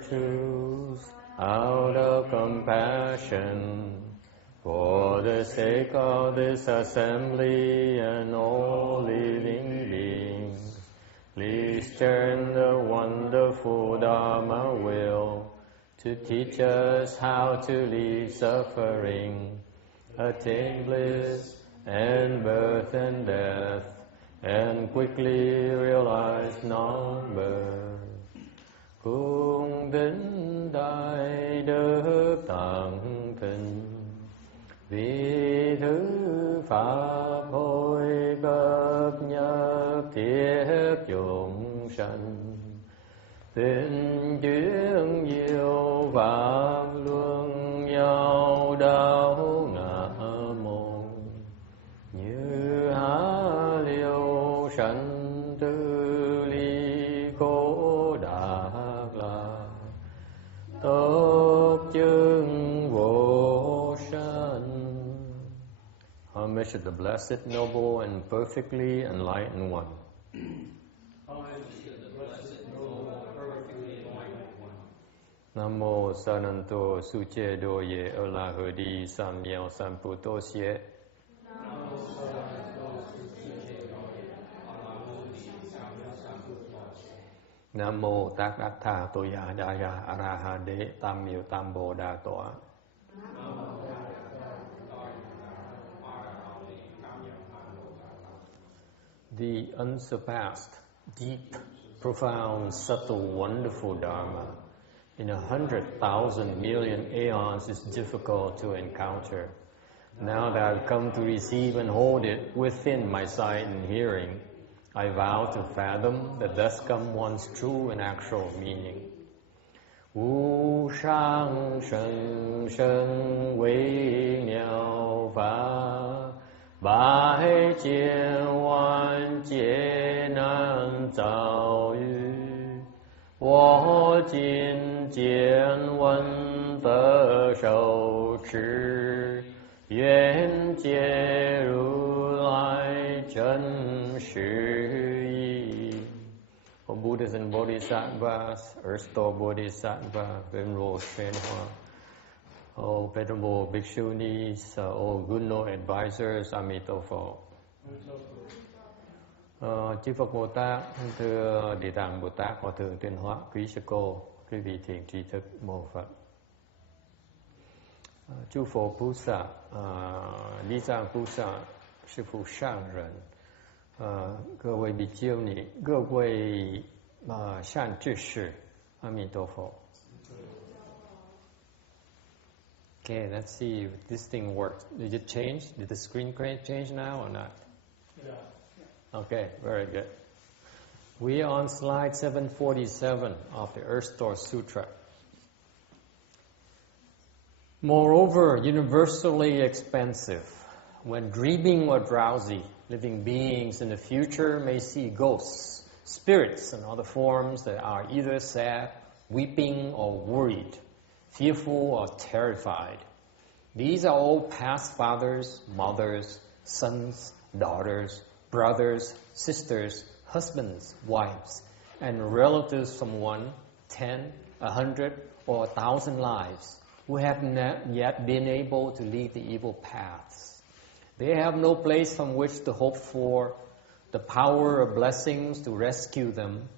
virtues out of compassion for the sake of this assembly and all living beings. Please turn the wonderful Dharma wheel to teach us how to leave suffering, attain bliss and birth and death, and quickly realize non-birth. Cung kính Đại Đức Tạng Kinh, vì thứ Pháp hội bậc nhất thiết chúng sanh, tuyên chuyên diệu pháp luân nhau đạo ngã môn, như há liêu sanh tư ly cố đạt la, tốt chứng vô sanh. Homage to the Blessed, Noble, and Perfectly Enlightened One. Nam mô Sananto Suche Doye Ola Hodi Samyao Samputo Xie. Nam mô Tát Đát Tha Toya Daya Araha De Tam Miêu Tam Bồ Đà Tọa. The unsurpassed, deep, profound, subtle, wonderful Dharma in 100,000 million aeons is difficult to encounter. Now that I've come to receive and hold it within my sight and hearing, I vow to fathom the thus come one's true and actual meaning. Wu shang sheng sheng wei niao fa, bai jian wan jie nan zao yu, wo jin jian wen de shou chi, yuan jie ru lai chen shi yi. For Buddhas and Bodhisattvas, Earth Store Bodhisattva, Venerable Xuan Hua, all venerable bhikshunis, all good no advisors, Amitabha. Chư Phật Bồ Tát, thưa Địa Tạng Bồ Tát, Hòa Thượng Tuyên Hóa, quý sư cô, quý vị thiện tri thức, mô Phật. Chư Phật Bồ Tát, Địa Tạng Bồ Tát, sư phụ sang人，各位比丘尼，各位善知识，阿弥陀佛。Okay, let's see if this thing works. Did it change? Did the screen change now or not? Yeah. Okay, very good. We are on slide 747 of the Earth Store Sutra. Moreover, universally expansive, when dreaming or drowsy, living beings in the future may see ghosts, spirits, and other forms that are either sad, weeping, or worried, fearful or terrified. These are all past fathers, mothers, sons, daughters, brothers, sisters, husbands, wives, and relatives from 1, 10, 100, or 1,000 lives who have not yet been able to leave the evil paths. They have no place from which to hope for the power of blessings to rescue them,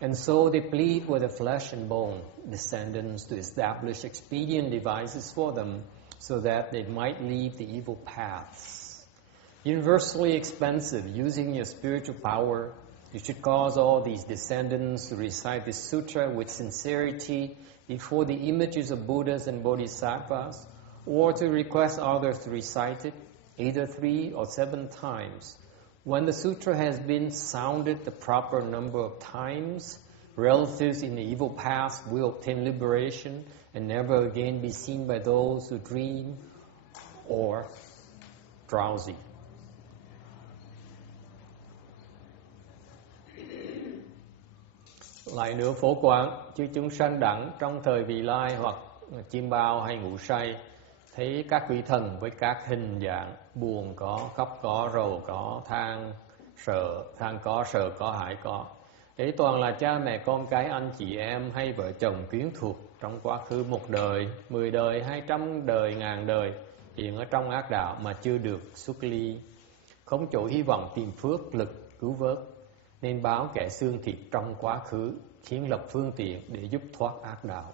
and so they plead with the flesh and bone descendants to establish expedient devices for them so that they might leave the evil paths. Universally expansive, using your spiritual power, you should cause all these descendants to recite this sutra with sincerity before the images of Buddhas and Bodhisattvas, or to request others to recite it either 3 or 7 times. When the sutra has been sounded the proper number of times, relatives in the evil past will obtain liberation and never again be seen by those who dream or drowsy. Lại nữa phổ quán, chư chúng sanh đẳng trong thời vị lai hoặc chim bao hay ngủ say, thấy các vị thần với các hình dạng buồn có, khóc có, rầu có, than có, sợ có, hãi có. Ấy toàn là cha mẹ con cái anh chị em hay vợ chồng quyến thuộc trong quá khứ 1 đời, 10 đời, 200 đời, ngàn đời hiện ở trong ác đạo mà chưa được xuất ly, không chỗ hy vọng tìm phước lực cứu vớt, nên báo kẻ xương thịt trong quá khứ, khiến lập phương tiện để giúp thoát ác đạo.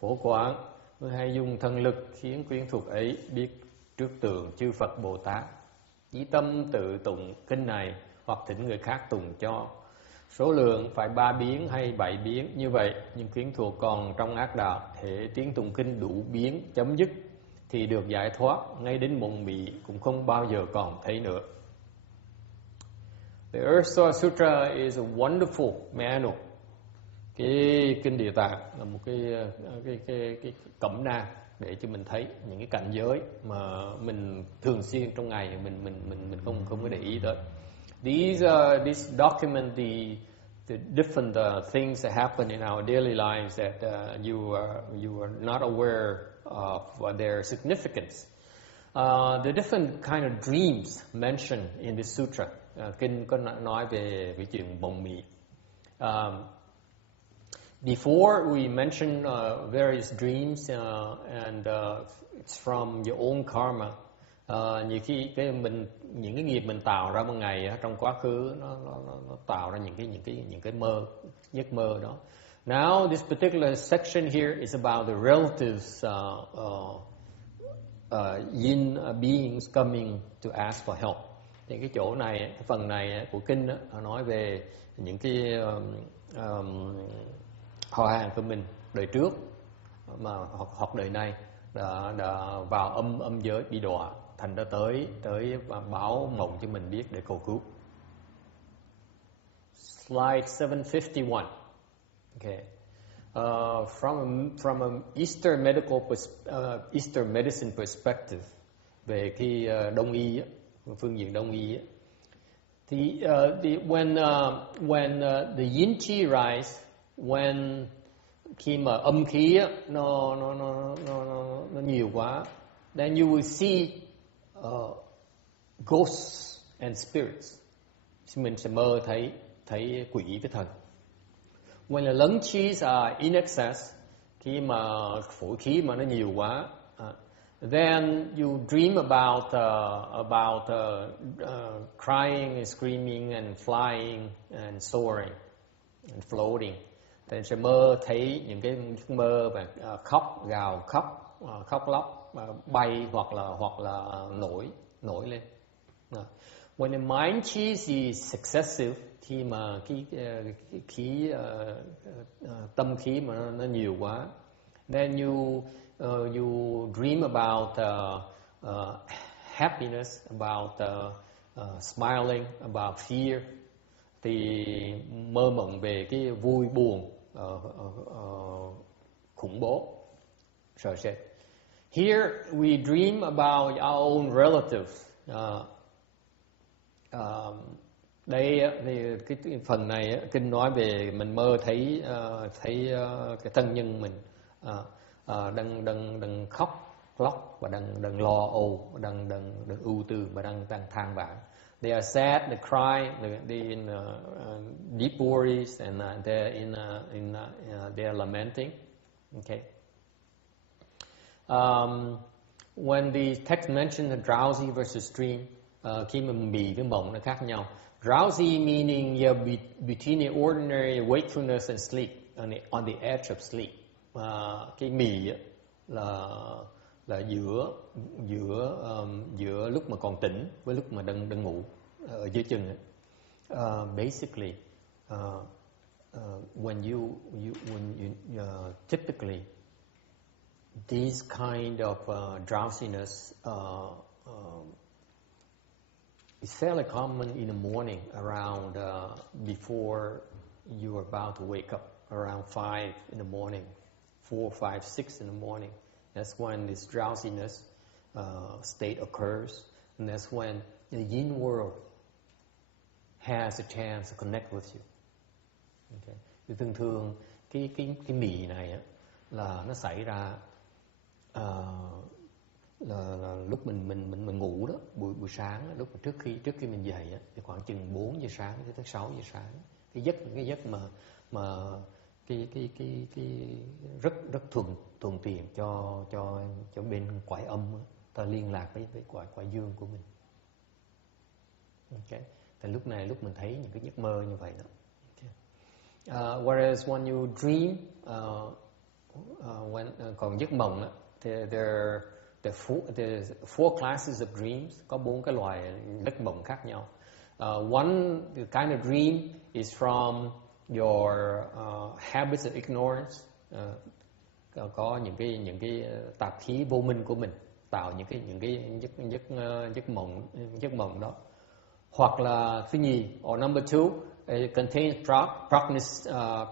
Phổ quán, người hay dùng thần lực khiến quyến thuộc ấy biết trước tượng chư Phật Bồ Tát, chí tâm tự tụng kinh này hoặc thỉnh người khác tụng cho. Số lượng phải 3 biến hay 7 biến như vậy, nhưng quyến thuộc còn trong ác đạo, thể tiếng tụng kinh đủ biến chấm dứt thì được giải thoát, ngay đến mộng mị cũng không bao giờ còn thấy nữa. The Earth Store Sutra is a wonderful manual. Cái Kinh Địa Tạng là một cái cẩm nang để cho mình thấy những cái cảnh giới mà mình thường xuyên trong ngày mình không có để ý tới. This document the different things that happen in our daily lives that you are not aware of their significance. The different kind of dreams mentioned in this sutra. Kinh có nói về cái chuyện mộng mị. Before we mention various dreams and it's from your own karma. Nhiều khi những cái nghiệp mình tạo ra một ngày trong quá khứ nó tạo ra những cái giấc mơ đó. Now this particular section here is about the relatives yin beings coming to ask for help. Thì cái chỗ này, cái phần này của kinh nó nói về những cái họ hàng của mình đời trước mà hoặc đời này đã vào âm giới bị đọa, thành ra tới và báo mộng cho mình biết để cầu cứu. Slide 751. Okay. From an Eastern medicine perspective, về cái đông y, phương diện đông y, when the yin chi rise, khi mà âm khí nó nhiều quá, then you will see ghosts and spirits. Mình sẽ mơ thấy quỷ với thần. When the lung qis are in excess, khi mà phổi khí mà nó nhiều quá, then you dream about crying and screaming and flying and soaring and floating. Thì sẽ mơ thấy những cái mơ và khóc, gào khóc, khóc lóc, bay hoặc là nổi lên. When the mind cheese is excessive, khi mà cái khí tâm khí mà nó nhiều quá, then you dream about happiness, about smiling, about fear. Thì mơ mộng về cái vui buồn, khủng bố, sợ sệt. Here we dream about our own relatives. Đây thì cái phần này kinh nói về mình mơ thấy cái thân nhân mình đang khóc lóc và đang lo âu, đang ưu tư và đang than vãn. They are sad, they cry, they in deep worries, and they are lamenting. Okay. When the text mentioned the drowsy versus dream, khi mà mì với mộng nó khác nhau. Drowsy meaning you're between the ordinary wakefulness and sleep, on the edge of sleep. Cái mì là giữa lúc mà còn tỉnh với lúc mà đang ngủ, ở dưới chừng. Basically, when you typically these kind of drowsiness is fairly common in the morning, around before you are about to wake up, around 5 in the morning, 4, 5, 6 in the morning. That's when this drowsiness state occurs, and that's when the yin world has a chance to connect with you. Okay. Thì thường cái mì này á, là nó xảy ra là lúc mình ngủ đó, buổi sáng đó, lúc mà trước khi mình dậy á, thì khoảng chừng 4 giờ sáng tới 6 giờ sáng cái giấc mà cái rất thuận tiện cho bên quái âm đó. Ta liên lạc với quái dương của mình. Okay. Thì lúc mình thấy những cái giấc mơ như vậy đó. Okay. Whereas when you dream, còn giấc mộng đó, there's four classes of dreams. Có 4 cái loại giấc mộng khác nhau. One the kind of dream is from your habits of ignorance. Có những cái tạp khí vô minh của mình tạo những cái giấc mộng đó. Hoặc là thứ nhì, or number two, it contains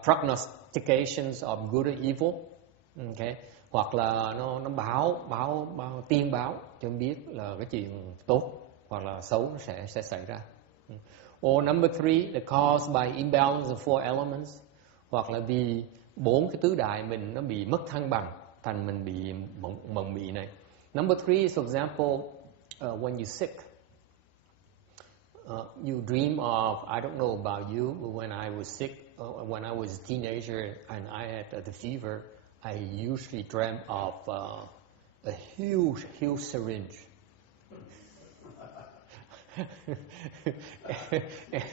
prognostications of good or evil. Okay. Hoặc là nó báo tiên báo cho em biết là cái chuyện tốt hoặc là xấu nó sẽ xảy ra. Or number three, the caused by imbalance of four elements. Hoặc là vì 4 cái tứ đại mình nó bị mất thăng bằng, thành mình bị mộng mị này. Number three is, for example, when you're sick. You dream of, I don't know about you, but when I was sick, when I was a teenager and I had the fever, I usually dreamt of a huge syringe.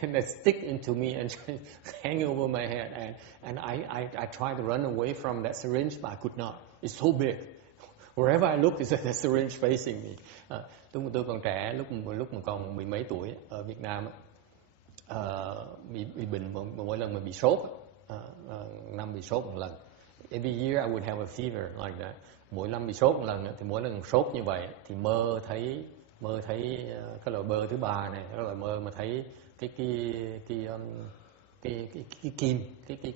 And it stick into me and hang over my head, and I tried to run away from that syringe, but I could not. It's so big. Wherever I look, there's a syringe facing me. Tôi còn trẻ, lúc mà còn 10 mấy tuổi ở Việt Nam, bị bệnh mỗi lần mà bị sốt, năm bị sốt một lần. Every year I would have a fever like that. Mỗi năm bị sốt một lần, thì mỗi lần sốt như vậy thì mơ thấy cái loại mơ thứ ba này, cái loại mơ mà thấy cái kim, cái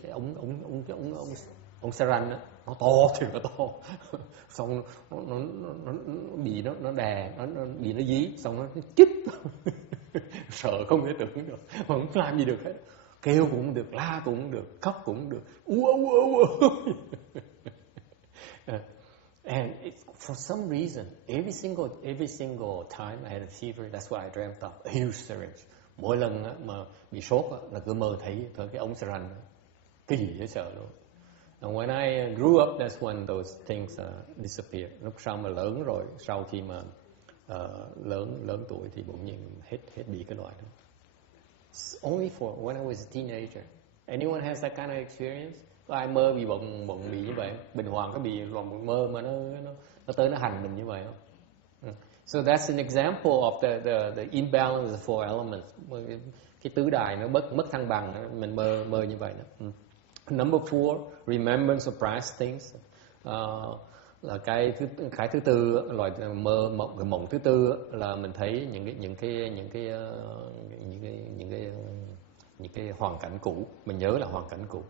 ống saran đó, nó to thì nó to, xong nó bị nó đè, nó bị nó dí, xong nó chích, sợ không thể tưởng được, không làm gì được hết, kêu cũng không được, la cũng không được, khóc cũng không được, And for some reason, every single time I had a fever, that's what I dreamt of, a huge syringe. Mỗi lần mà bị sốt là cứ mơ thấy cái ống saran, cái gì dễ sợ luôn. And when I grew up, that's when those things disappeared. Lúc sau mà lớn rồi, sau khi mà lớn tuổi thì bỗng nhiên hết bị cái loại đó. It's only for when I was a teenager. Anyone has that kind of experience? Có ai mơ bị bận bị như vậy? Bình Hoàng có bị lòng mơ mà nó tới nó hành mình như vậy không? So that's an example of the imbalance of four elements. Cái tứ đại nó mất thăng bằng, mình mơ như vậy đó. Number 4, remembrance of past things. Là cái thứ tư, loại mộng thứ tư là mình thấy những cái hoàn cảnh cũ, mình nhớ là hoàn cảnh cũ.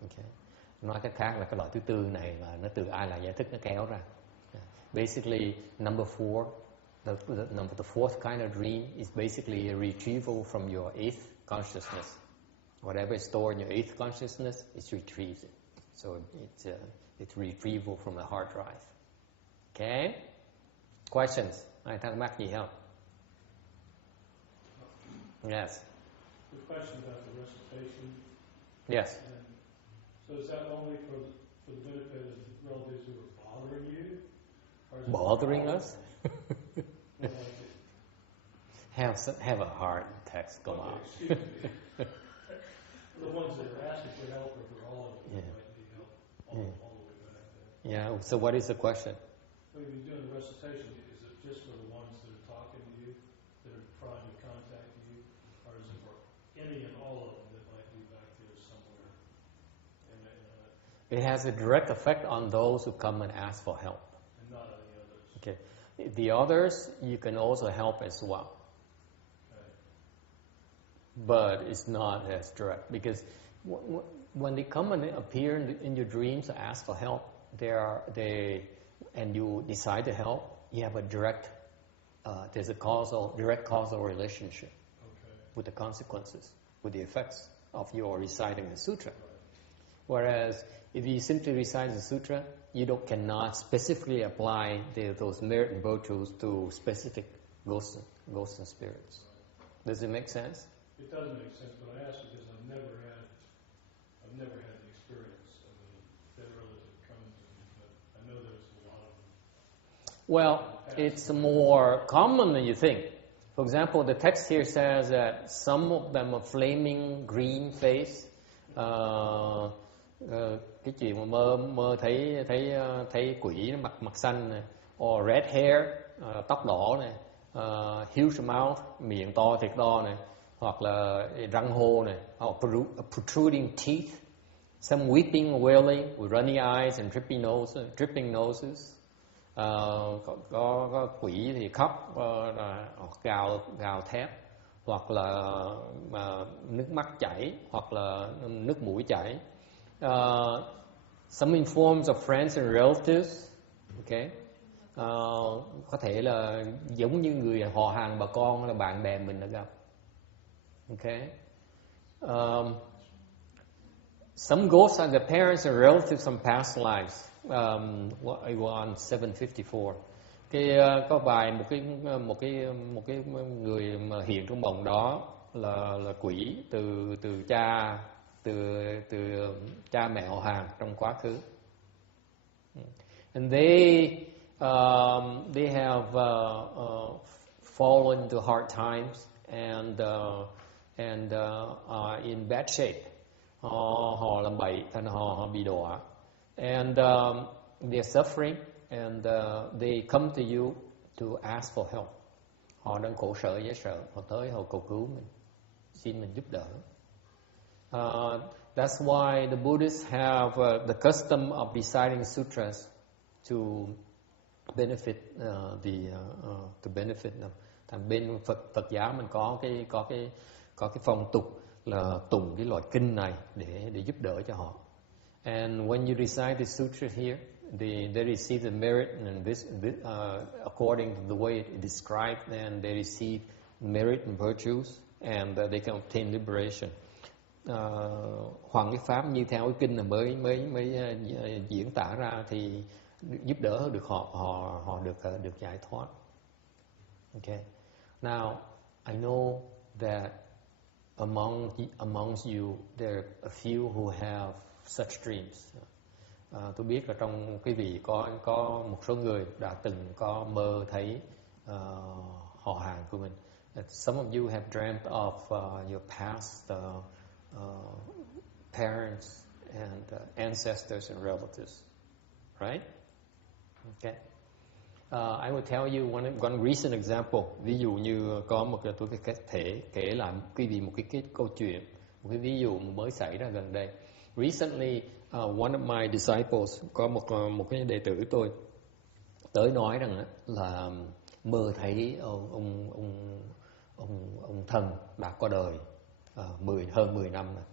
Okay. Nói cách khác là cái loại thứ tư này là nó từ ai là giải thích nó kéo ra. Basically, number 4, the fourth kind of dream is basically a retrieval from your eighth consciousness. Whatever is stored in your eighth consciousness, it retrieves it. So it's retrieval from the hard drive. Okay? Questions? Ai thắc mắc gì không? Yes. The question about the recitation. Yes. So is that only for the benefit of relatives who are bothering you? Bothering us? Have a heart text go out. Excuse me. The ones that are asking for help or for all of them might need help all the way back there. Yeah, so what is the question? When you're doing the recitation, is it just for the ones that are talking to you, that are trying to contact you, or is it for any and all of them that might be back there somewhere? It has a direct effect on those who come and ask for help. And not on the others. Okay. The others, you can also help as well. But it's not as direct, because when they come and appear in your dreams to ask for help, and you decide to help, you have a direct, there's a direct causal relationship with the consequences, with the effects of your reciting the sutra. Whereas if you simply recite the sutra, you cannot specifically apply those merit and virtues to specific ghosts and spirits. Does it make sense? It does make sense, but I ask because I've never Well, it's more common than you think. For example, the text here says that some of them are flaming green face. Cái chuyện mà mơ thấy quỷ nó mặt xanh này, or red hair, tóc đỏ này, huge mouth, miệng to thiệt to này, hoặc là răng hô này, hoặc protruding teeth, some weeping or wailing with runny eyes and dripping noses. Có quỷ thì khóc, gào thét, hoặc là nước mắt chảy, hoặc là nước mũi chảy. Some in forms of friends and relatives, okay. Có thể là giống như người họ hàng bà con là bạn bè mình đã gặp, okay. Some ghosts are the parents and relatives from past lives. On 754. Có bài một cái người mà hiện trong mộng đó là quỷ từ cha mẹ họ hàng trong quá khứ. And they have fallen into hard times and are in bad shape. Họ làm bậy, thành họ bị đọa. And they're suffering, and they come to you to ask for help. Họ đang khổ sở, dễ sợ, họ tới họ cầu cứu mình, xin mình giúp đỡ. That's why the Buddhists have the custom of reciting sutras to benefit to benefit them. Thành bên Phật giáo mình có cái phong tục là tụng cái loại kinh này để giúp đỡ cho họ. And when you recite the sutra here, they receive the merit, and this according to the way it is described, and they receive merit and virtues, and they can obtain liberation. Hoàng cái pháp như theo cái kinh là mới diễn tả ra thì giúp đỡ được họ được giải thoát. Okay. Now I know that amongst you there are a few who have such dreams. Tôi biết là trong quý vị có một số người đã từng có mơ thấy họ hàng của mình. Some of you have dreamt of your past parents and ancestors and relatives, right? Okay. I will tell you one recent example. Ví dụ như có tôi có thể kể lại quý vị một cái câu chuyện, một cái ví dụ mới xảy ra gần đây. Recently, one of my disciples, có một cái đệ tử tôi tới nói rằng là mơ thấy ông thần đã qua đời hơn 10 năm rồi.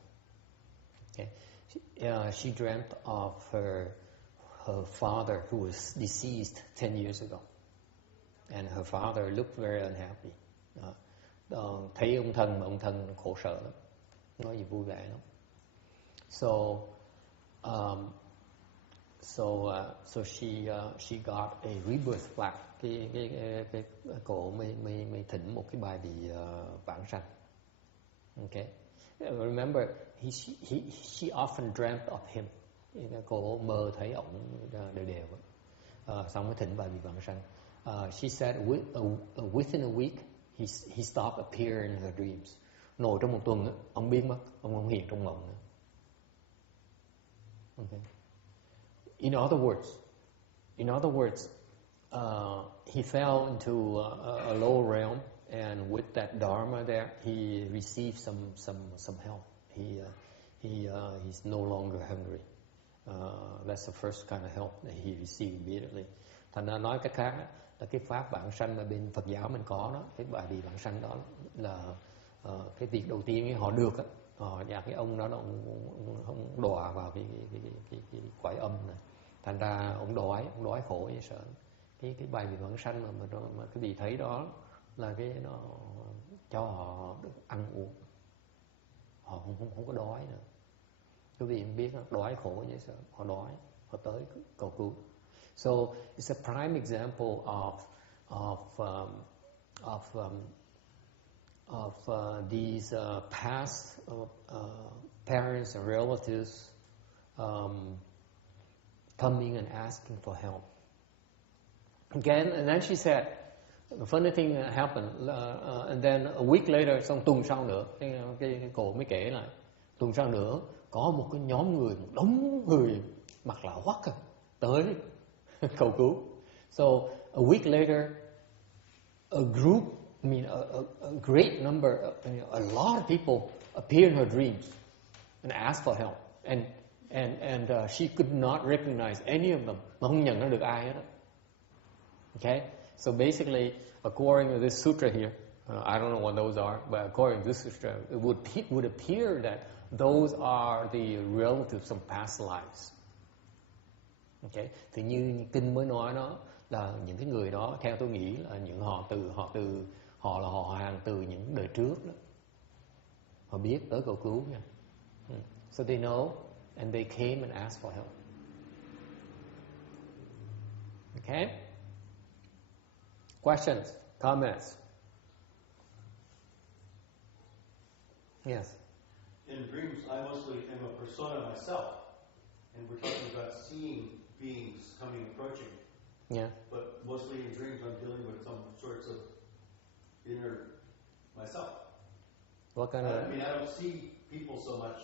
Okay. She dreamt of her father who was deceased 10 years ago, and her father looked very unhappy. Thấy ông thần mà ông thần khổ sở lắm, nói gì vui vẻ lắm. So she got a rebirth flag. Cái cổ mới thỉnh một cái bài vị vãng sanh. Okay. Remember, she often dreamt of him. Cô mơ thấy ổng đều. Xong mới thỉnh bài vị vãng sanh. She said within a week he stopped appearing in her dreams. Nội trong một tuần ông biến mất, ông không hiện trong mộng nữa. Okay. In other words, he fell into a lower realm, and with that dharma there, he received some help. He's no longer hungry. That's the first kind of help that he received immediately. Thành ra nói cách khác là cái pháp vãng sanh mà bên Phật giáo mình có đó, cái bài vị vãng sanh đó là cái việc đầu tiên họ được á. Và cái ông đó ông đọa vào cái cõi âm này, thành ra ông đói khổ dễ sợ. Cái bài vị vãng sanh mà cái vị thấy đó là cái nó cho họ được ăn uống, họ không có đói nữa. Quý vị biết đói khổ dễ sợ, họ đói, họ tới cầu cứu. So it's a prime example of these past parents and relatives coming and asking for help. again, and then she said, the funny thing happened, and then a week later, xong tuần sau nữa, cái cô mới kể lại, tuần sau nữa có một cái nhóm người, một đống người mặt lạ hoắc tới cầu cứu. So a week later, a group, I mean a great number, a lot of people appear in her dreams and ask for help, and she could not recognize any of them, mà không nhận ra được ai hết. Okay, so basically, according to this sutra here, I don't know what those are, but according to this sutra, it would appear that those are the relatives of past lives. Okay, thì như kinh mới nói đó là những cái người đó, theo tôi nghĩ là những họ là họ hàng từ những đời trước đó. Họ biết tới cầu cứu nha. So they know and they came and asked for help. Okay? Questions, comments? Yes. In dreams, I mostly am a persona myself, and we're talking about seeing beings coming, approaching. Yeah. But mostly in dreams, I'm dealing with some sorts of inner myself. What kind of? I mean, I don't see people so much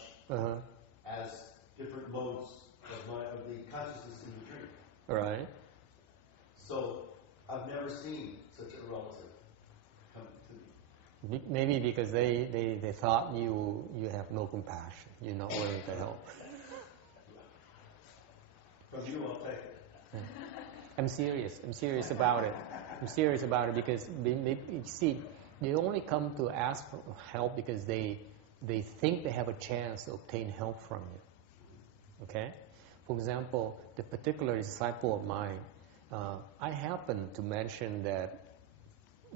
as different modes of the consciousness in the dream. Right. So I've never seen such a relative come to me. Maybe because they thought you have no compassion, you're not willing to help. From you, I'll take it. I'm serious about it. I'm serious about it because you see, they only come to ask for help because they think they have a chance to obtain help from you. Okay? For example, the particular disciple of mine, I happen to mention that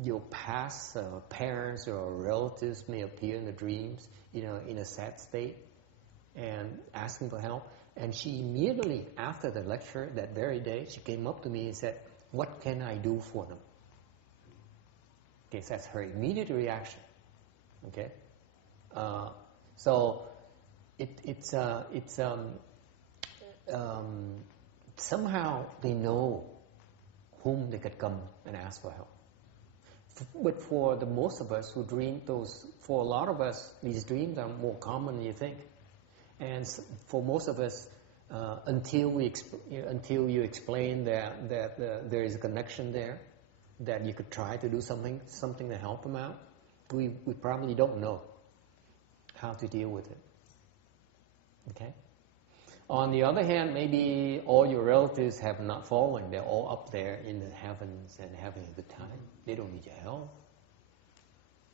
your past parents or relatives may appear in the dreams, in a sad state, and asking for help. And she immediately, after the lecture, that very day, she came up to me and said, "What can I do for them?" Okay, so that's her immediate reaction. Okay, so it's somehow they know whom they could come and ask for help. But for the most of us who dream for a lot of us, these dreams are more common than you think. And for most of us, until you explain that there is a connection there, that you could try to do something to help them out, we probably don't know how to deal with it. Okay. On the other hand, maybe all your relatives have not fallen; they're all up there in the heavens and having a good time. They don't need your help.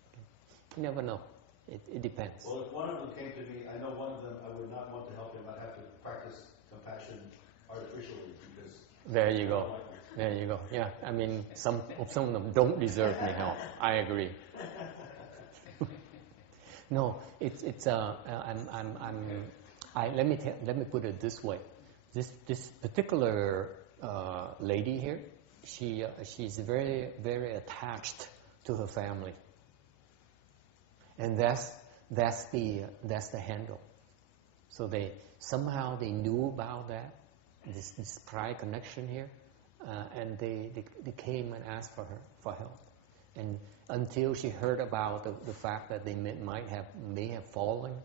Okay. You never know. It depends. Well, if one of them came to me, I know one of them, I would not want to help him. I'd have to practice compassion artificially because... There you go. There you go. Yeah, I mean, some of them don't deserve any help. I agree. No, let me put it this way. This particular lady here, she's very, very attached to her family. And that's the handle. So they knew about that, this prior connection here, and they came and asked for her for help. And until she heard about the fact that they may have fallen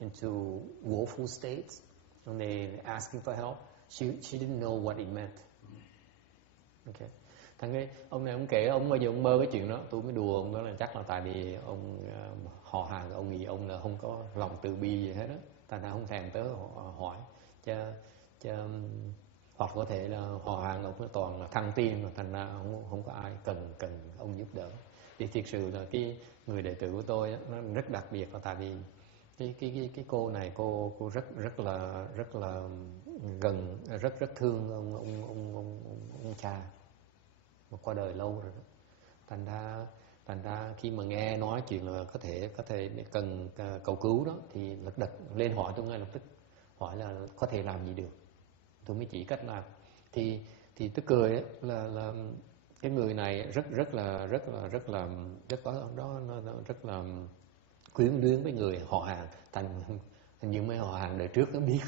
into woeful states, and they asking for help, she didn't know what it meant. Okay. Ông này ông kể ông bao giờ ông mơ cái chuyện đó, tôi mới đùa ông đó là chắc là tại vì ông họ hàng ông nghĩ ông là không có lòng từ bi gì hết đó, thành ra không thèm tới hỏi, chứ hoặc có thể là họ hàng ông toàn là thăng tiên mà thành ra không có ai cần ông giúp đỡ. Thì thiệt sự là cái người đệ tử của tôi đó, nó rất đặc biệt là tại vì cái cô này cô rất là gần, rất thương ông cha mà qua đời lâu rồi đó. Thành ra khi mà nghe nói chuyện là có thể cần cầu cứu đó thì lập lên hỏi tôi ngay lập tức, hỏi là có thể làm gì được, tôi mới chỉ cách làm. Thì tôi cười ấy, là cái người này rất là quyến luyến với người họ hàng, thành những mấy họ hàng đời trước nó biết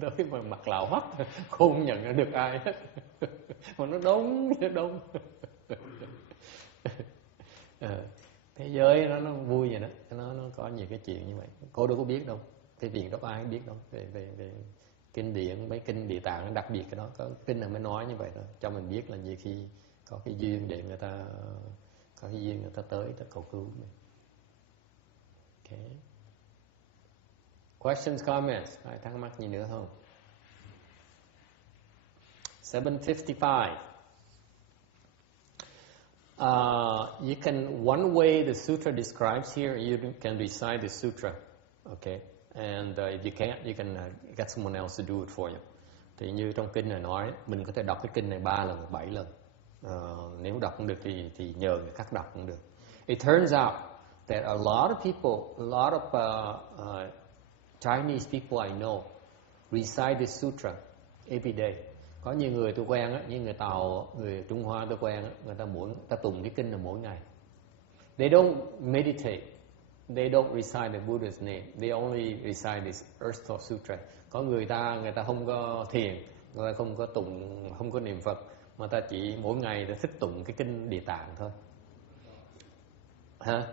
tới mà mặt lạ hoắc không nhận ra được ai hết. Mà nó đúng. Thế giới nó vui vậy đó, nó có nhiều cái chuyện như vậy. Cô đâu có biết đâu, cái chuyện đó có ai biết đâu. Về kinh điển, mấy kinh Địa Tạng đặc biệt cái đó, có kinh nào mới nói như vậy thôi, cho mình biết là nhiều khi có cái duyên để người ta có cái duyên người ta tới, người ta cầu cứu mình. Okay. Questions, comments? Ai thắc mắc gì nữa không? 755. You can, one way the sutra describes here, you can recite the sutra, okay? And if you can't, you can get someone else to do it for you. Thì như trong kinh này nói, mình có thể đọc cái kinh này 3 lần, 7 lần. Nếu đọc không được thì nhờ người khác đọc cũng được. It turns out that a lot of people, a lot of Chinese people I know recite the sutra every day. Có nhiều người tôi quen á, như người Tàu, người Trung Hoa tôi quen á, người ta tụng cái kinh là mỗi ngày. They don't meditate, they don't recite the Buddha's name, they only recite this Earth Store Sutra. Có người ta không có thiền, người ta không có tụng, không có niệm Phật, mà ta chỉ mỗi ngày ta thích tụng cái kinh Địa Tạng thôi. Hả?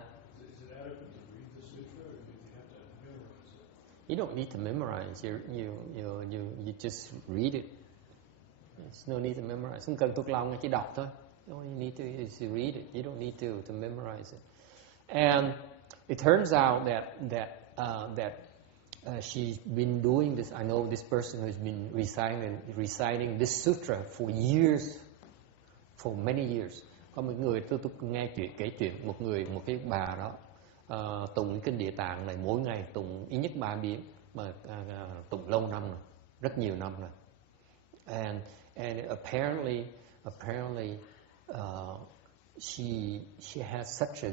You don't need to memorize. You just read it. There's no need to memorize. Không cần thuộc lòng, chỉ đọc thôi. All you need to is to read it. You don't need to memorize it. And it turns out that she's been doing this. I know this person who's been reciting this sutra for years, for many years. Có một người tôi nghe kể chuyện một cái bà đó tụng kinh Địa Tạng này mỗi ngày, tụng ít nhất 3 biến, mà tụng lâu năm rồi, rất nhiều năm rồi. And apparently she has such a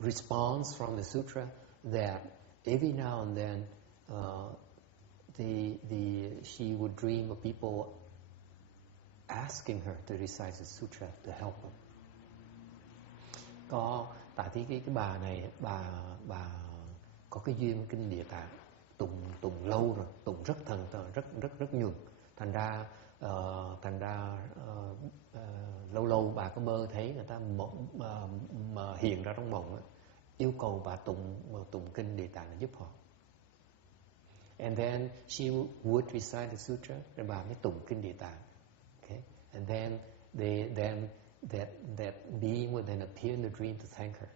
response from the sutra that every now and then she would dream of people asking her to recite the sutra to help them. Tại vì cái bà này bà có cái duyên kinh Địa Tạng, tụng lâu rồi, tụng rất thần rất nhuần, thành ra lâu bà có mơ thấy người ta mà hiện ra trong mộng, yêu cầu bà tụng kinh Địa Tạng để giúp họ. And then she would recite the sutra, rồi bà mới tụng kinh Địa Tạng. Okay? And then that being would then appear in the dream to thank her.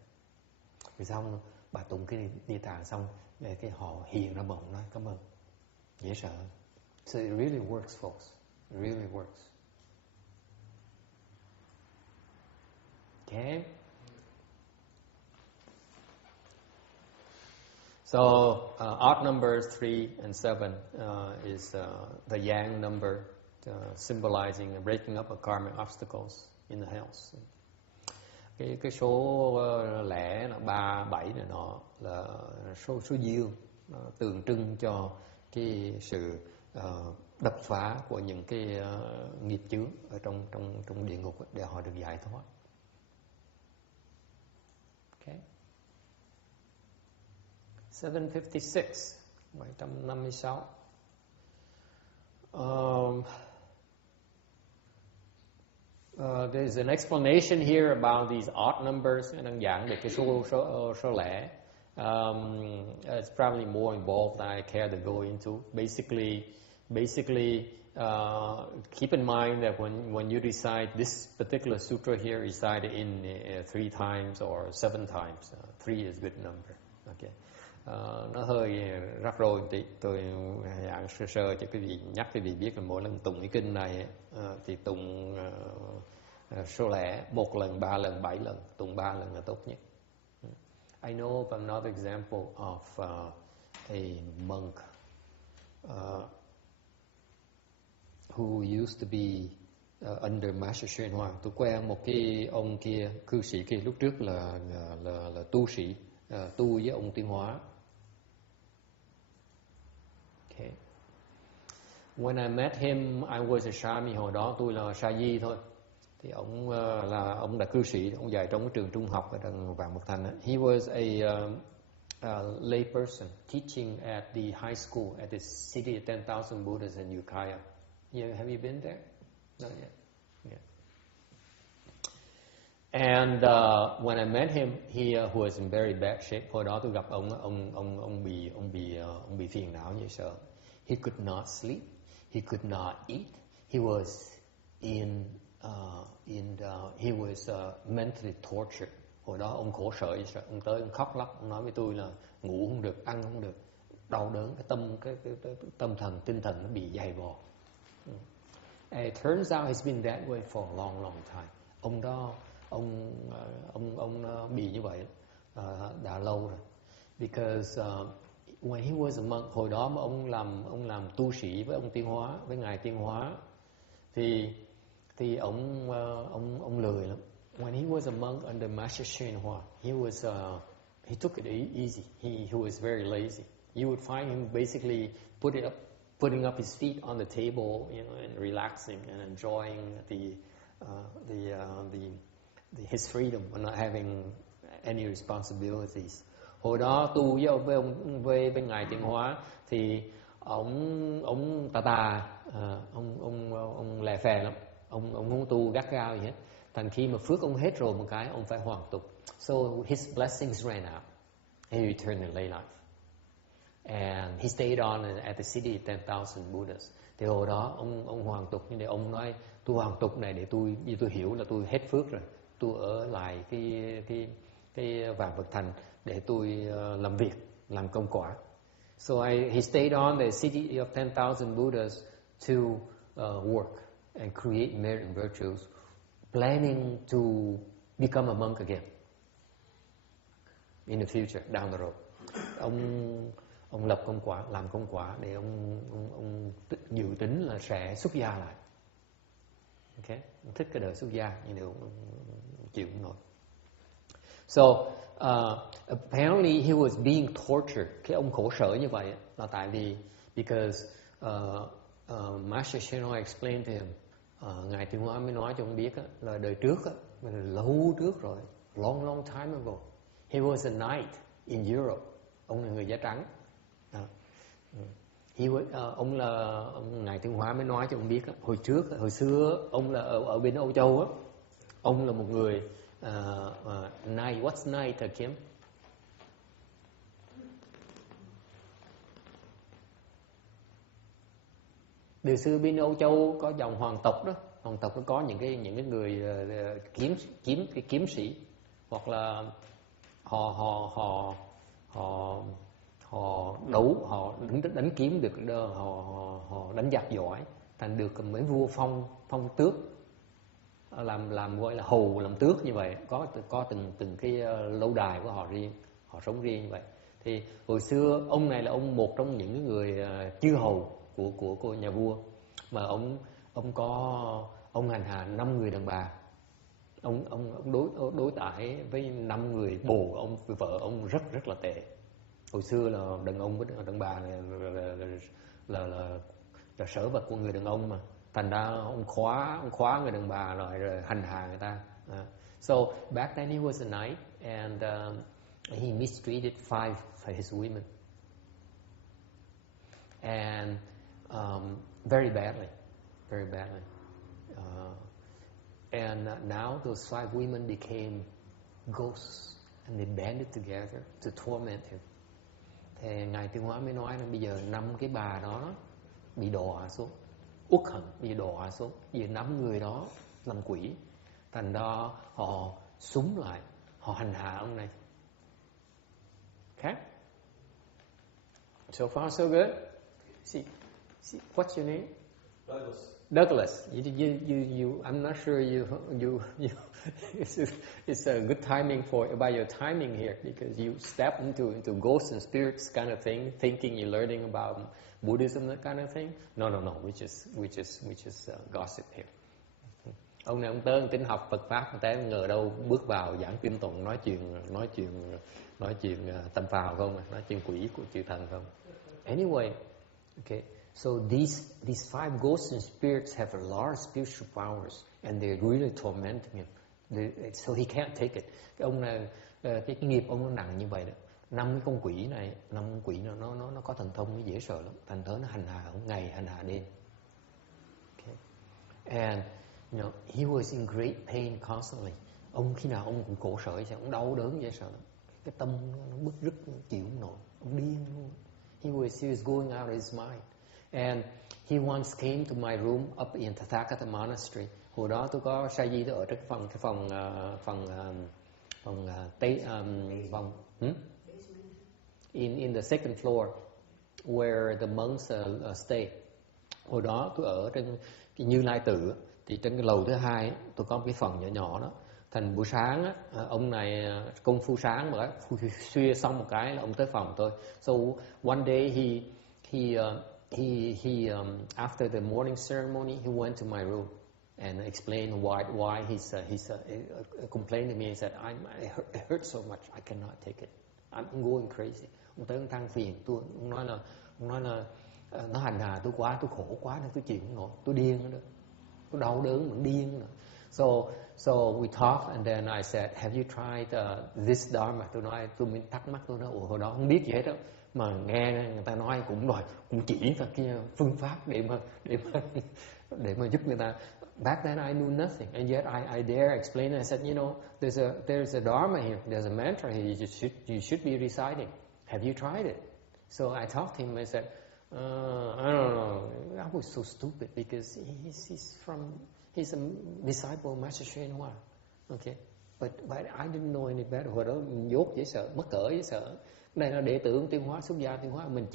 Rồi xong bà tụng cái Địa Tạng xong, cái họ hiện ra mộng nói cảm ơn. Dễ sợ. So it really works, folks. It really works. Okay. So odd numbers 3 and 7 is the yang number, symbolizing breaking up of karmic obstacles in the house. Cái số lẻ là 3, 7 này nọ là số diêu, tượng trưng cho cái sự đập phá của những cái nghiệp chướng ở trong địa ngục để họ được giải thoát. Okay. 756, 756. There's an explanation here about these odd numbers. Đang giảng về cái số lẻ. It's probably more involved than I care to go into. Basically, keep in mind that when you recite this particular sutra here, recite it in 3 times or 7 times. 3 is a good number. Okay. Nó hơi rắc rối một tí. Tôi giảng sơ cho quý vị, nhắc quý vị biết là mỗi lần tụng cái kinh này thì tụng số lẻ 1 lần, 3 lần, 7 lần. Tụng 3 lần là tốt nhất. I know of another example of a monk who used to be under Master Hsuan Hoàng. Tôi quen một cái ông kia, cư sĩ kia, lúc trước là tu sĩ, tu với ông Tiến Hóa. Okay. When I met him, I was a Shami. Hồi đó tôi là Sa Di thôi. Thì ông là cư sĩ, ông dạy trong cái trường trung học ở đằng Vạn Mật Thành. He was lay person teaching at the high school at the city of 10,000 Buddhas in Ukiah. Have you been there? Not yet. Yeah. And when I met him, he was in very bad shape. Hồi đó tôi gặp ông bị phiền não như sợ. He could not sleep. He could not eat. He was he was mentally tortured. Hồi đó ông khổ sở như sợ. Ông tới ông khóc lóc. Ông nói với tôi là ngủ không được, ăn không được, đau đớn. Cái tâm thần, tinh thần nó bị dày vò. And it turns out he's been that way for a long, long time. Ông đó, ông bị như vậy đã lâu rồi. Because when he was a monk, hồi đó mà ông làm tu sĩ với ông Tiên Hóa, với ngài Tiên Hóa, thì ông lười lắm. When he was a monk under Master Shin Hoa, he took it easy. He was very lazy. You would find him basically putting up his feet on the table, and relaxing and enjoying his freedom and not having any responsibilities. Hồi đó tu với ngài Tiên Hóa thì ông ông lè phè lắm, ông không tu gắt gao gì hết. Thành khi mà phước ông hết rồi một cái, ông phải hoàn tục. So his blessings ran out. He returned to lay life. And he stayed on at the city of 10,000 Buddhas. Thì hồi đó ông hoàn tục, nhưng để ông nói tôi hoàn tục này để tôi hiểu là tôi hết phước rồi. Tôi ở lại cái vạn vật thành để tôi làm việc, làm công quả. So he stayed on the city of 10,000 Buddhas to work and create merit and virtues, planning to become a monk again in the future, down the road. Ông lập công quả, làm công quả để ông dự tính là sẽ xuất gia lại. Okay? Ông thích cái đời xuất gia, nhưng điều ông chịu không nổi. So apparently he was being tortured. Cái ông khổ sở như vậy là tại vì because Master Shin Hoa explained to him, ngài Tiên Hóa mới nói cho ông biết là đời trước lâu trước rồi, long time ago, he was a knight in Europe. Ông là người da trắng. Ngài Tiên Hóa mới nói cho ông biết hồi xưa ông là ở bên Âu Châu á, ông là một người knight. What's knight, hả Kim? Từ xưa bên Âu Châu có dòng hoàng tộc đó, hoàng tộc nó có những cái người kiếm sĩ, hoặc là họ đánh kiếm được, họ đánh giặc giỏi, thành được mấy vua phong tước, làm gọi là hầu, làm tước như vậy, có từng cái lâu đài của họ riêng, họ sống riêng như vậy. Thì hồi xưa ông này là một trong những người chư hầu của nhà vua, mà ông hành hạ 5 người đàn bà. Ông đối đãi với 5 người bồ của ông, với vợ ông rất là tệ. Hồi xưa là đàn ông với đàn bà này là sở vật của người đàn ông mà, thành ra ông khóa người đàn bà rồi hành hạ người ta. So back then he was a knight, and he mistreated 5 of his women, and very badly. And now those 5 women became ghosts, and they banded together to torment him. Thì ngài Tiên Hóa mới nói là bây giờ 5 cái bà đó bị đọa xuống, uất hận, bị đọa xuống, vì 5 người đó làm quỷ, thành ra họ súng lại, họ hành hạ ông này. Okay? So far so good. See, what's your name? Douglas. I'm not sure you it's a good timing about your timing here, because you step into ghosts and spirits kind of thing, thinking you're learning about Buddhism, that kind of thing. No. We just gossip here. Ông này ông tới tính học Phật pháp, té ngờ đâu bước vào giảng kinh tụng, nói chuyện tâm phào không, nói chuyện quỷ của chư thần không. Anyway, okay. So these 5 ghosts and spirits have a large spiritual powers, and they're really tormenting him. So he can't take it. Cái ông này, cái nghiệp ông nó nặng như vậy đó. 5 cái con quỷ này, 5 con quỷ nó có thần thông, nó dễ sợ lắm. Thành thớ nó hành hạ ông ngày, hành hạ đêm. Okay. And you know, he was in great pain constantly. Ông khi nào ông cũng khổ sở, ông đau đớn dễ sợ lắm. Cái tâm nó bứt rứt, chịu không nổi, ông điên luôn. He was going out of his mind. And he once came to my room up in Tathagata Monastery. Hồi đó tôi có sa di tôi ở trong in the second floor where the monks stay. Hồi đó tôi ở trên cái Như Lai Tự, thì trên cái lầu thứ hai tôi có một cái phòng nhỏ nhỏ đó. Thành buổi sáng á, ông này công phu sáng mà xuya xong một cái là ông tới phòng tôi. So one day he after the morning ceremony he went to my room and explained why he's complained to me and said it hurts so much I cannot take it, I'm going crazy. Ông tới ông than phiền tôi, ông nói là nó hành hạ tôi quá, tôi khổ quá nên tôi chịu không nổi, tôi điên nữa, tôi đau đớn mà điên nữa. So we talked and then I said, have you tried this Dharma? Tôi mới thắc mắc, tôi nói, hồi đó không biết gì hết đó, mà nghe người ta nói cũng chỉ ra kia phương pháp để mà giúp người ta. Back then I knew nothing, and yet I dare explain it. I said, you know, there's a Dharma here, there's a mantra here, you should be reciting. Have you tried it? So I talked to him. I said, I don't know. I was so stupid because he's a disciple of Master Hsuan Hoa. Okay, but I didn't know any better. Hồi đó mình dốt dễ sợ, mất cỡ dễ sợ. Đây là đệ tử Tiêu Hóa, xuất gia Tiêu Hóa, mình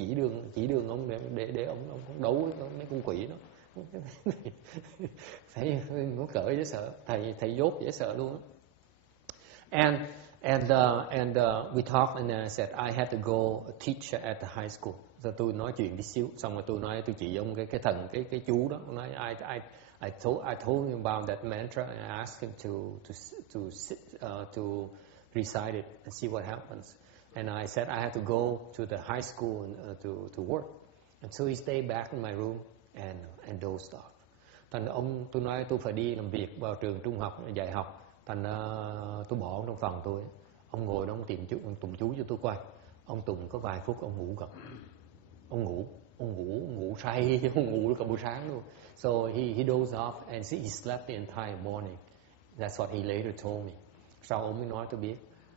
chỉ đường ông để ông đấu với mấy con quỷ đó. Thấy mất cỡ dễ sợ, thầy dốt dễ sợ luôn. And we talked and I said I had to go teach at the high school. Rồi tôi nói chuyện tí xíu, xong rồi tôi nói tôi chỉ ông cái thần cái chú đó. Tôi nói I told him about that mantra and I asked him to recite it and see what happens. And I said I had to go to the high school to work. And so he stayed back in my room and dozed off. Thành tôi nói tôi phải đi làm việc vào trường trung học dạy học. Thành tôi bỏ ông trong phòng tôi. Ông ngồi đó, ông tìm ông Tùng chú cho tôi coi. Ông Tùng có vài phút ông ngủ gật. Ông ngủ say, ông ngủ cả buổi sáng luôn. So he dozed off and he slept the entire morning. That's what he later told me. Sau ông mới nói tôi biết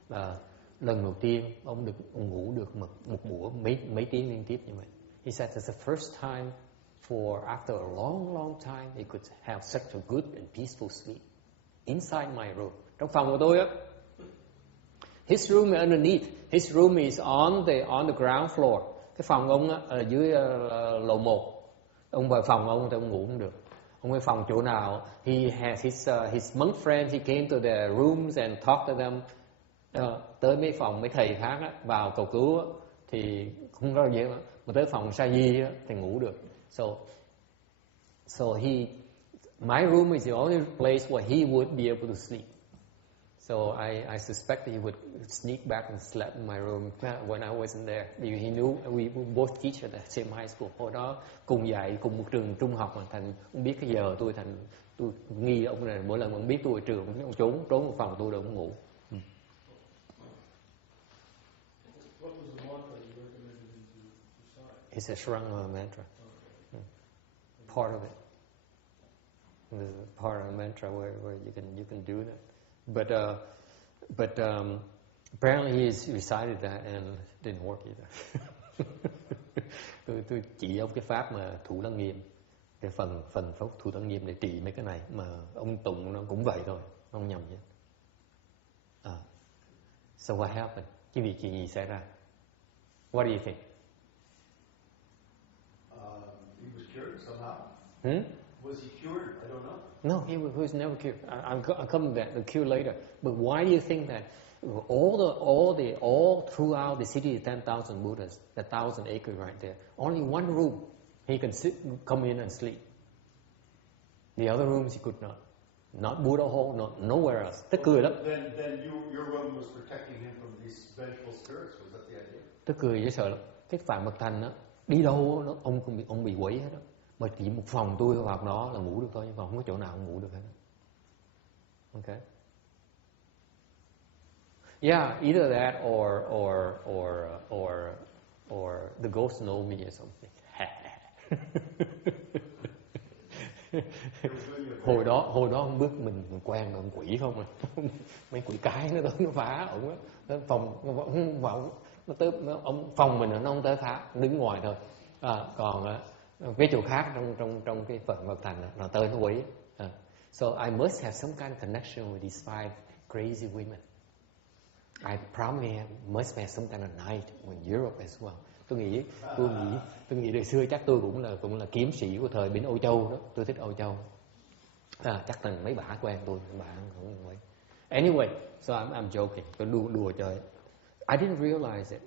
là lần đầu tiên ông ngủ được một buổi mấy tiếng liên tiếp như vậy. He said it's the first time after a long time he could have such a good and peaceful sleep inside my room. Trong phòng của tôi á. His room is underneath. His room is on the ground floor. Cái phòng ông á, ở dưới lầu 1. Ông vào phòng ông thì ông ngủ không được. Ông ở phòng chỗ nào? He has his monk friends. He came to their rooms and talked to them. Tới mấy phòng mấy thầy khác á, vào cầu cứu á, thì không có gì hết. Mà tới phòng sa di á, thì ngủ được. So my room is the only place where he would be able to sleep. So I suspect he would sneak back and sleep in my room when I wasn't there. He knew we both teach at the same high school. Hồi đó cùng dạy cùng một trường trung học mà Thành không biết cái giờ tôi nghi ông này mỗi lần ông biết tôi ở trường ông trốn vào phòng tôi để ông ngủ. It's a Shranga mantra. Part of it. There's a part of the mantra where you can do that. But apparently he recited that and it didn't work either. tôi chỉ ông cái pháp mà thủ lăng nghiêm, cái phần pháp thủ lăng nghiêm để trị mấy cái này mà ông Tùng nó cũng vậy thôi, không nhầm chứ. So what happened? Cái việc gì xảy ra? What do you think? He was cured somehow. Was he cured? I don't know. No, he was never cured. I'll come to that. The cure later. But why do you think that all throughout the city of 10,000 Buddhas, the 1,000 acres right there, only one room he can come in and sleep. The other rooms he could not. Not Buddha hall, nowhere else. Tức cười lắm. Then your room was protecting him from these vengeful spirits. Was that the idea? Tức cười dễ sợ lắm. Cái Phạm Bậc Thành á, đi đâu đó, ông bị quấy hết đó. Mà chỉ một phòng tôi vào đó là ngủ được thôi, nhưng mà không có chỗ nào ngủ được hết. Okay. Yeah, either that or the ghost know me or something. hồi đó ông bước mình quen ông quỷ không à. Mấy quỷ cái nó tới nó phá ổng á, nó phòng vào nó tới ông phòng mình nó không tới phá, đứng ngoài thôi. Còn cái chỗ khác trong cái phần Phật thành nó tới nó quỷ. So I must have some kind of connection with these 5 crazy women. I probably must have some kind of night in Europe as well. Tôi nghĩ đời xưa chắc tôi cũng là kiếm sĩ của thời bên Âu Châu đó. Tôi thích Âu Châu. Chắc là mấy bà quen tôi, bà không vậy. Anyway, so I'm joking. Tôi đùa chơi. I didn't realize it.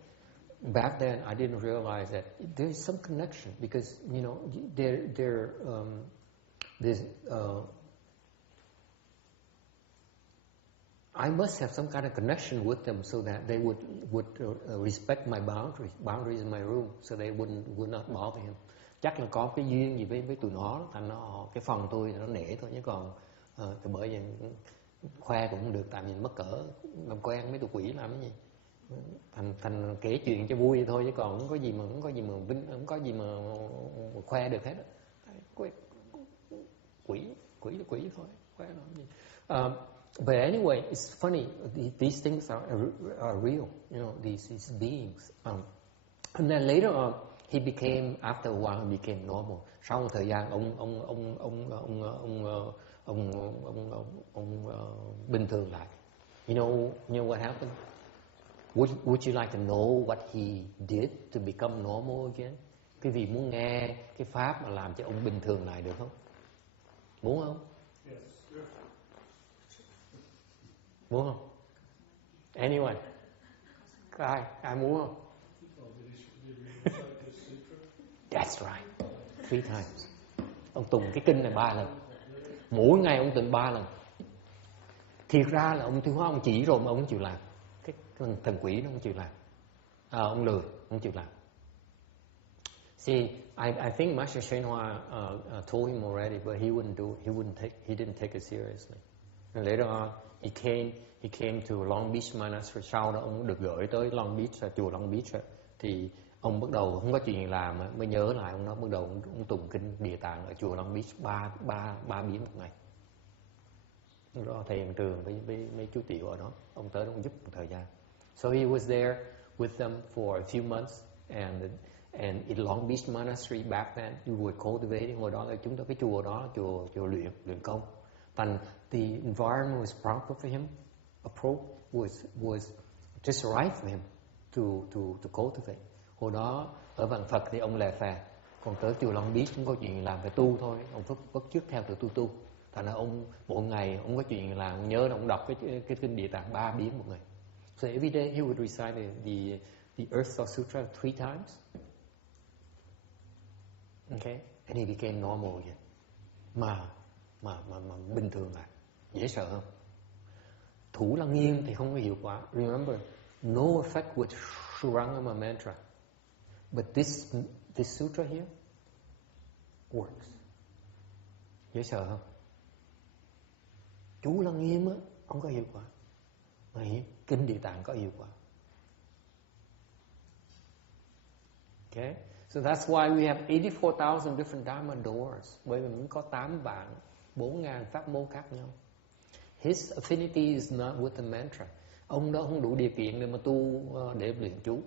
Back then, I didn't realize that there's some connection because you know there's I must have some kind of connection with them so that they would respect my boundaries in my room, so they would not bother him. Chắc là có cái duyên gì với tụi nó, thành nó cái phòng tôi nó nể thôi, chứ còn bởi vì khoe cũng không được, tại mình mất cỡ làm quen mấy tụi quỷ làm cái gì. Thành kể chuyện cho vui thôi, chứ còn không có gì mà khoe được hết. Quỷ thôi, khoe làm gì. But anyway, it's funny. These things are real. You know, these beings. And then later on, he became, after a while, he became normal. Sau một thời gian, ông bình thường lại. You know what happened? Would you like to know what he did to become normal again? Quý vị muốn nghe cái pháp mà làm cho ông bình thường lại được không? Muốn không? Yes, sure. Muốn không? Anyway, ai muốn không? That's right. 3 times. Ông tụng cái kinh này 3 lần. Mỗi ngày ông tụng 3 lần. Thiệt ra là ông tiêu hóa ông chỉ rồi mà ông không chịu làm. Cái thần quỷ nó không chịu làm. Ông lười, không chịu làm. See, I think Master Shen Hoa told him already, but he wouldn't do it. He didn't take it seriously. And later on, he came to Long Beach Monastery. Sau đó ông được gửi tới Long Beach, chùa Long Beach. Thì ông bắt đầu không có chuyện gì làm, mới nhớ lại ông nói bắt đầu ông tụng kinh Địa Tạng ở chùa Long Beach 3 biến một ngày. Lúc đó thầy Hiện Trường với mấy chú tiểu ở đó, ông tới đó ông giúp một thời gian. So he was there with them for a few months, and in Long Beach Monastery back then we were cultivating. Hồi đó là chúng ta cái chùa đó chùa luyện công. And the environment was proper for him. Approach was just right for him to cultivate. Hồi đó ở Vạn Phật thì ông lè phè, còn tới chùa Long Beach không có chuyện làm, phải tu thôi. Ông bắt chước theo từ tu. Thành ra ông mỗi ngày ông có chuyện làm, ông nhớ là ông đọc cái kinh Địa Tạng 3 biến một ngày. So every day he would recite the Earth Store Sutra 3 times. Okay, and he became normal again. Mà bình thường lại, dễ sợ không? Thủ lăng nghiêm thì không có hiệu quả. Remember, no effect with Shurangama mantra. But this sutra here works. Dễ sợ không? Chú lăng nghiêm á, không có hiệu quả. Mà kinh Địa Tạng có hiệu quả. Okay? So that's why we have 84,000 different Dharma doors. Bởi vì mình có 8 vạn 4.000 pháp môn khác nhau. His affinity is not with the mantra. Ông đó không đủ điều kiện để mà tu để luyện chú.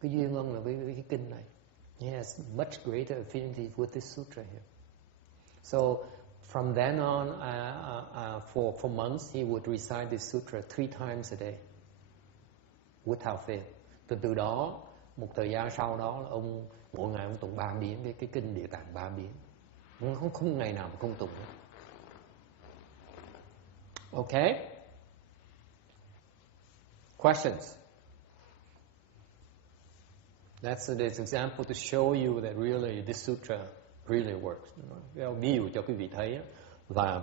Cái duyên ông là với cái kinh này. He has much greater affinity with this sutra here. So from then on, for months, he would recite this sutra 3 times a day, without fail. Từ đó, một thời gian sau đó, ông mỗi ngày ông tụng 3 biến, cái kinh Địa Tạng 3 biến. Không ngày nào mà không tụng. Okay? Questions? That's this example to show you that really this sutra really works. Ví dụ cho quý vị thấy và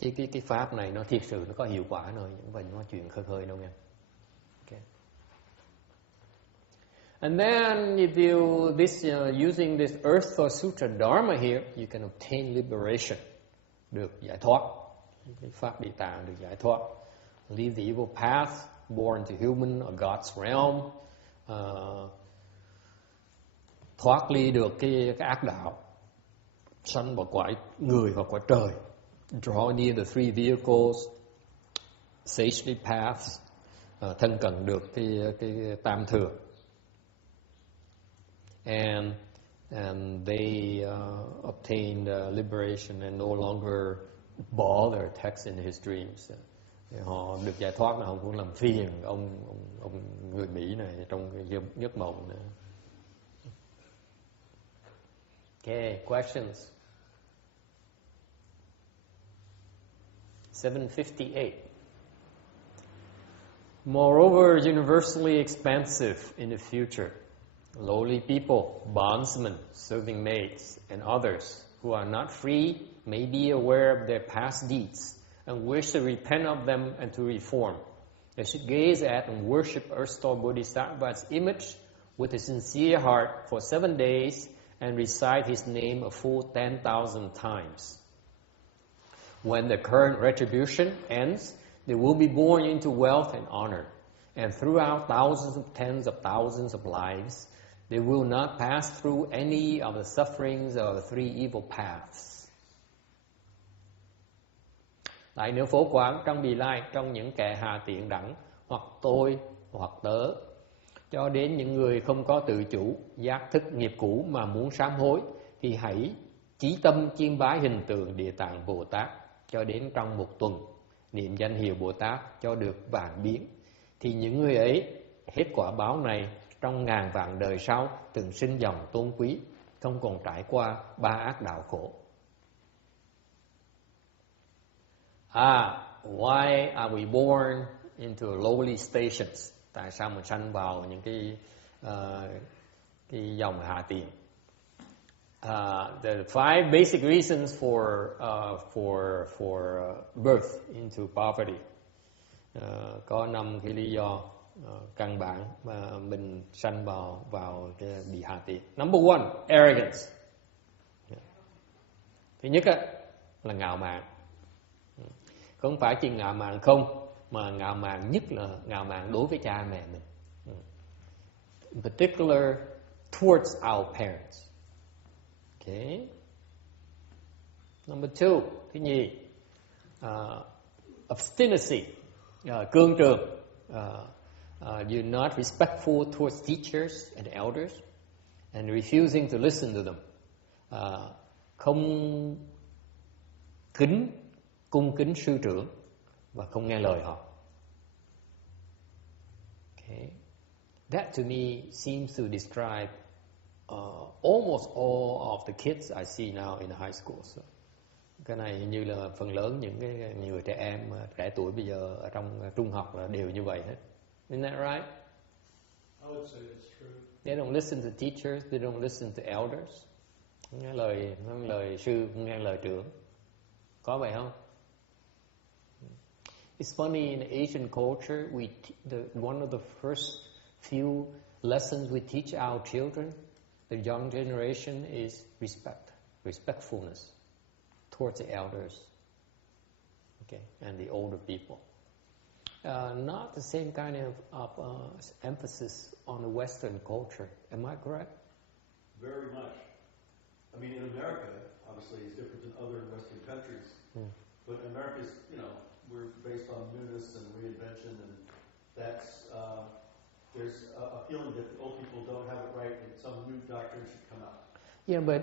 cái pháp này nó thiệt sự nó có hiệu quả rồi, không phải nói chuyện khơi đâu nha. Okay. And then if you using this Earth Store Sutra Dharma here, you can obtain liberation, được giải thoát. Cái pháp Địa Tạng được giải thoát. leave the evil path, born to human or God's realm, thoát ly được cái ác đạo, sanh vào cõi người hoặc cõi trời, draw near the three vehicles, sagely paths, thân cận được cái tam thừa, and they obtained liberation and no longer bother texting his dreams. Họ được giải thoát là không cũng làm phiền ông người Mỹ này trong cái giấc mộng nữa. Okay, questions? 758. Moreover, universally expansive in the future, lowly people, bondsmen, serving maids, and others who are not free may be aware of their past deeds and wish to repent of them and to reform. They should gaze at and worship Earth Store Bodhisattva's image with a sincere heart for 7 days and recite his name a full 10,000 times. When the current retribution ends, they will be born into wealth and honor, and throughout thousands of tens of thousands of lives, they will not pass through any of the sufferings of the three evil paths. Lại nữa phổ quán trong bì lai, trong những kẻ hà tiện đẳng, hoặc tôi, hoặc tớ, cho đến những người không có tự chủ, giác thức nghiệp cũ mà muốn sám hối, thì hãy chí tâm chiêm bái hình tượng Địa Tạng Bồ Tát, cho đến trong một tuần, niệm danh hiệu Bồ Tát cho được vạn biến. Thì những người ấy, hết quả báo này, trong ngàn vạn đời sau, từng sinh dòng tôn quý, không còn trải qua ba ác đạo khổ. Why are we born into lowly stations? Tại sao mình sanh vào những cái dòng hạ tiện? The five basic reasons for birth into poverty. Có 5 cái lý do căn bản mà mình sanh vào cái bị hạ tiện. Number one, arrogance. Thứ nhất là ngạo mạn. Không phải chỉ ngạo mạn không, mà ngạo mạn nhất là ngạo mạn đối với cha mẹ mình. In particular, towards our parents. Okay. Number two, thứ nhì, obstinacy, cương trường. You're not respectful towards teachers and elders, and refusing to listen to them. Không cung kính sư trưởng và không nghe lời họ. Okay. That to me seems to describe almost all of the kids I see now in the high schools. Cái này như là phần lớn những cái người trẻ em trẻ tuổi bây giờ ở trong trung học là đều như vậy hết. Isn't that right? I would say it's true. They don't listen to teachers, they don't listen to elders. Không nghe lời sư, không nghe lời trưởng. Có vậy không? It's funny, in Asian culture, one of the first few lessons we teach our children, the young generation, is respectfulness towards the elders, okay, and the older people. Not the same kind of emphasis on the Western culture. Am I correct? Very much. I mean, in America, obviously, it's different than other Western countries. But America's, we're based on newness and reinvention, and that's there's a feeling that the old people don't have it right, and some new doctrine should come out. Yeah, but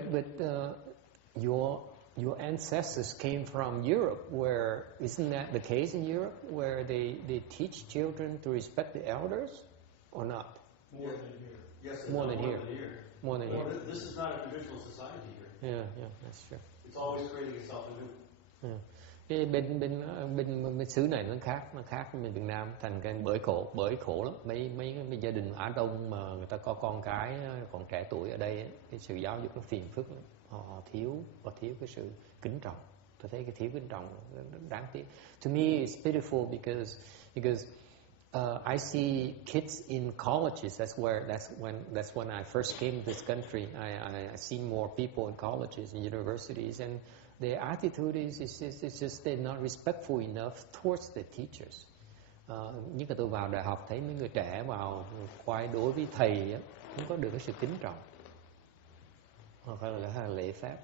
your ancestors came from Europe, where isn't that the case in Europe, where they teach children to respect the elders, or not? More than here. Yes, more than here. More than here. This is not a traditional society here. Yeah, that's true. It's always creating itself anew. Yeah. Cái bên xứ này nó khác với bên Việt Nam, thành cái bởi khổ lắm. Mấy gia đình Á Đông mà người ta có con cái còn trẻ tuổi ở đây, cái sự giáo dục nó phiền phức lắm. Họ thiếu cái sự kính trọng. Tôi thấy cái thiếu kính trọng đáng tiếc. To me it's pitiful because I see kids in colleges. That's when I first came to this country. I see more people in colleges and universities, and their attitude is just they're not respectful enough towards the teachers. nhất là tôi vào đại học thấy mấy người trẻ vào khoái đối với thầy á, không có được cái sự kính trọng, hoặc là lễ phép.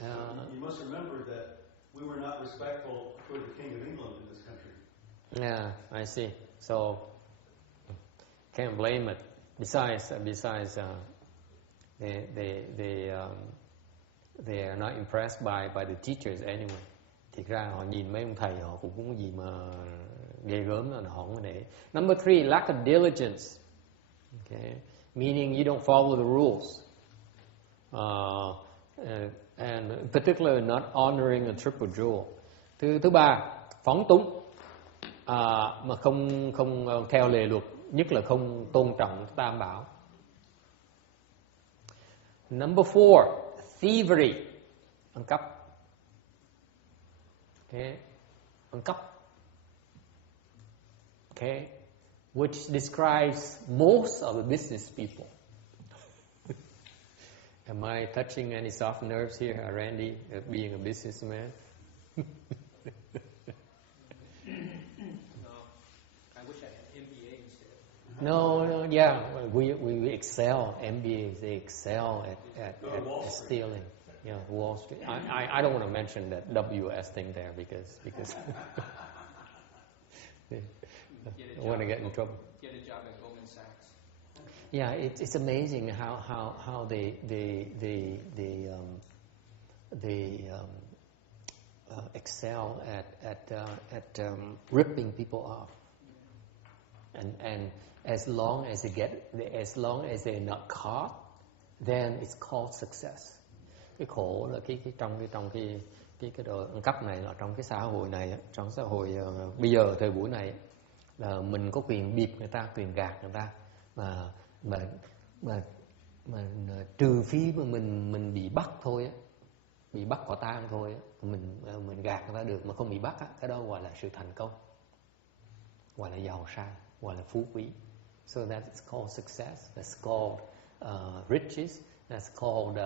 You must remember that we were not respectful toward the King of England in this country. Yeah, I see. So can't blame it. Besides, they are not impressed by the teachers anyway. Thiệt ra họ nhìn mấy ông thầy họ cũng không có gì mà ghê gớm đó, họ không có để. Number 3, lack of diligence. Okay, meaning you don't follow the rules. And particularly not honoring a triple jewel. Thứ ba, phóng túng, mà không theo lề luật, nhất là không tôn trọng tam bảo. Number 4, thievery, ăn cắp. Okay, ăn cắp. Okay, which describes most of the business people. Am I touching any soft nerves here, Randy, being a businessman? No, I wish I had MBA instead. No, yeah, we excel. MBAs, they excel at stealing. Yeah, Wall Street. I don't want to mention that WS thing there because I want to get in trouble. Get a job at Goldman Sachs. Yeah, it's amazing how they excel at ripping people off, and as long as they're not caught, then it's called success. Cái khổ là cái đồ ăn cắp này là trong cái xã hội này, trong xã hội bây giờ thời buổi này là mình có quyền bịp người ta, quyền gạt người ta, mà trừ phi mà mình bị bắt thôi á, bị bắt quả tang thôi á, mình gạt người ta được mà không bị bắt á, cái đó gọi là sự thành công, gọi là giàu sang, gọi là phú quý. So that's called success. That's called riches. That's called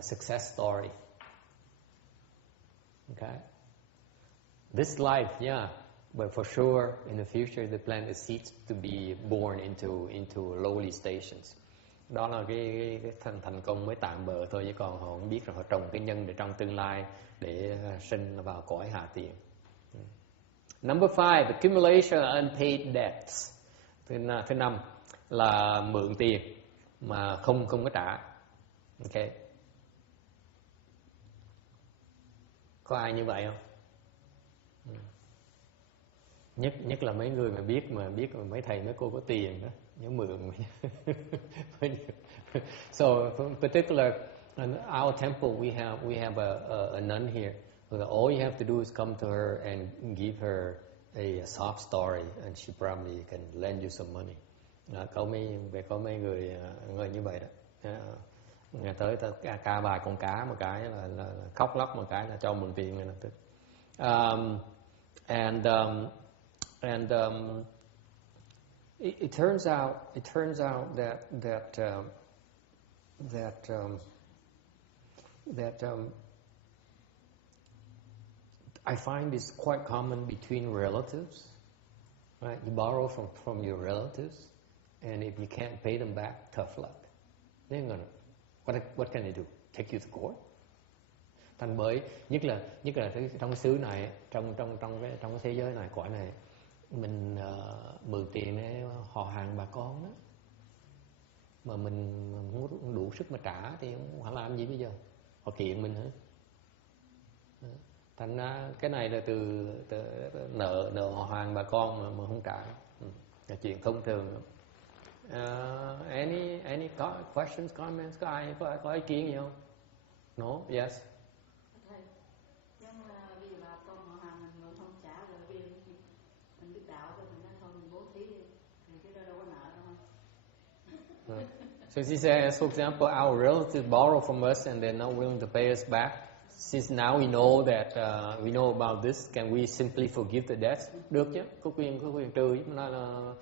success story. Okay. This life, yeah, but for sure in the future they plant the seeds to be born into lowly stations. Đó là cái thành công mới tạm bợ thôi, chứ còn họ không biết rằng họ trồng cái nhân để trong tương lai để sinh vào cõi hạ tiền. Number 5, accumulation of unpaid debts. Thứ năm là mượn tiền mà không có trả. Okay. Có ai như vậy không? Nhất là mấy người mà biết mấy thầy mấy cô có tiền đó, nhớ mượn. So in particular in our temple we have a nun here. All you have to do is come to her and give her a sob story and she probably can lend you some money. Có mấy người như vậy đó. Ngày tới ta ca bài con cá một cái là khóc lóc một cái là cho mượn tiền này lập tức. It turns out that I find this quite common between relatives. Right? You borrow from your relatives, and if you can't pay them back, tough luck. They're gonna. What can they do? Take you to court? Thành bởi nhất là trong cái xứ này, trong cái thế giới này, cõi này, mình mượn tiền họ hàng bà con đó, mà mình không đủ sức mà trả thì họ làm gì bây giờ? Họ kiện mình hả? Thành ra cái này là từ nợ họ hàng bà con mà không trả, là chuyện thông thường. Any questions, comments? Có ý kiến gì không? No? Yes? Thầy, nhưng mà bây giờ bà con họ hàng mình không trả rồi, bây giờ mình biết đạo rồi mình nói thôi mình bố thí đi, thì cái đó đâu có nợ đâu. So she says, for example, our relatives borrow from us and they're not willing to pay us back. Since now we know that we know about this, can we simply forgive the debts? Được chứ, có quyền trừ. Nói là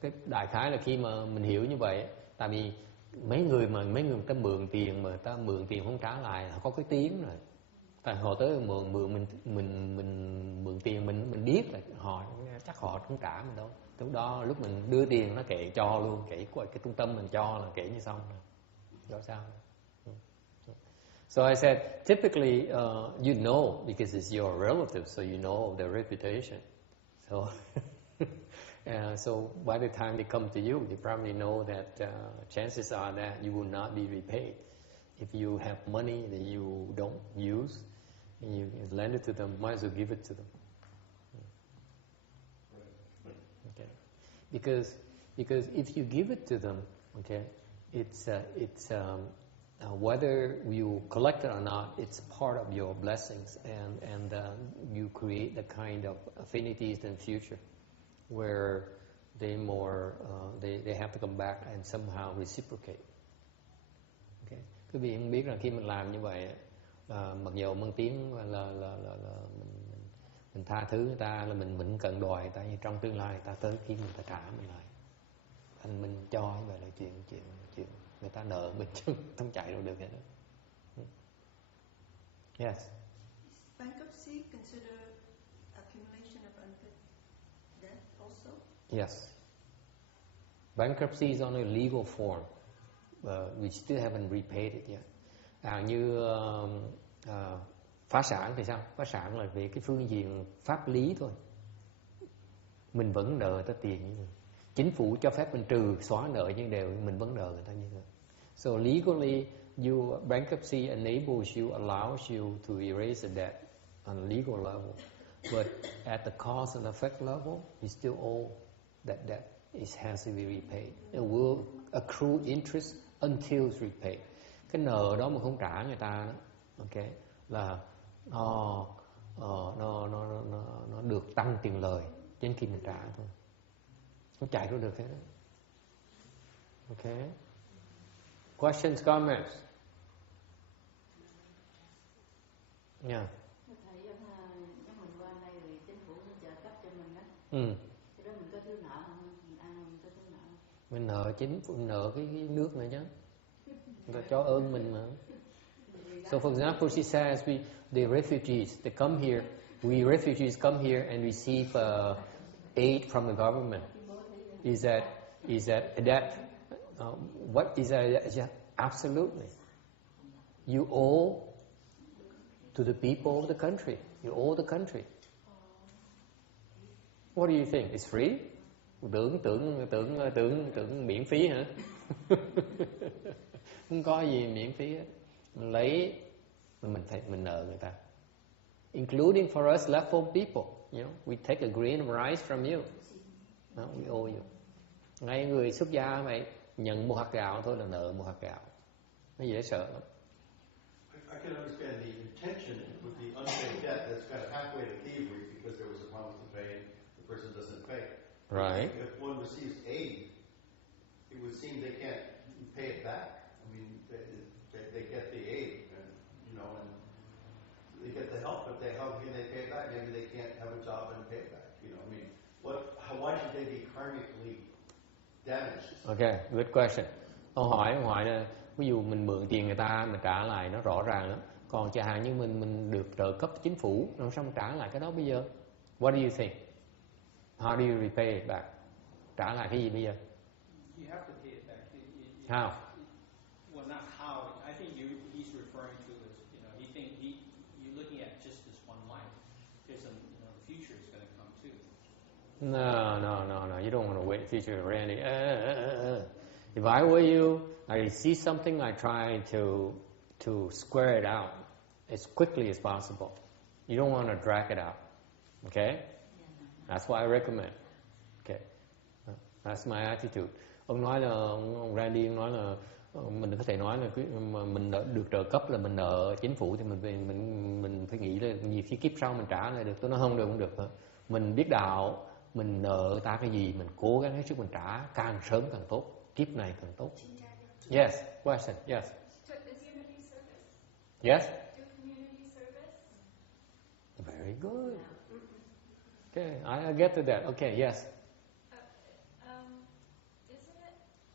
cái đại khái là khi mà mình hiểu như vậy, tại vì mấy người ta mượn tiền mà ta mượn tiền không trả lại, họ có cái tiếng rồi. Tại họ tới mượn mượn tiền mình biết là họ chắc họ không trả mình đâu. Lúc đó lúc mình đưa tiền nó kệ cho luôn, kệ cái trung tâm mình cho là kệ như xong rồi. Đâu sao. So I said, typically you know because it's your relative, so you know their reputation. So so by the time they come to you, they probably know that chances are that you will not be repaid. If you have money that you don't use, and you lend it to them, might as well give it to them. Okay, because if you give it to them, okay, it's whether you collect it or not, it's part of your blessings, and you create the kind of affinities in the future where they have to come back and somehow reciprocate. Okay, quý vị không biết là khi mình làm như vậy, mặc dù mang tiếng là mình tha thứ người ta, là mình cần đòi người ta, nhưng trong tương lai người ta tới khi mình ta trả mình lại, thành mình cho như vậy là chuyện người ta nợ mình chứ không chạy đâu được hết đó. Yes. Is bankruptcy considered accumulation of unpaid debt also? Yes. Bankruptcy is on a legal form. We still haven't repaid it yet. Như phá sản thì sao? Phá sản là về cái phương diện pháp lý thôi. Mình vẫn nợ người ta tiền như vậy. Chính phủ cho phép mình trừ xóa nợ nhưng đều mình vẫn nợ người ta như vậy. So legally, bankruptcy enables you, allows you to erase the debt on a legal level. But at the cause and effect level, you still owe that debt. It has to be repaid. It will accrue interest until it's repaid. Cái nợ đó mà không trả người ta đó, okay, là nó được tăng tiền lời đến khi mình trả thôi. Không chạy đâu được hết đó. Okay. Questions, comments? Yeah. Thầy giống mình qua đây rồi chính phủ trợ cấp cho mình đó. Thì đó mình có thiếu nợ không? Mình ăn mình có thiếu nợ không? Mình nợ chính phủ, nợ cái nước này chứ. Người ta cho ơn mình mà. So for example, she says the refugees, they come here, we refugees come here and receive aid from the government. Is that a debt? What is that? Yeah, absolutely. You owe to the people of the country. You owe the country. What do you think? It's free? Tưởng miễn phí hả? Không có gì miễn phí hết. Mình lấy mình nợ người ta. Including for us leftfold people, you know, we take a grain of rice from you. No, we owe you. Ngay người xuất gia vậy, nhận một hạt gạo thôi là nợ một hạt gạo. Nó dễ sợ lắm. I can understand the intention with the unpaid debt that's got halfway to thievery because there was a promise to pay, the person doesn't pay. Right. If one receives aid, it would seem they can't pay it back. I mean, they get the aid, and you know, and they get the help, but how can they pay it back? Maybe they can't have a job and pay it back. You know, I mean, why should they be karmically damaged? Okay, good question. Câu hỏi là ví dụ mình mượn tiền người ta mình trả lại nó rõ ràng lắm. Còn chẳng hạn như mình được trợ cấp chính phủ, làm sao mình trả lại cái đó bây giờ? What do you think? How do you repay it back? Trả lại cái gì bây giờ? You have to pay it back. How? Well, not how. I think he's referring to as, you know, you're looking at just this one life. There's the future is going to come too. No. You don't want to wait future, Randy. If I were you, I see something, I try to square it out as quickly as possible. You don't want to drag it out. Okay? That's what I recommend. Okay. That's my attitude. Ông nói là, ông Randy ông nói là mình có thể nói là mình được trợ cấp là mình nợ chính phủ thì mình phải nghĩ là nhiều khi kiếp sau mình trả lại được. Tôi nói không được hả? Mình biết đạo, mình nợ ta cái gì mình cố gắng hết sức mình trả càng sớm càng tốt, kiếp này càng tốt. Yes, question. Yes. So is community service? Yes. Do community service? Very good. Okay, I get to that. Okay, yes.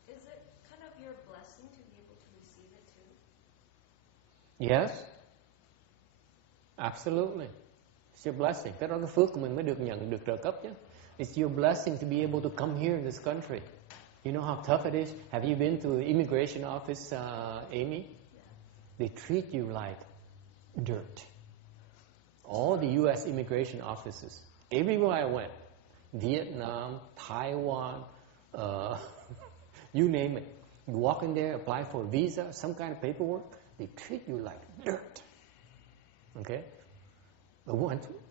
Is it kind of your blessing to be able to receive it too? Yes. Absolutely. It's your blessing. Cái đó cái phước của mình mới được nhận được trợ cấp chứ. It's your blessing to be able to come here in this country. You know how tough it is? Have you been to the immigration office, Amy? They treat you like dirt. All the U.S. immigration offices, everywhere I went, Vietnam, Taiwan, you name it. You walk in there, apply for a visa, some kind of paperwork, they treat you like dirt. Okay?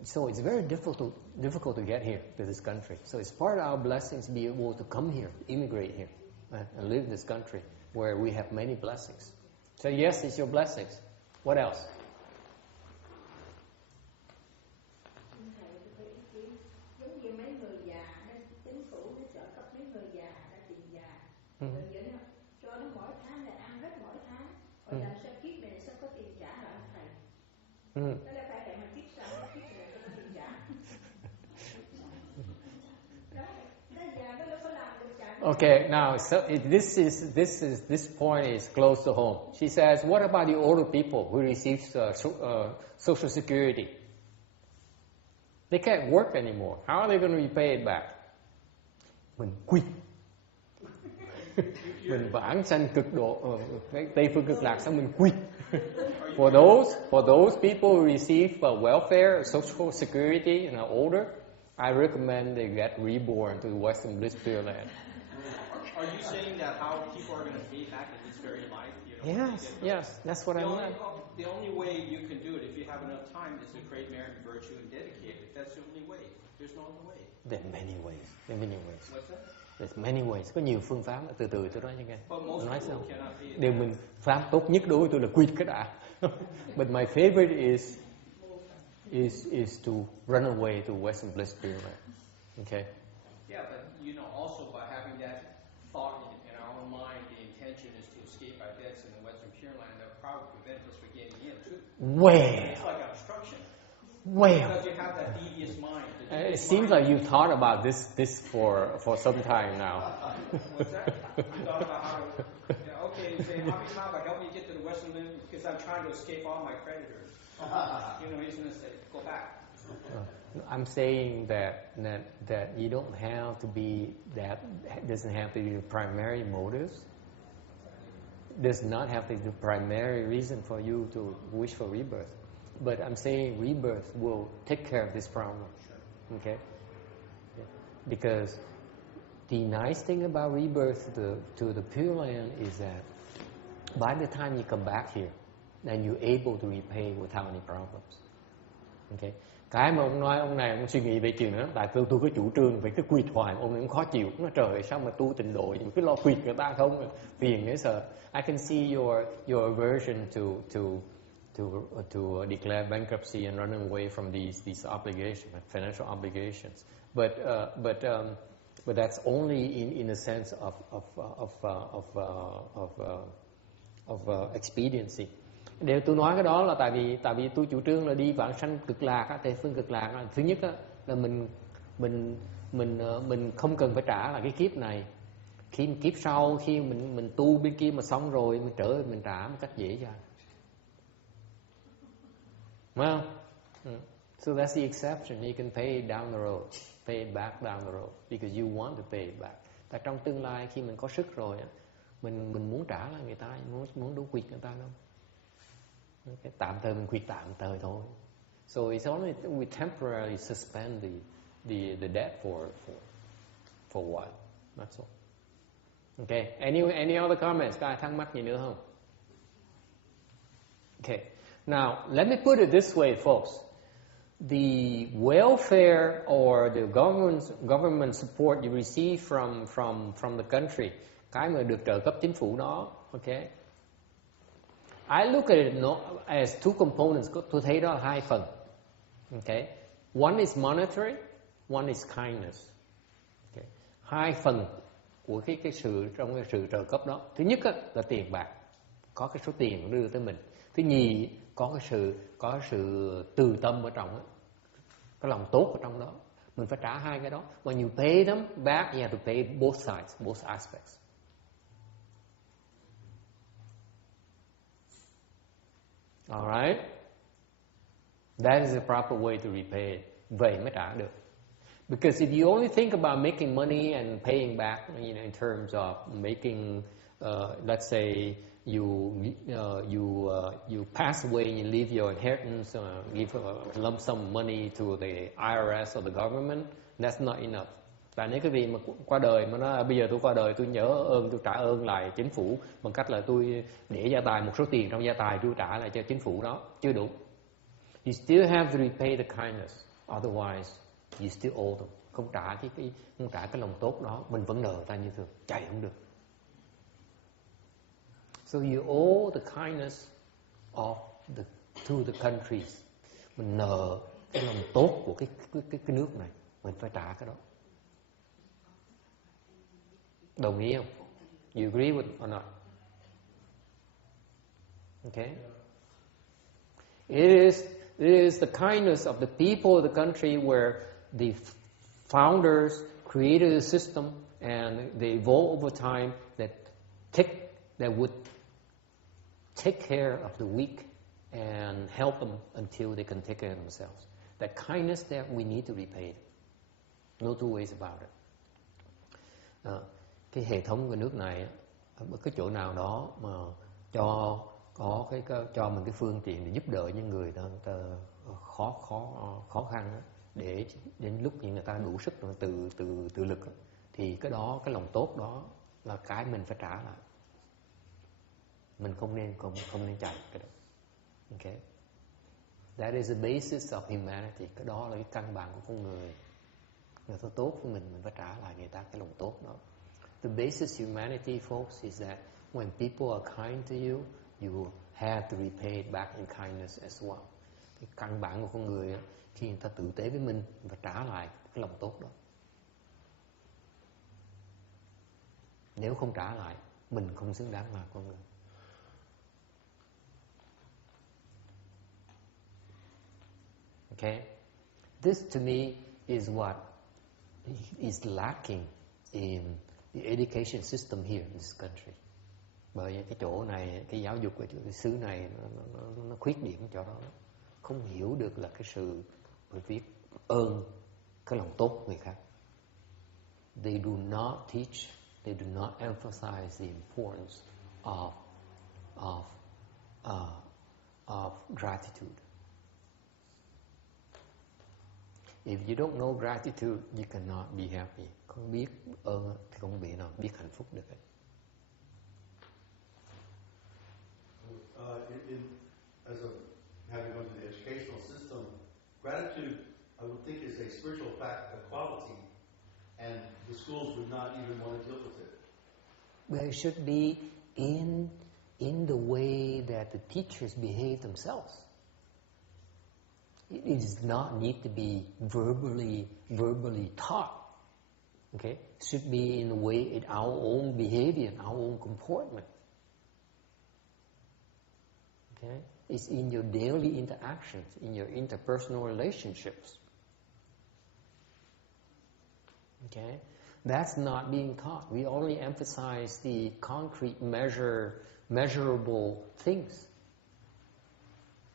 So it's very difficult to get here to this country. So it's part of our blessings to be able to come here, immigrate here, and live in this country where we have many blessings. So yes, it's your blessings. What else? Giống như mấy người già, chính phủ nó trợ cấp mấy người già, đã tiền già, rồi vậy nó cho nó mỗi tháng là ăn hết mỗi tháng, rồi làm sao kiếp này sao có tiền trả lại ông thầy? Đó là phải để mà kiếp sau nó kiếp này có tiền trả. Okay, now this point is close to home. She says, what about the older people who receive Social Security? They can't work anymore. How are they going to repay it back? Mình quỵt. Mình vãng sanh cực độ, Tây phương cực lạc xong mình quỵt. For those people who receive welfare, Social Security, and are older, I recommend they get reborn to the Western Bliss Pure Land. Are you saying that how people are going to pay back in this very life? You know, Yes, that's what I meant. The only way you can do it, if you have enough time, is to create merit and virtue and dedicate it. That's the only way. There's no other way. There are many ways. What's that? There's many ways. Có nhiều phương pháp. Từ từ tôi nói cho nghe. But most nói people sao? cannot pay it Điều back. mình pháp tốt nhất đối với tôi là quỵt cái đã. But my favorite is to run away to Western Bliss Pure Land. Okay. Yeah, but you know, also by having that thought in our own mind, the intention is to escape our debts in the Western Pure Land. That would probably prevent us from getting in too. It's like obstruction. Because you have that devious mind. It seems like you've thought about this for some time now. What's that? You thought about how to... Yeah, okay, say, how many times help me get to the Western Limb because I'm trying to escape all my creditors. You know, he's going to say, go back. I'm saying that you don't have to be that. Doesn't have to be the primary motives. Does not have to be the primary reason for you to wish for rebirth. But I'm saying rebirth will take care of this problem. Okay? Because the nice thing about rebirth to the Pure Land is that by the time you come back here, then you're able to repay without any problems. Okay? Cái mà ông nói, ông này ông suy nghĩ về chuyện đó, tại tôi có chủ trương về cái quỵt hoài, ông này cũng khó chịu. Nó trời sao mà tu tịnh độ, cứ lo quỵt người ta không, phiền cái sợ. I can see your aversion to declare bankruptcy and running away from these obligations, financial obligations. But that's only in a sense of expediency. Điều tôi nói cái đó là tại vì tôi chủ trương là đi vãng sanh cực lạc á, tây phương cực lạc á. Thứ nhất á, là mình không cần phải trả lại cái kiếp này. Khi kiếp sau khi mình tu bên kia mà xong rồi mình trở về mình trả một cách dễ dàng. Đúng không? So that's the exception. You can pay it down the road, pay it back down the road because you want to pay it back. Tại trong tương lai khi mình có sức rồi á, mình muốn trả lại người ta, muốn đổ quỵt người ta đâu. Okay. Tạm thời mình quỵt tạm thời thôi. So it's only we temporarily suspend the debt for a while. That's all. Okay. Any other comments? Có ai thắc mắc gì nữa không? Okay. Now let me put it this way, folks. The welfare or the government support you receive from the country, cái mà được trợ cấp chính phủ đó, okay. I look at it as two components. Tôi thấy đó là hai phần. Okay. One is monetary, one is kindness. Okay. Hai phần của cái sự trong cái sự trợ cấp đó. Thứ nhất là tiền bạc, có cái số tiền đưa tới mình. Thứ nhì có cái sự từ tâm ở trong đó, cái lòng tốt ở trong đó. Mình phải trả hai cái đó. When you pay them back, you have to pay both sides, both aspects. All right. That is the proper way to repay it. Vậy mới trả được. Because if you only think about making money and paying back, in terms of making, let's say you pass away and you leave your inheritance, give a lump sum money to the IRS or the government, that's not enough. Và nếu cái vị mà qua đời mà nói bây giờ tôi qua đời tôi nhớ ơn, tôi trả ơn lại chính phủ bằng cách là tôi để gia tài, một số tiền trong gia tài tôi trả lại cho chính phủ đó, chưa đủ. You still have to repay the kindness, otherwise you still owe them. Không trả cái lòng tốt đó, mình vẫn nợ ta như thường, chạy không được. So you owe the kindness to the countries. Mình nợ cái lòng tốt của cái nước này, mình phải trả cái đó. Đồng ý không? You agree with or not? Okay. It is the kindness of the people of the country where the founders created a system and they evolved over time that would take care of the weak and help them until they can take care of themselves. That kindness that we need to repay. No two ways about it. Cái hệ thống của nước này ở cái chỗ nào đó mà cho mình cái phương tiện để giúp đỡ những người ta khó khăn, để đến lúc những người ta đủ sức tự lực, thì cái đó, cái lòng tốt đó là cái mình phải trả lại. Mình không nên chạy cái đó. Okay. That is the basis of humanity. Cái đó là cái căn bản của con người. Người ta tốt với mình phải trả lại người ta cái lòng tốt đó. The basis humanity, folks, is that when people are kind to you, you have to repay it back in kindness as well. Cái căn bản của con người, khi người ta tử tế với mình phải trả lại cái lòng tốt đó. Nếu không trả lại, mình không xứng đáng là con người. Okay? This to me is what is lacking in the education system here in this country. Bởi cái chỗ này, cái giáo dục ở cái xứ này nó khuyết điểm chỗ đó. Không hiểu được là cái sự biết ơn, cái lòng tốt của người khác. They do not teach, they do not emphasize the importance of gratitude. If you don't know gratitude, you cannot be happy. Không biết ơn thì không biết hạnh phúc được. Having gone to the educational system, gratitude, I would think, is a spiritual fact, a quality, and the schools would not even want to deal with it. But it should be in the way that the teachers behave themselves. It does not need to be verbally taught. Okay, it should be in the way in our own behavior, our own comportment. Okay, it's in your daily interactions, in your interpersonal relationships. Okay, that's not being taught. We only emphasize the concrete, measurable things.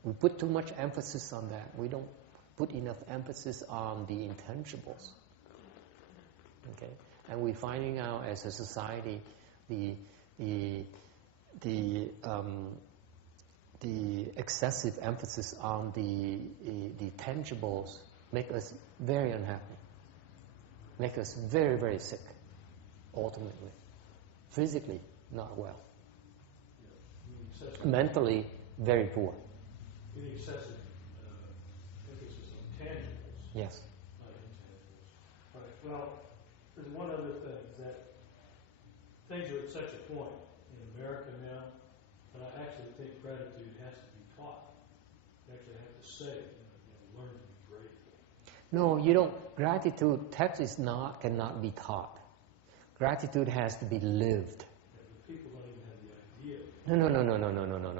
We put too much emphasis on that. We don't put enough emphasis on the intangibles. Okay, and we're finding out as a society the excessive emphasis on the tangibles make us very unhappy, make us very, very sick, ultimately. Physically, not well. Mentally, very poor. The excessive emphasis on tangibles. Yes. Not intangibles. All right. Well, there's one other thing, that things are at such a point in America now that I actually think gratitude has to be taught. You actually have to say it, learn to be grateful. No, you don't. Gratitude, cannot be taught. Gratitude has to be lived. Yeah, but people don't even have the idea.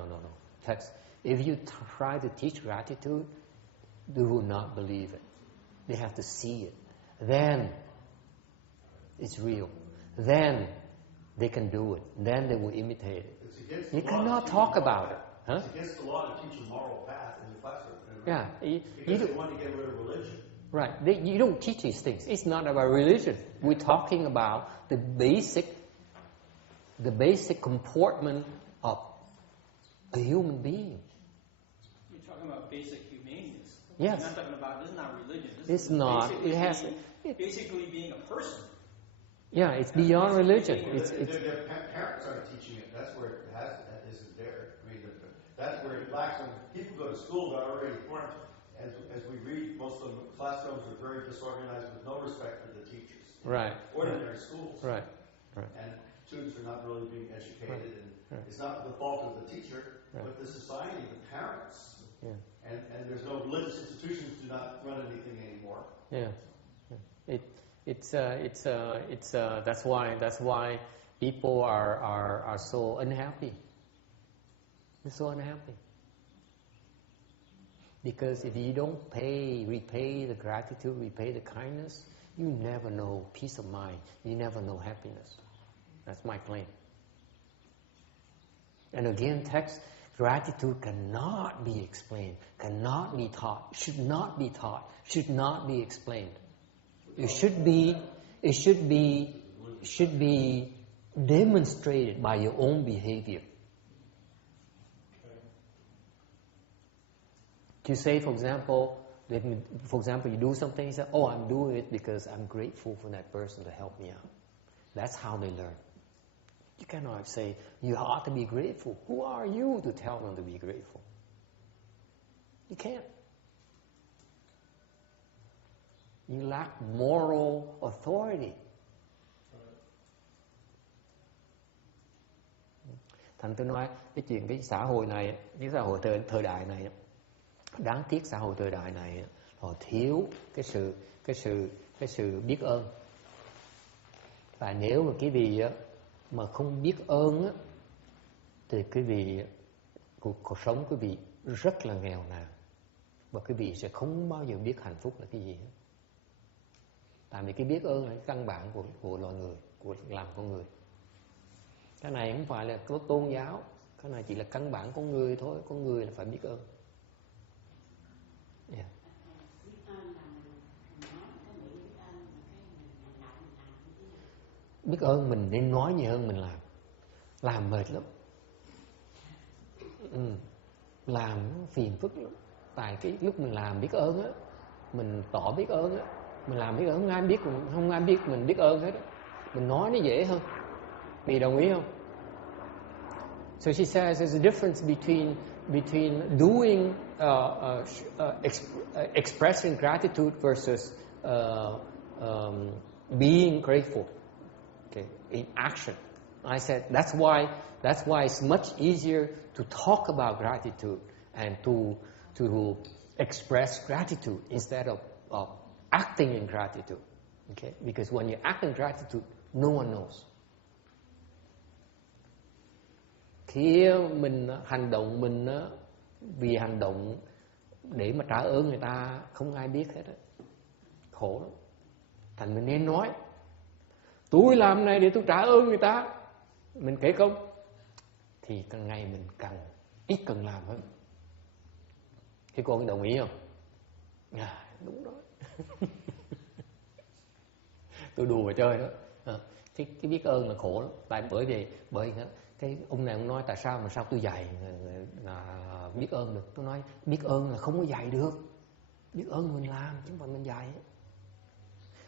No. Text. If you try to teach gratitude, they will not believe it. They have to see it. Then it's real. Then they can do it. Then they will imitate it. You cannot talk about it. Huh? It's against the law to teach a moral path in the classroom. Yeah, Because they want to get rid of religion. right. You don't teach these things. It's not about religion. We're talking about the basic comportment of a human being. You're talking about basic humaneness. Yes. You're not talking about, this is not religion. This It's is not. basically It has. basically being a person. Yeah, it's beyond religion. Well, It's their parents aren't teaching it. That's where it has. That isn't there. I mean, that's where it lacks. When people go to school, they're already formed. As we read, most of the classrooms are very disorganized with no respect for the teachers. right. Ordinary schools. Right. And students are not really being educated, and Right. it's not the fault of the teacher, Right. but the society, the parents. Yeah. And there's no religious institutions do not run anything anymore. Yeah. That's why people are so unhappy. They're so unhappy. Because if you don't repay the gratitude, repay the kindness, you never know peace of mind. You never know happiness. That's my claim. And again, text, gratitude cannot be explained, cannot be taught, should not be taught, should not be explained. It should be demonstrated by your own behavior. To say, for example, you do something, you say, "Oh, I'm doing it because I'm grateful for that person to help me out." That's how they learn. You cannot say, "You ought to be grateful." Who are you to tell them to be grateful? You can't. You lack moral authority. Thành tôi nói cái chuyện cái xã hội này, cái xã hội thời đại này, đáng tiếc xã hội thời đại này họ thiếu cái sự biết ơn. Và nếu mà quý vị mà không biết ơn á, thì quý vị cuộc sống quý vị rất là nghèo nàn, và quý vị sẽ không bao giờ biết hạnh phúc là cái gì hết. Tại vì cái biết ơn là cái căn bản của loài người, của làm con người. Cái này không phải là có tôn giáo, cái này chỉ là căn bản con người thôi. Con người là phải biết ơn. Yeah. Biết ơn mình nên nói nhiều hơn mình làm. Làm mệt lắm. Làm phiền phức lắm. Tại cái lúc mình làm biết ơn á, mình tỏ biết ơn á, mình làm biết ơn không ai biết mình biết ơn hết á. Mình nói nó dễ hơn. Mày đồng ý không? So she says there's a difference between doing expressing gratitude versus being grateful. Okay, in action. I said that's why it's much easier to talk about gratitude and to express gratitude instead of acting in gratitude. Okay, because when you act in gratitude, no one knows. Khi mình hành động vì hành động để mà trả ơn người ta, không ai biết hết á, khổ lắm. Thành mình nên nói, tôi làm này để tôi trả ơn người ta, mình kể công, thì càng ngày mình càng ít cần làm hơn. Thì cô đồng ý không? Đúng đó. Tôi đùa mà chơi đó. Cái biết ơn là khổ lắm. Bởi cái ông này ông nói tại sao tôi dạy là biết ơn được. Tôi nói biết ơn là không có dạy được. Biết ơn mình làm chứ không phải mình dạy.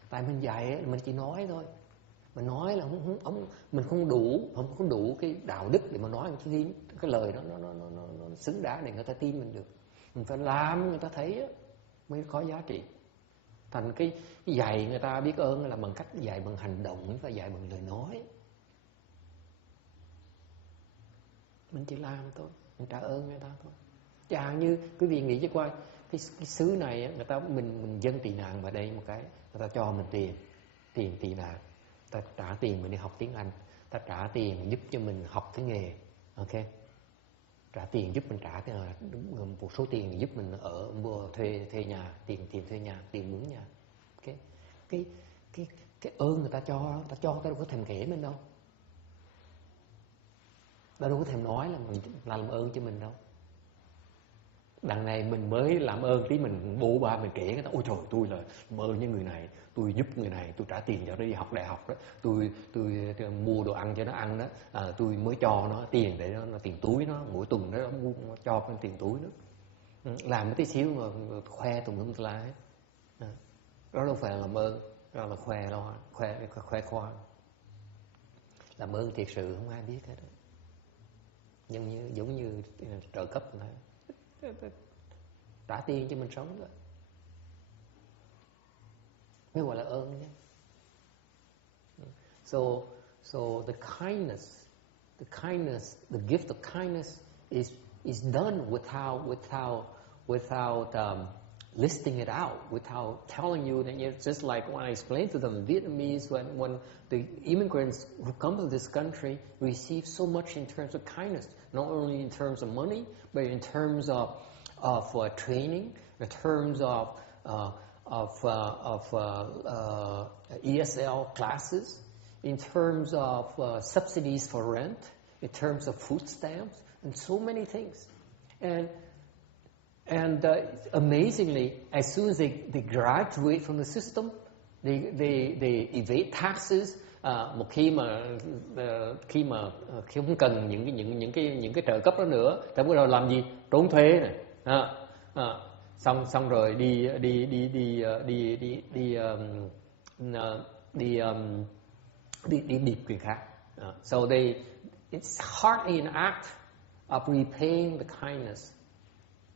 Tại mình dạy mình chỉ nói thôi. Mình nói là mình không đủ cái đạo đức để mà nói cái lời đó nó xứng đáng để người ta tin mình được. Mình phải làm người ta thấy mới có giá trị. Thành cái dạy người ta biết ơn là bằng cách dạy bằng hành động, và dạy bằng lời nói. Mình chỉ làm thôi, mình trả ơn người ta thôi. Chẳng như quý vị nghĩ chứ coi, cái xứ này người ta mình dân tị nạn vào đây một cái, người ta cho mình tiền tị nạn, ta trả tiền mình đi học tiếng Anh, ta trả tiền giúp cho mình học cái nghề, ok? Trả tiền giúp mình trả cái một số tiền giúp mình ở mua thuê nhà, tiền thuê nhà, tiền mướn nhà, ok? Cái ơn người ta cho ta đâu có thèm kể mình đâu. Ta đâu có thèm nói là mình làm ơn cho mình đâu. Đằng này mình mới làm ơn tí mình bộ ba mình kể người ta, ôi trời tôi là làm ơn với người này, tôi giúp người này, tôi trả tiền cho nó đi học đại học đó, tôi mua đồ ăn cho nó ăn đó, tôi mới cho nó tiền để nó tiền túi nó mỗi tuần nó cho cái tiền túi nó, làm một tí xíu mà khoe tùm lum la hết. Đó đâu phải là làm ơn, đó là khoe khoang. Làm ơn thiệt sự không ai biết hết đó. Giống như trợ cấp này, trả tiền cho mình sống thôi, mới gọi là ơn nhé. So the gift of kindness is done without listing it out, without telling you that. It's just like when I explained to them in Vietnamese, when the immigrants who come to this country receive so much in terms of kindness, not only in terms of money, but in terms of training, in terms of ESL classes, in terms of subsidies for rent, in terms of food stamps, and so many things. And amazingly, as soon as they graduate from the system, they evade taxes. Một khi mà không cần những cái trợ cấp đó nữa, thì bắt đầu làm gì? Trốn thuế này, xong rồi đi điệp quyền khác. So it's hardly an act of repaying the kindness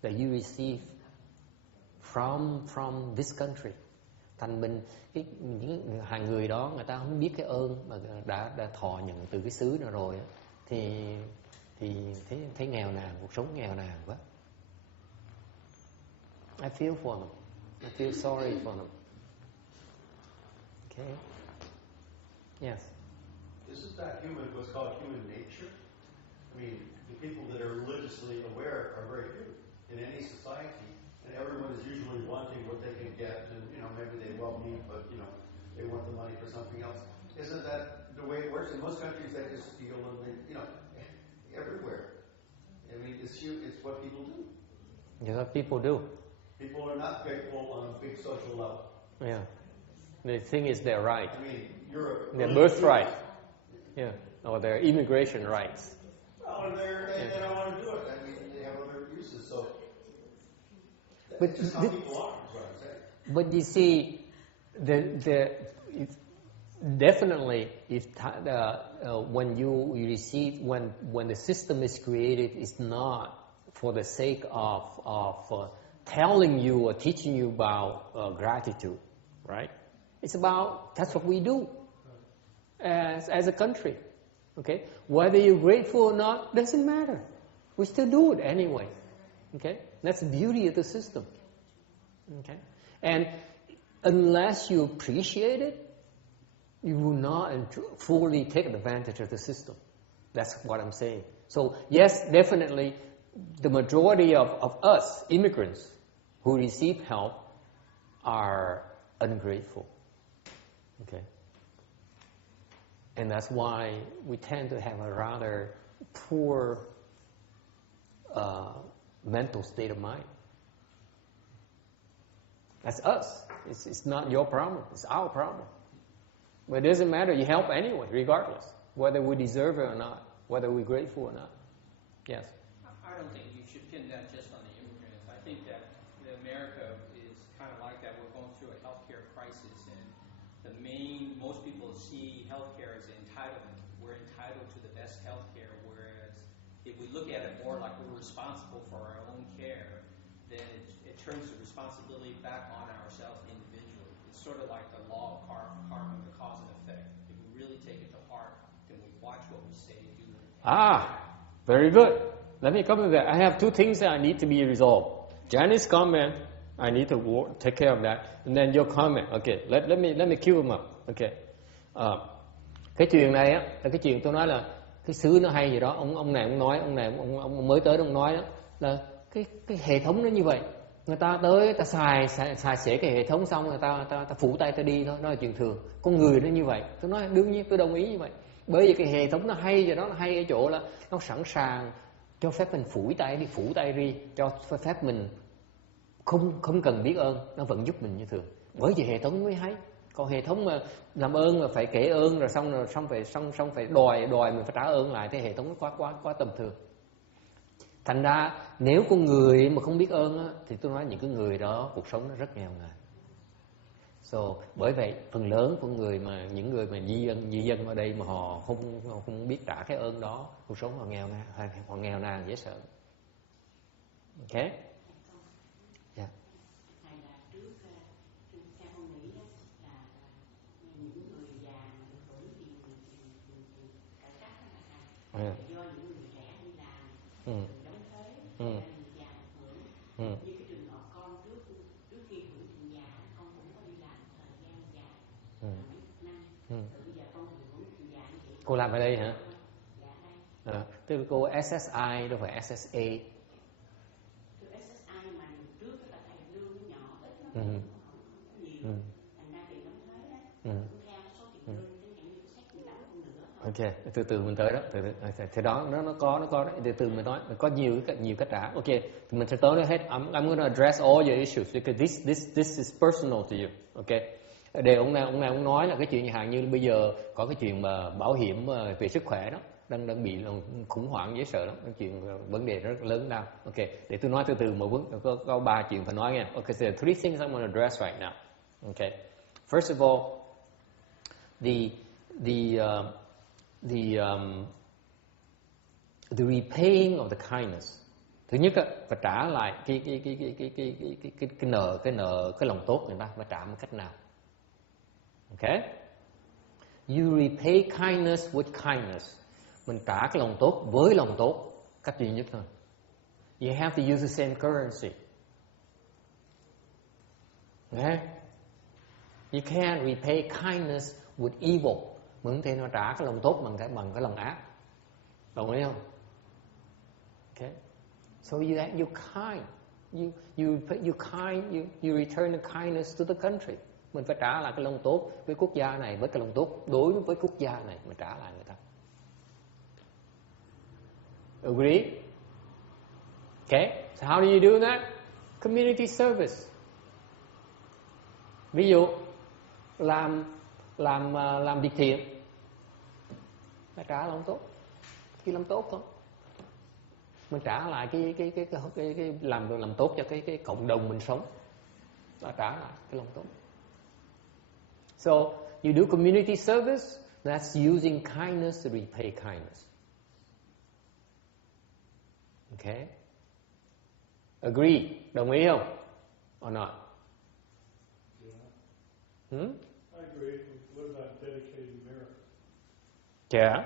that you receive from this country. Thành mình những hàng người đó người ta không biết cái ơn mà đã thọ nhận từ cái xứ nào rồi, thì thấy nghèo nàn, cuộc sống nghèo nàn quá. I feel for them. I feel sorry for them. Okay. Yes. Isn't that what's called human nature? I mean, the people that are religiously aware are very few in any society, and everyone is usually wanting what they can get, and maybe they well mean, but they want the money for something else. Isn't that the way it works? In most countries, they just steal and they, everywhere. I mean, it's what people do. Yeah, what people do. People are not grateful on a big social level. Yeah. They think it's their right. I mean, their birthright. Yeah. Or their immigration rights. Well, they don't want to do it. I mean, they have other uses. So but just how people are, is what I'm saying. But you see, definitely, when the system is created, it's not for the sake of telling you or teaching you about gratitude, right? It's about, that's what we do as a country, okay? Whether you're grateful or not, doesn't matter. We still do it anyway, okay? That's the beauty of the system, okay? And unless you appreciate it, you will not fully take advantage of the system. That's what I'm saying. So yes, definitely, the majority of us immigrants who receive help are ungrateful. Okay? And that's why we tend to have a rather poor mental state of mind. That's us. It's not your problem. It's our problem. But it doesn't matter. You help anyway, regardless, whether we deserve it or not, whether we're grateful or not. Yes? I don't think you should pin that just on the immigrants. I think that America is kind of like that. We're going through a healthcare crisis, and most people see healthcare as entitlement. We're entitled to the best healthcare, whereas if we look at it more like we're responsible for our own care, then it turns the responsibility back on ourselves individually. It's sort of like the law of karma, the cause and effect. If we really take it to heart, then we watch what we say, do. Very good. Let me come to that. I have two things that I need to be resolved. Janice's comment, I need to take care of that. And then your comment. Okay, let me cue them up. Okay. Cái chuyện này á, là cái chuyện tôi nói là cái xứ nó hay gì đó. Ông này ông nói, ông mới tới ông nói đó, là cái hệ thống nó như vậy. Người ta tới, ta xài xể cái hệ thống xong, người ta phủ tay ta đi thôi, đó là chuyện thường. Con người nó như vậy. Tôi nói đương nhiên tôi đồng ý như vậy. Bởi vì cái hệ thống nó hay, và nó hay ở chỗ là nó sẵn sàng Cho phép mình phủi tay đi, cho phép mình không cần biết ơn, nó vẫn giúp mình như thường. Bởi vì hệ thống mới hay. Còn hệ thống mà làm ơn mà phải kể ơn rồi xong phải đòi mình phải trả ơn lại, thì hệ thống nó quá tầm thường. Thành ra nếu con người mà không biết ơn á, thì tôi nói những cái người đó cuộc sống nó rất nghèo nàn. So, bởi vậy phần lớn của những người mà di dân ở đây mà họ không biết trả cái ơn đó, cuộc sống họ nghèo nàn dễ sợ. Ok? Yeah. Cô làm ở đây hả? Tức là cô SSI đâu phải SSA. Ok, từ từ mình tới đó, thì đó nó có đó. Từ từ mình nói, có nhiều cách trả. Ok, thì mình sẽ tới đó hết. I'm going to address all your issues because this is personal to you. Ok, để ông này nói là cái chuyện hàng như bây giờ có cái chuyện mà bảo hiểm về sức khỏe đó đang bị khủng hoảng dễ sợ lắm, cái chuyện vấn đề rất lớn nào. Ok, để tôi nói từ từ một bước, có 3 chuyện phải nói nha. Ok, so there are 3 things I'm going to address right now. Ok, first of all, the repaying of the kindness. Thứ nhất phải trả lại cái lòng tốt người ta, phải trả một cách nào? Okay? You repay kindness with kindness. Mình trả cái lòng tốt với lòng tốt, cách duy nhất thôi. You have to use the same currency. Okay? You can't repay kindness with evil. Mình không thể nào trả cái lòng tốt bằng cái lòng ác. Đồng ý không? Okay. So you're kind. You return the kindness to the country. Mình phải trả lại cái lòng tốt với quốc gia này, với cái lòng tốt đối với quốc gia này, mình trả lại người ta. Agree? Okay. So how do you do that? Community service. Ví dụ làm việc thiện, phải trả lòng tốt. Khi làm tốt không? Mình trả lại cái làm tốt cho cái cộng đồng mình sống. Và trả lại cái lòng tốt. So, you do community service, that's using kindness to repay kindness. Okay? Agree? Đồng ý không? Or not? I agree. What about dedicating miracles? Yeah.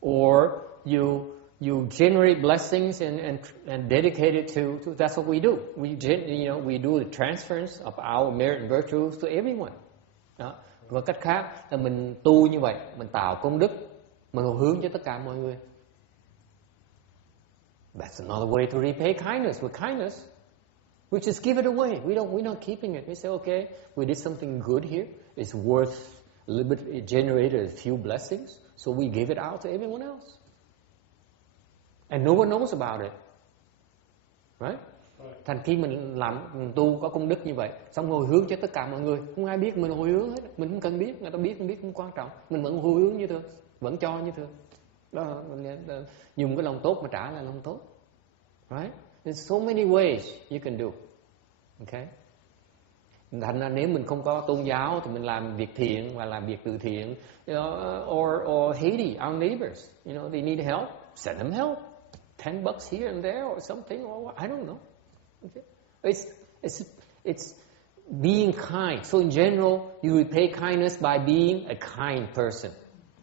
Or you generate blessings and dedicate it to that's what we do. We do the transference of our merit and virtues to everyone. Đó. Và cách khác là mình tu như vậy, mình tạo công đức, mình hướng cho tất cả mọi người. That's another way to repay kindness with kindness. We just give it away. We're not keeping it. We say, okay, we did something good here. It's worth a little bit. It generated a few blessings, so we give it out to everyone else, and no one knows about it, right? Thành khi mình tu có công đức như vậy, xong hồi hướng cho tất cả mọi người, không ai biết mình hồi hướng hết, mình không cần biết, người ta biết không biết không quan trọng, mình vẫn hồi hướng như thường, vẫn cho như thường. Đó, dùng cái lòng tốt mà trả lại lòng tốt, right? There's so many ways you can do, okay? Thành ra nếu mình không có tôn giáo thì mình làm việc thiện và làm việc từ thiện, or Haiti, our neighbors, they need help, send them help, $10 here and there or something, or I don't know. Okay. It's being kind. So in general, you repay kindness by being a kind person.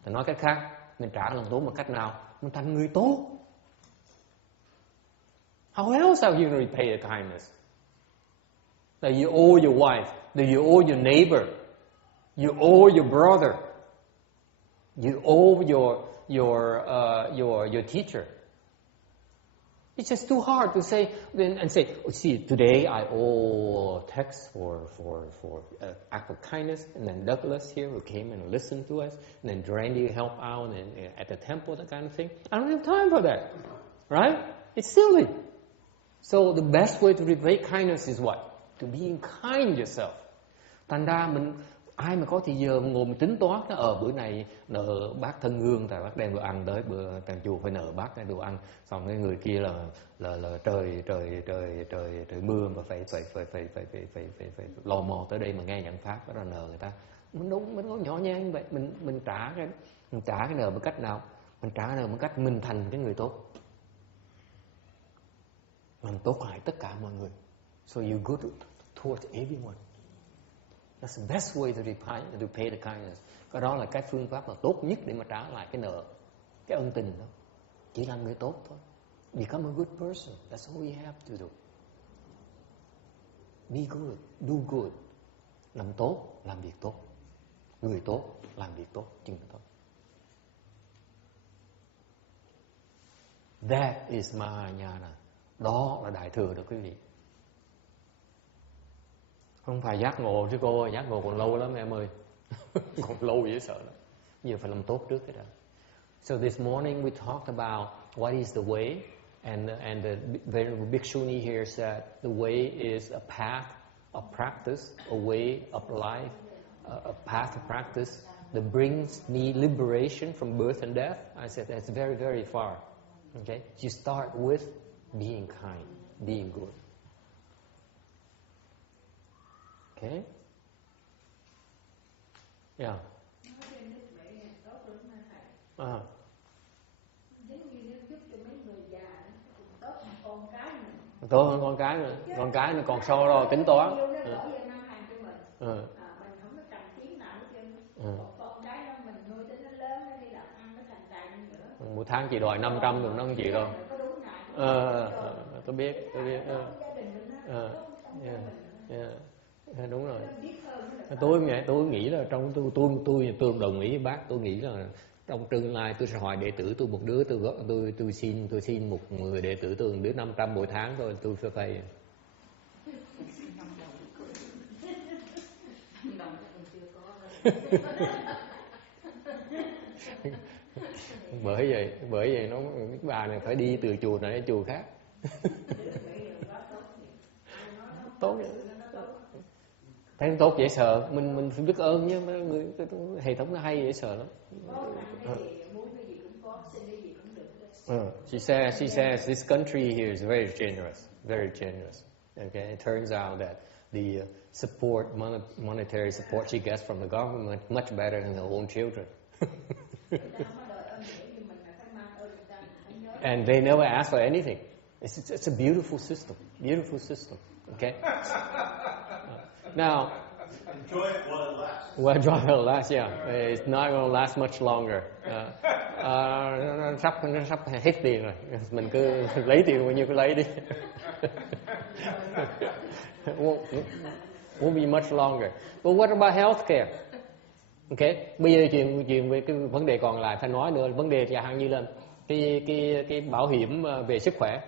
Thì nói cách khác, mình trả lòng tốt một cách nào? Mình thành người tốt. How else are you going to repay the kindness? That you owe your wife, that you owe your neighbor, you owe your brother, you owe your teacher. It's just too hard to say and say, oh, see, today I owe tax for act of kindness, and then Douglas here who came and listened to us, and then Randy helped out and at the temple, that kind of thing. I don't have time for that, right? It's silly. So the best way to repay kindness is what? To being kind yourself. Thành ra ai mà có thì giờ ngồi mình tính toán bữa này nợ bác thân hương tại bác đem đồ ăn tới, bữa thằng chùa phải nợ bác cái đồ ăn, xong cái người kia là trời mưa mà phải lò mò tới đây mà nghe nhận pháp, đó là nợ người ta. Mình đúng, mình có nhỏ nhen như vậy, mình trả cái nợ bằng cách nào? Mình trả nợ bằng cách mình thành cái người tốt, mình tốt lại tất cả mọi người. So you go towards everyone. That's the best way to pay the kindness. Cái đó là cái phương pháp mà tốt nhất để mà trả lại cái nợ, cái ân tình đó. Chỉ làm người tốt thôi. Become a good person. That's all we have to do. Be good, do good. Làm tốt, làm việc tốt. Người tốt, làm việc tốt, chừng tốt. That is Mahayana. Đó là đại thừa đó quý vị. Không phải giác ngộ chứ cô ơi, giác ngộ còn lâu lắm em ơi. Còn lâu dễ sợ lắm. Giờ phải làm tốt trước cái đó. So this morning we talked about what is the way, and the Venerable Bhikshuni here said the way is a path of practice, a way of life, a path of practice that brings me liberation from birth and death. I said that's very, very far. Okay, you start with being kind, being good. Okay. Yeah. Tốt hơn con cái nữa. Con cái nó còn so đo tính toán. Mình không có cần kiếm nào hết trơn. Con cái nó mình nuôi tới nó lớn nó đi làm ăn nó thành tài nữa. Một tháng chị đòi 500 rồi nó không chịu đâu. Tôi biết. Đúng rồi. Tôi nghĩ là trong tôi đồng ý với bác. Tôi nghĩ là trong tương lai tôi sẽ hỏi đệ tử tôi một đứa, tôi xin một người đệ tử tôi một đứa 500 mỗi tháng thôi, tôi phải pay. Bởi vậy nó cái bà này phải đi từ chùa này đến chùa khác. Tốt. Thấy tốt dễ sợ, mình phải biết ơn nhé, hệ thống nó hay dễ sợ lắm. She says this country here is very generous, very generous. Okay, it turns out that the support, monetary support she gets from the government much better than her own children. And they never ask for anything. It's a beautiful system. Okay. Now, enjoy it while it lasts. Well, enjoy it while it lasts. Yeah, it's not going to last much longer. Nó sắp hết tiền rồi. Mình cứ lấy tiền bao nhiêu cứ lấy đi. Won't be much longer. But what about healthcare? Okay. Bây giờ chuyện về cái vấn đề còn lại phải nói nữa. Vấn đề chẳng hạn như là cái bảo hiểm về sức khỏe.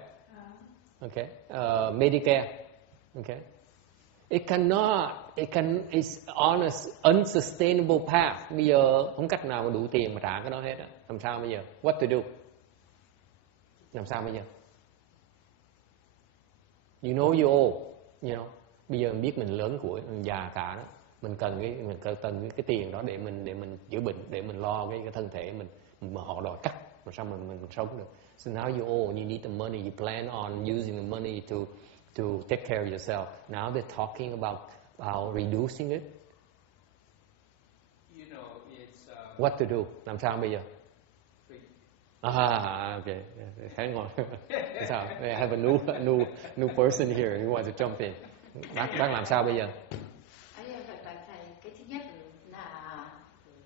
Okay. Medicare. Okay. It's on an unsustainable path. Bây giờ không cách nào mà đủ tiền mà trả cái đó hết á. Làm sao bây giờ? What to do? Làm sao bây giờ? You know you owe, you know. Bây giờ mình biết mình lớn tuổi, mình già cả đó, mình cần cái tiền đó để mình chữa bệnh, để mình lo cái thân thể mình, mà họ đòi cắt, làm sao mình sống được? So now you owe, you need the money, you plan on using the money to take care of yourself. Now they're talking about reducing it. You know, it's what to do? Làm sao bây giờ? Okay. Hang on. So, I have a new person here who wants to jump in. Bác làm sao bây giờ? Thầy, cái thứ nhất là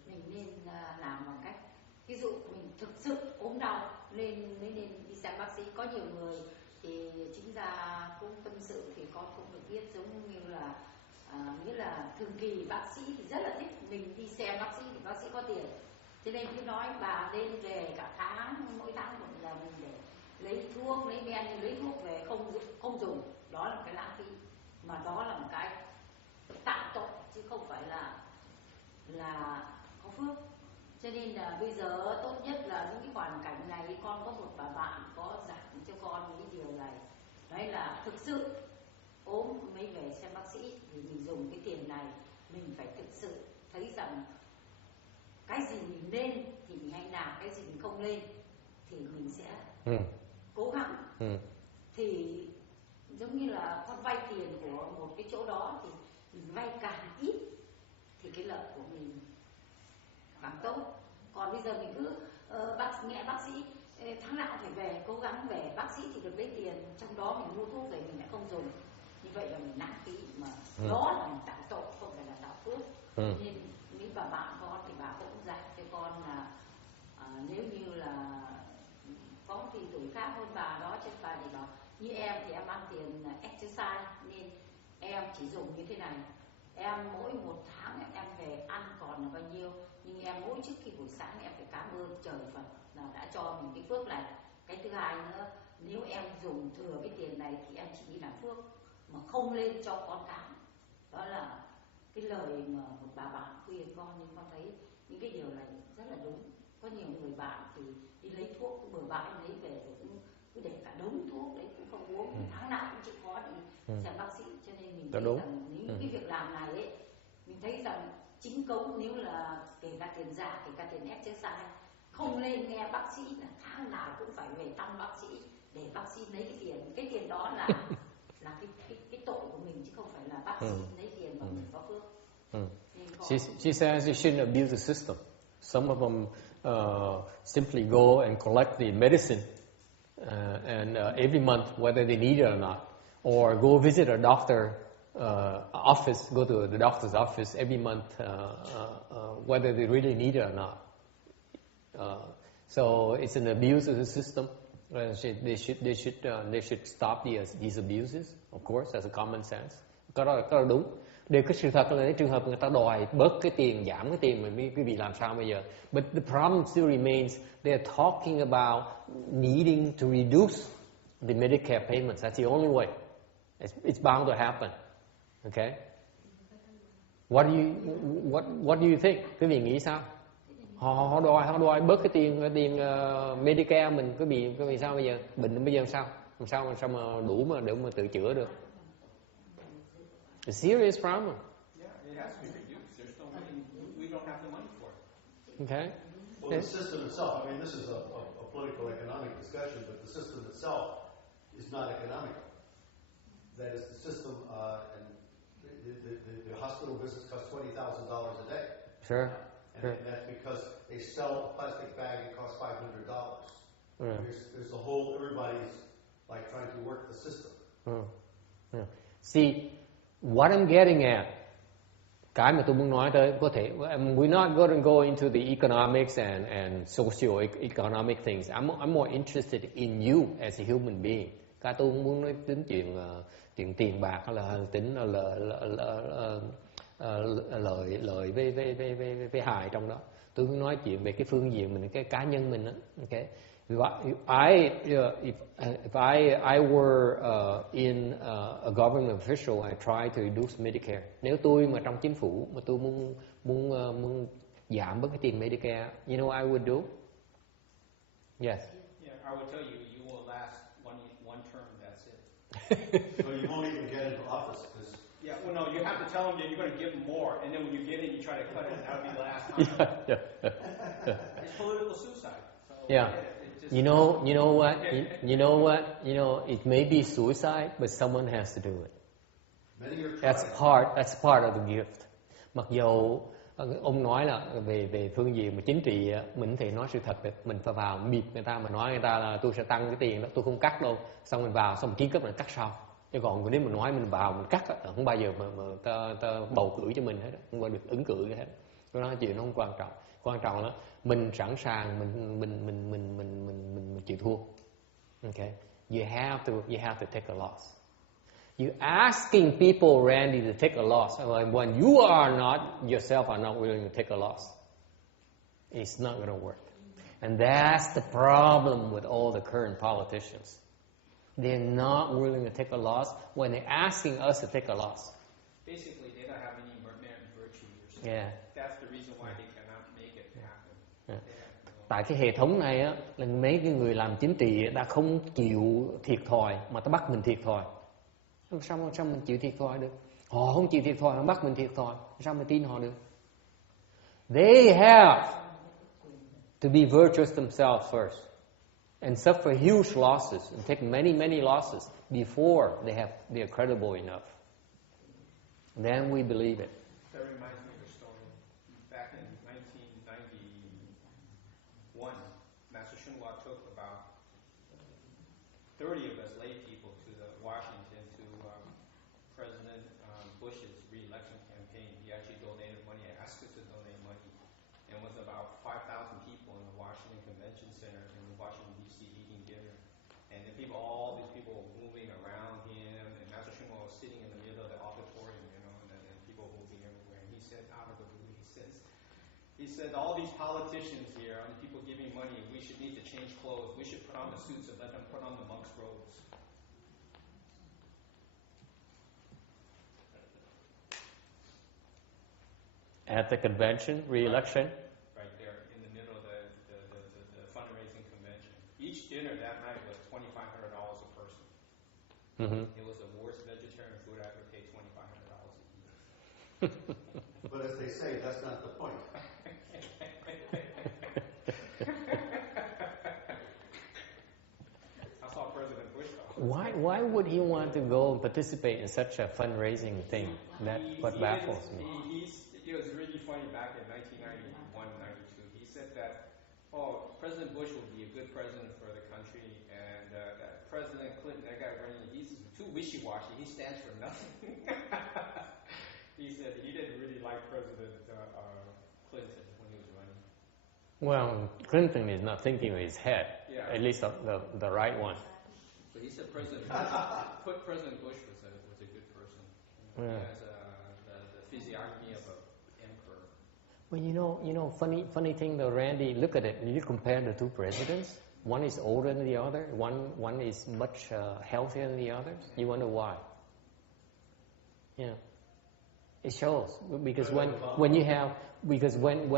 mình nên làm bằng cách, ví dụ mình thực sự ốm đau nên đi xem bác sĩ. Có nhiều người thì chính ra cũng tâm sự thì con cũng được biết, giống như là nghĩa là thường kỳ bác sĩ thì rất là thích mình đi xem bác sĩ thì bác sĩ có tiền, cho nên cứ nói bà nên về cả tháng, mỗi tháng một lần để lấy thuốc, lấy men, lấy thuốc về không dùng, đó là một cái lãng phí, mà đó là một cái tạo tội chứ không phải là có phước. Cho nên là bây giờ tốt nhất là những cái hoàn cảnh này con có một bà bạn có giảng cho con hay là thực sự ốm mới về xem bác sĩ, thì mình dùng cái tiền này mình phải thực sự thấy rằng cái gì mình nên thì mình hãy làm, cái gì mình không nên thì mình sẽ cố gắng. Thì giống như là con vay tiền của một cái chỗ đó thì mình vay càng ít thì cái lợi của mình càng tốt. Còn bây giờ mình cứ nghe bác sĩ tháng nào phải về, cố gắng về, bác sĩ thì được lấy tiền, trong đó mình mua thuốc về mình lại không dùng, như vậy là mình lãng phí, mà đó là mình tạo tội, không phải là tạo phước. Nên mấy bà bạn con thì bà cũng dạy cho con là nếu như là có thì tuổi khác hơn bà đó, chứ bà thì bảo như em thì em ăn tiền exercise nên em chỉ dùng như thế này, em mỗi một tháng em về ăn còn là bao nhiêu, nhưng em mỗi trước khi buổi sáng em phải cảm ơn trời Phật là đã cho mình cái phước này. Cái thứ hai nữa, nếu em dùng thừa cái tiền này thì em chỉ đi làm phước mà không lên cho con cái. Đó là cái lời mà một bà bạn khuyên con, nhưng con thấy những cái điều này rất là đúng. Có nhiều người bạn thì đi lấy thuốc bừa bãi lấy về rồi cũng cứ để cả đống thuốc đấy cũng không uống, tháng nào cũng chịu khó đi xem bác sĩ. Cho nên mình thấy rằng những cái việc làm này ấy, mình thấy rằng chính cống, nếu là kể cả tiền giả, kể cả tiền exercise, không nên nghe bác sĩ là tháng nào cũng phải về thăm bác sĩ để bác sĩ lấy cái tiền. Cái tiền đó là cái tội của mình, chứ không phải là bác sĩ lấy tiền mà mình có phước. She says you shouldn't abuse the system. Some of them simply go and collect the medicine and every month, whether they need it or not, or go visit a doctor office, go to the doctor's office every month, whether they really need it or not. So it's an abuse of the system. They should stop these abuses. Of course, as a common sense. Cái đó là đúng. Điều cái sự thật là cái trường hợp người ta đòi bớt cái tiền, giảm cái tiền, mình quý vị làm sao bây giờ? But the problem still remains. They're talking about needing to reduce the Medicare payments. That's the only way. It's bound to happen. Okay? What do you think? Quý vị nghĩ sao? Họ đòi bớt cái tiền Medicare mình, quý vị sao bây giờ? Bệnh bây giờ làm sao mà đủ mà để mà tự chữa được? A serious problem. Yeah, it has to be reduced. There's no money. We don't have the money for it. Okay. Well, the system itself, I mean, this is a political economic discussion, but the system itself is not economical. That is, the system, and the hospital visits cost $20,000 a day. Sure. And that's because they sell a plastic bag, it costs $500. There's a whole, everybody's like trying to work the system. See, what I'm getting at, cái mà tôi muốn nói tới, có thể we're not going to go into the economics and socio-economic things. I'm more interested in you as a human being. Cái tôi muốn nói tính chuyện tiền bạc hay là tính lợi với hại trong đó. Tôi muốn nói chuyện về cái phương diện mình, cái cá nhân mình đó. Okay. If I were in a government official, I try to reduce Medicare. Nếu tôi mà trong chính phủ mà tôi muốn giảm bớt cái tiền Medicare, you know what I would do? Yes. Yeah, I would tell you, you will last one term. That's it. So you won't even get into office because. Yeah, well, no, you have to tell them that you're going to give them more, and then when you get it, you try to cut it, and that would be the last time. It's political suicide. So Yeah. You know what? It may be suicide, but someone has to do it. That's part of the gift. Mặc dù ông nói là về phương diện mà chính trị, mình thì nói sự thật, mình phải vào bịp người ta mà nói người ta là tôi sẽ tăng cái tiền đó, tôi không cắt đâu, xong mình vào xong mình ký cấp mình cắt sau. Chứ còn nếu mình nói mình vào mình cắt không bao giờ mà ta bầu cử cho mình hết, không bao được ứng cử hết. Cái đó chuyện nó không quan trọng. Quan trọng là mình sẵn sàng mình chịu thua. Okay, you have to take a loss. You asking people, Randy, to take a loss when you are not yourself are not willing to take a loss. It's not going to work. And that's the problem with all the current politicians. They're not willing to take a loss when they're asking us to take a loss. Basically, they don't have any merit and virtue. Yeah. That's the reason why they cannot make it happen. Yeah. tại cái hệ thống này á là mấy cái người làm chính trị đã không chịu thiệt thòi mà ta bắt mình thiệt thòi. Sao mình chịu thiệt thòi được? Họ không chịu thiệt thòi mà bắt mình thiệt thòi, sao mình tin họ được? They have to be virtuous themselves first and suffer huge losses and take many losses before they are credible enough. Then we believe it. That reminds me of a story. Back in 1991, Master Shunhua took about 30 of us lay people to Washington to President Bush's re-election campaign. He actually donated money, asked us to donate money. And it was about 5,000 people in the Washington Convention Center in Washington, D.C. eating dinner. And then all these people were moving around him, and Master Shunhua was sitting in the middle of the auditorium, and people moving everywhere. And he said, out of the blue, he said, all these politicians here, and people giving money, we should need to change clothes. We should put on the suits and let them put on the monk's robes. At the convention, re-election? Right there, in the middle of the fundraising convention. Each dinner that night was $2,500 a person. Mm-hmm. It was the worst vegetarian food I ever paid $2,500 a eat. But as they say, that's not the point. I saw President Bush though. Why would he want to go and participate in such a fundraising thing? That's what baffles me. It was really funny back in 1991, 92. He said that, President Bush would be a good president for the country, and that President Clinton, that guy running, he's too wishy-washy. He stands for nothing. He said he didn't really like President Clinton when he was running. Well, Clinton is not thinking with his head, Yeah. at least the right one. But he said President Bush was a good person. He has the physiognomy of an emperor. Well, you know, funny thing though, Randy. Look at it. You compare the two presidents. One is older than the other. One is much healthier than the other. You wonder why? Yeah, it shows because when you have because when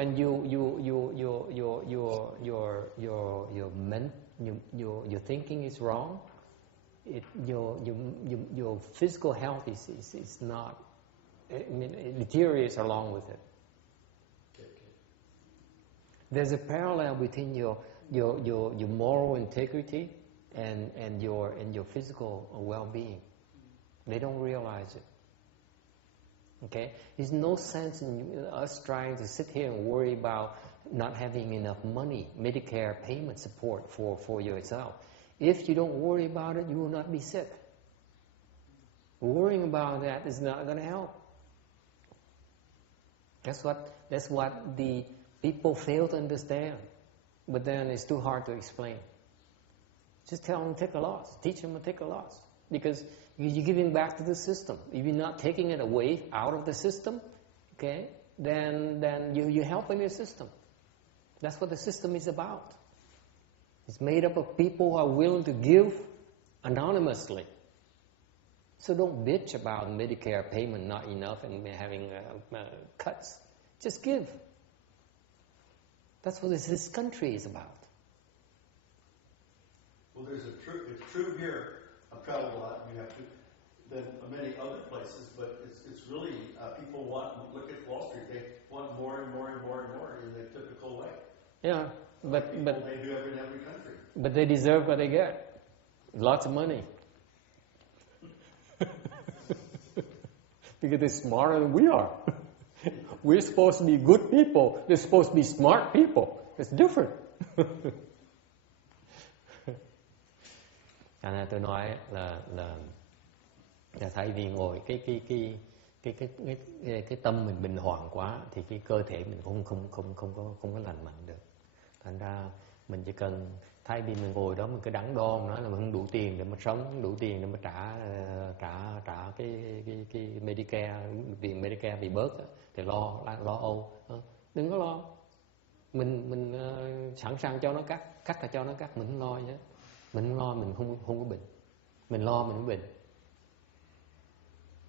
your thinking is wrong, your physical health is not. I mean, it deteriorates along with it. There's a parallel between your moral integrity and your physical well-being. They don't realize it. Okay, there's no sense in us trying to sit here and worry about not having enough money, Medicare payment support for yourself. If you don't worry about it, you will not be sick. Worrying about that is not going to help. That's what the people fail to understand. But then it's too hard to explain. Just tell them to take a loss. Teach them to take a loss. Because you're giving back to the system. If you're not taking it away out of the system, okay, then you're helping your system. That's what the system is about. It's made up of people who are willing to give anonymously. So don't bitch about Medicare payment not enough and having cuts. Just give. That's what this country is about. Well, it's true here. I've traveled a lot, and you have to, than many other places, but it's really, people look at Wall Street, they want more and more and more and more in their typical way. Yeah, but they do in every country. But they deserve what they get. Lots of money. Because they're smarter than we are. We're supposed to be good people. They're supposed to be smart people. It's different. Cho nên tôi nói là thay vì ngồi cái tâm mình bình hoạn quá thì cái cơ thể mình không có lành mạnh được. Thành ra mình chỉ cần thay vì mình ngồi đó mình cứ đắn đo nói là mình không đủ tiền để mà sống, không đủ tiền để mà trả cái Medicare, tiền Medicare bị bớt thì lo âu. Đừng có lo. Mình sẵn sàng cho nó cắt là cho nó cắt, mình không lo nhé. Mình không lo, mình không có bệnh. Mình lo mình mới bệnh.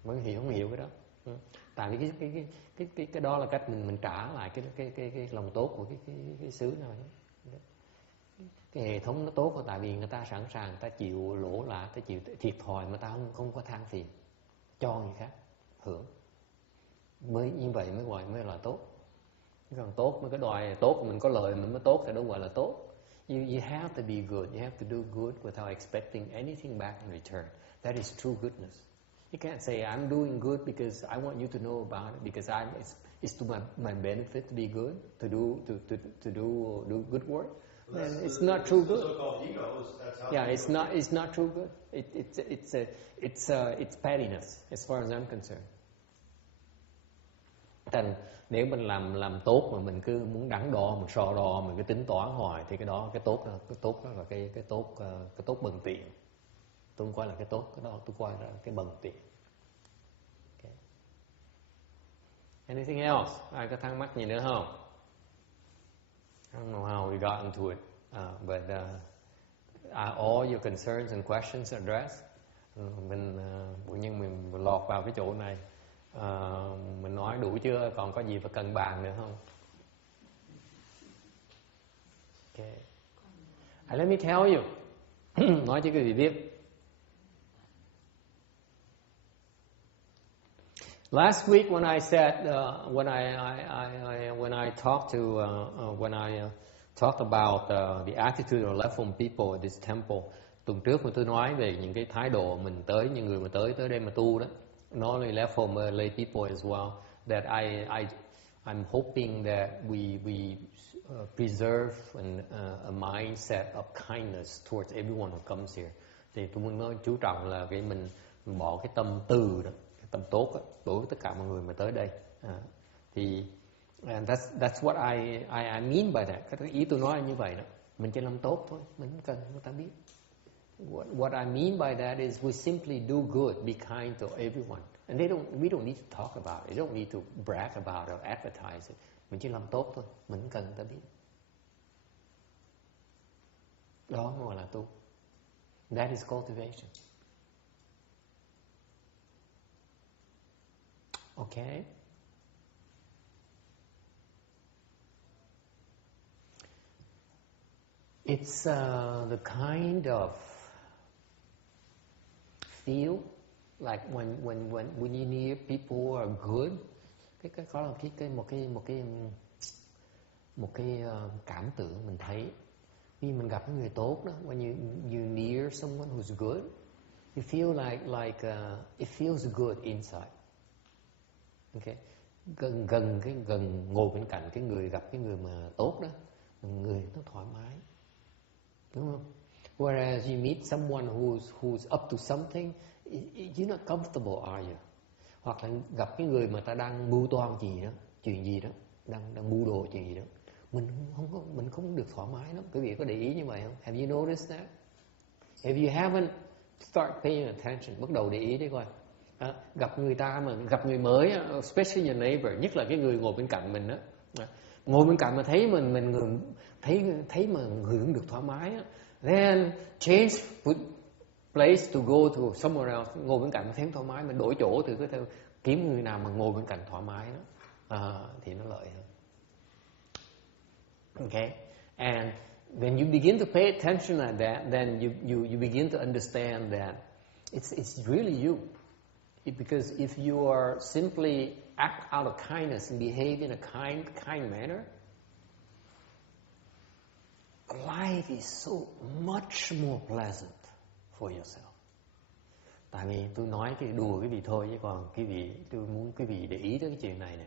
Vẫn không hiểu cái đó. Tại vì cái đó là cách mình trả lại cái lòng tốt của cái xứ này. Cái hệ thống nó tốt là tại vì người ta sẵn sàng, người ta chịu lỗ lã, người ta chịu thiệt thòi mà ta không có than phiền, cho người khác hưởng. Mới như vậy mới là tốt. Còn tốt mới cái đòi tốt mình có lời mình mới tốt thì đâu gọi là tốt. You have to be good. You have to do good without expecting anything back in return. That is true goodness. You can't say I'm doing good because I want you to know about it because it's to my benefit to be good, to do good work. And it's not true good. So-called ego is that's how. Yeah, it's not true good. It's pettiness as far as I'm concerned. Thành nếu mình làm tốt mà mình cứ muốn đắn đo, mình so đo, mình cứ tính toán hoài thì cái tốt đó là cái tốt bần tiện. Tôi không coi là cái tốt, cái đó tôi coi là cái bần tiện. Okay. Anything else? Ai có thắc mắc gì nữa không? I don't know how we got into it, but all your concerns and questions addressed. Mình lọt vào cái chỗ này. Mình nói đủ chưa? Còn có gì phải cần bàn nữa không? Okay. Let me tell you. Nói cho quý vị biết. Last week when I said when I talked about the attitude or level people at this temple, tuần trước mà tôi nói về những cái thái độ mình tới những người mà tới đây mà tu đó, not only level lay people as well, that I'm hoping that we preserve a mindset of kindness towards everyone who comes here. Thì tôi muốn nói chú trọng là cái mình bỏ cái tâm từ đó, tâm tốt đó, đối với tất cả mọi người mà tới đây. Thì and that's what I mean by that. Cái ý tôi nói là như vậy đó. Mình chỉ làm tốt thôi, mình không cần người ta biết. What I mean by that is we simply do good, be kind to everyone, and we don't need to talk about it. We don't need to brag about it or advertise it. Mình chỉ làm tốt thôi, mình không cần người ta biết. Đó mới gọi là tu. That is cultivation. Okay. It's the kind of feel like when you hear people who are good, cái có là một cái cảm tưởng mình thấy khi mình gặp người tốt đó, when you near someone who's good, you feel like it feels good inside. Okay, gần ngồi bên cạnh cái người gặp cái người mà tốt đó, người nó thoải mái, đúng không? Whereas you meet someone who's up to something, you're not comfortable, are you? Hoặc là gặp cái người mà ta đang mưu toan chuyện gì đó, đang mưu đồ chuyện gì đó, mình không được thoải mái lắm. Quý vị có để ý như vậy không? Have you noticed that? If you haven't, start paying attention, bắt đầu để ý đi coi. Gặp người ta mà gặp người mới, especially your neighbor, nhất là cái người ngồi bên cạnh mình đó, ngồi bên cạnh mà thấy mình thấy mà người không được thoải mái á, then change place to go to somewhere else. Ngồi bên cạnh mà thấy thoải mái, mình đổi chỗ thì cứ theo kiếm người nào mà ngồi bên cạnh thoải mái đó, thì nó lợi hơn. Okay, and when you begin to pay attention like that, then you begin to understand that it's really you. Because if you are simply act out of kindness and behave in a kind manner, life is so much more pleasant for yourself. Tại vì tôi nói cái đùa quý vị thôi, chứ còn tôi muốn quý vị để ý tới cái chuyện này nè,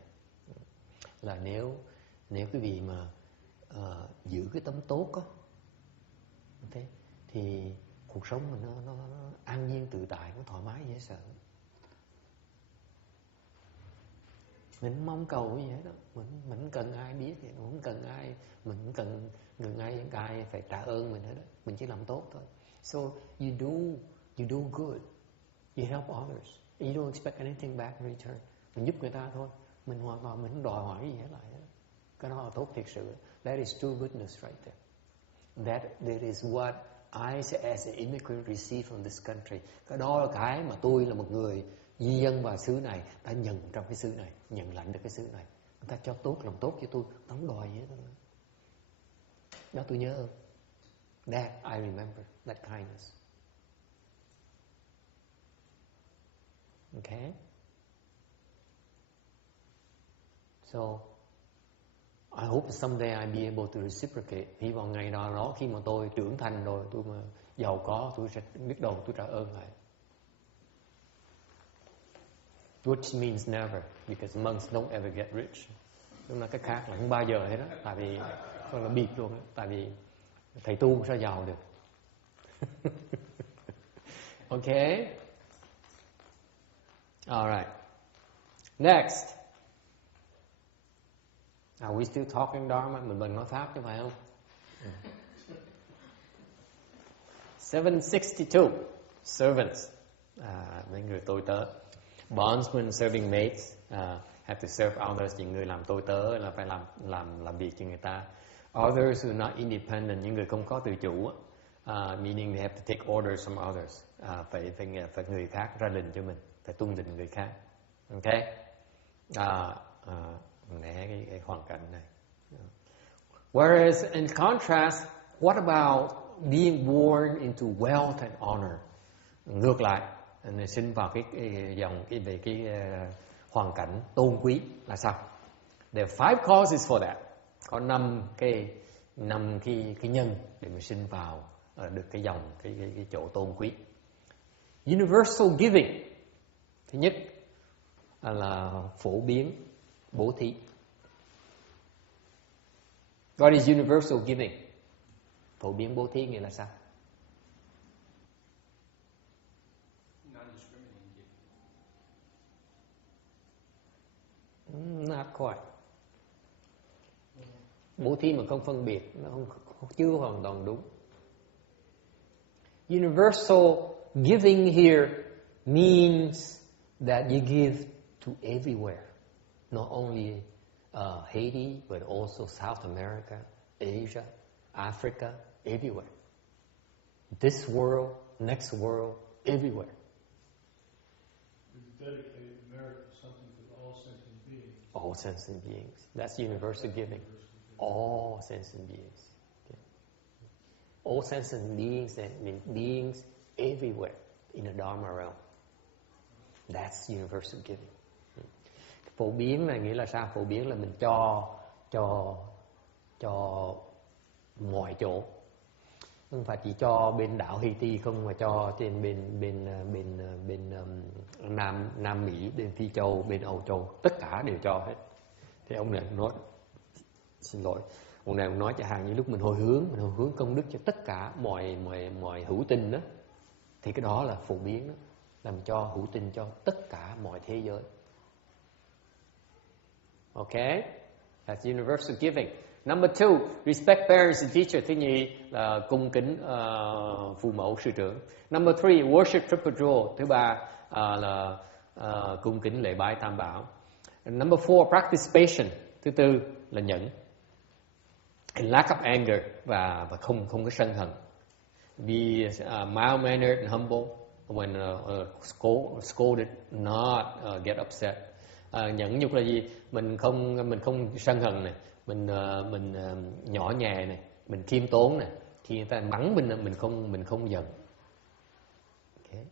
là nếu quý vị mà giữ cái tâm tốt á, okay, thì cuộc sống mình nó an nhiên tự tại, nó thoải mái dễ sợ. Mình không mong cầu cái gì hết đó, mình không cần ai biết, mình không cần ai, mình không cần ai phải trả ơn mình hết đó, mình chỉ làm tốt thôi. So you do good, you help others, you don't expect anything back in return. Mình giúp người ta thôi, mình hoàn toàn mình không đòi hỏi gì hết lại hết. Cái đó là tốt thiệt sự. That is true goodness right there. That is what I as an immigrant receive from this country. Cái đó là cái mà tôi là một người di dân vào xứ này ta nhận trong cái xứ này, nhận lãnh được cái xứ này. Người ta cho tốt, làm tốt cho tôi, không đòi gì hết. Đó tôi nhớ ơn. That I remember, that kindness. Okay? So, I hope someday I'll be able to reciprocate. Hy vọng ngày nào đó khi mà tôi trưởng thành rồi, tôi mà giàu có, tôi sẽ biết đầu tôi trả ơn lại. Which means never, because monks don't ever get rich. Đúng là cái khác là không bao giờ hết đó. Tại vì, con là bịp luôn đó. Tại vì thầy tu sao giàu được. Okay? Alright. Next. Are we still talking Dharma? Mình nói Pháp chứ phải không? 762. Servants. Mấy người tôi tớ. Bondsmen, serving mates. Have to serve others. Những người làm tôi tớ là phải làm việc cho người ta. Others who are not independent. Những người không có tự chủ. Meaning they have to take orders from others. Phải người khác ra lệnh cho mình. Phải tuân lệnh người khác. Okay? Né cái hoàn cảnh này. Whereas in contrast, what about being born into wealth and honor? Ngược lại, sinh vào cái dòng về cái hoàn cảnh tôn quý là sao? There are 5 causes for that. Có 5 cái nhân để mình sinh vào được cái dòng cái chỗ tôn quý. Universal giving. Thứ nhất là phổ biến bố thí. What is universal giving? Phổ biến bố thí nghĩa là sao? Non-discriminating giving. Not quite. Bố thí mà không phân biệt, nó chưa hoàn toàn đúng. Universal giving here means that you give to everywhere. Not only Haiti, but also South America, Asia, Africa, everywhere. This world, next world, everywhere. We've dedicated merit to something to all sentient beings. All sentient beings. That's universal giving. All sentient beings. Okay. All sentient beings mean beings everywhere in the Dharma realm. That's universal giving. Phổ biến này nghĩa là sao? Phổ biến là mình cho mọi chỗ. Không phải chỉ cho bên đảo Haiti không, mà cho trên bên Nam Mỹ, bên Phi Châu, bên Âu Châu, tất cả đều cho hết. Thì ông này nói, xin lỗi, ông này nói chẳng hạn như lúc mình hồi hướng công đức cho tất cả mọi hữu tinh đó, thì cái đó là phổ biến đó, làm cho hữu tinh cho tất cả mọi thế giới. Okay, that's universal giving. Number 2, respect parents and teachers. Thứ nhì là cung kính phụ mẫu sư trưởng. Number 3, worship triple jewel. Thứ ba là cung kính lễ bái tam bảo. And number 4, practice patience. Thứ tư là nhẫn. And lack of anger, và không có sân hận. Be mild-mannered and humble. When scolded, not get upset. Nhẫn nhục là gì? Mình không sân hận này, mình nhỏ nhẹ này, mình khiêm tốn này. Khi người ta mắng mình không giận. Okay.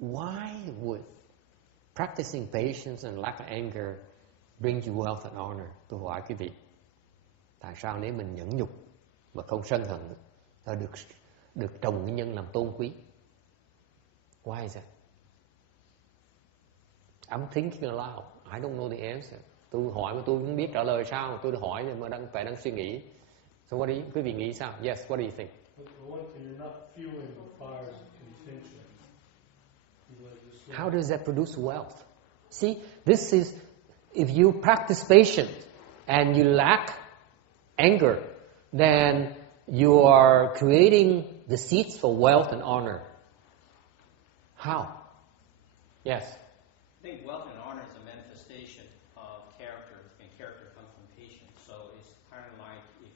Why would practicing patience and lack of anger bring you wealth and honor? Tôi hỏi quý vị, tại sao nếu mình nhẫn nhục mà không sân hận ta được trồng cái nhân làm tôn quý? Why is that? I'm thinking aloud. I don't know the answer. Tôi hỏi mà tôi không biết trả lời sao. Tôi hỏi mà đang suy nghĩ. So what do quý vị nghĩ sao? Yes, what do you think? The one thing, you're not fueling the fires of contention. How does that produce wealth? See, this is, if you practice patience and you lack anger, then you are creating the seeds for wealth and honor. How? Yes. I think wealth and honor is a manifestation of character, and character comes from patience. So it's kind of like if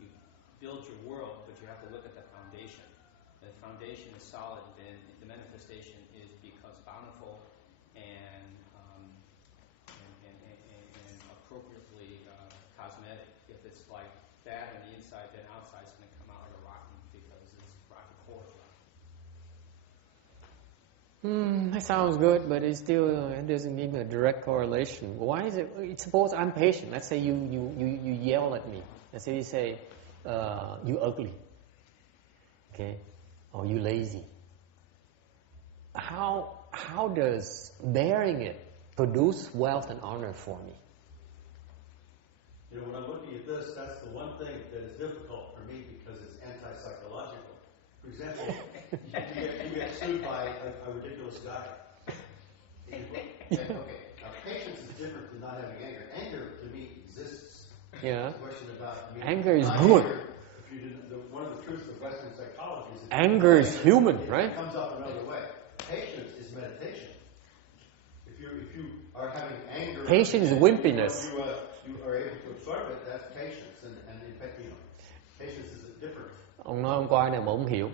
you build your world, but you have to look at the foundation. The foundation is solid, then the manifestation becomes bountiful and appropriately cosmetic. if it's like that on the inside, then outside it's going to come out like a rocky because it's rocky core. That sounds good, but it still it doesn't give a direct correlation. Why is it? Suppose I'm patient. Let's say you yell at me. Let's say you say you ugly, okay, or you lazy. How does bearing it produce wealth and honor for me? You know, when I'm looking at this, that's the one thing that is difficult for me because it's anti-psychological. For example, you get sued by a ridiculous guy. Okay, now patience is different than not having anger. Anger to me exists. Yeah. It's a question about anger is good. If you didn't, one of the truths of Western psychology is that anger is human, right? It comes up another way. Patience is meditation. If you are having anger, patience is wimpiness. You are able to absorb it. That's patience, and in fact, patience is a different. Ông nói hôm qua này mà ông hiểu,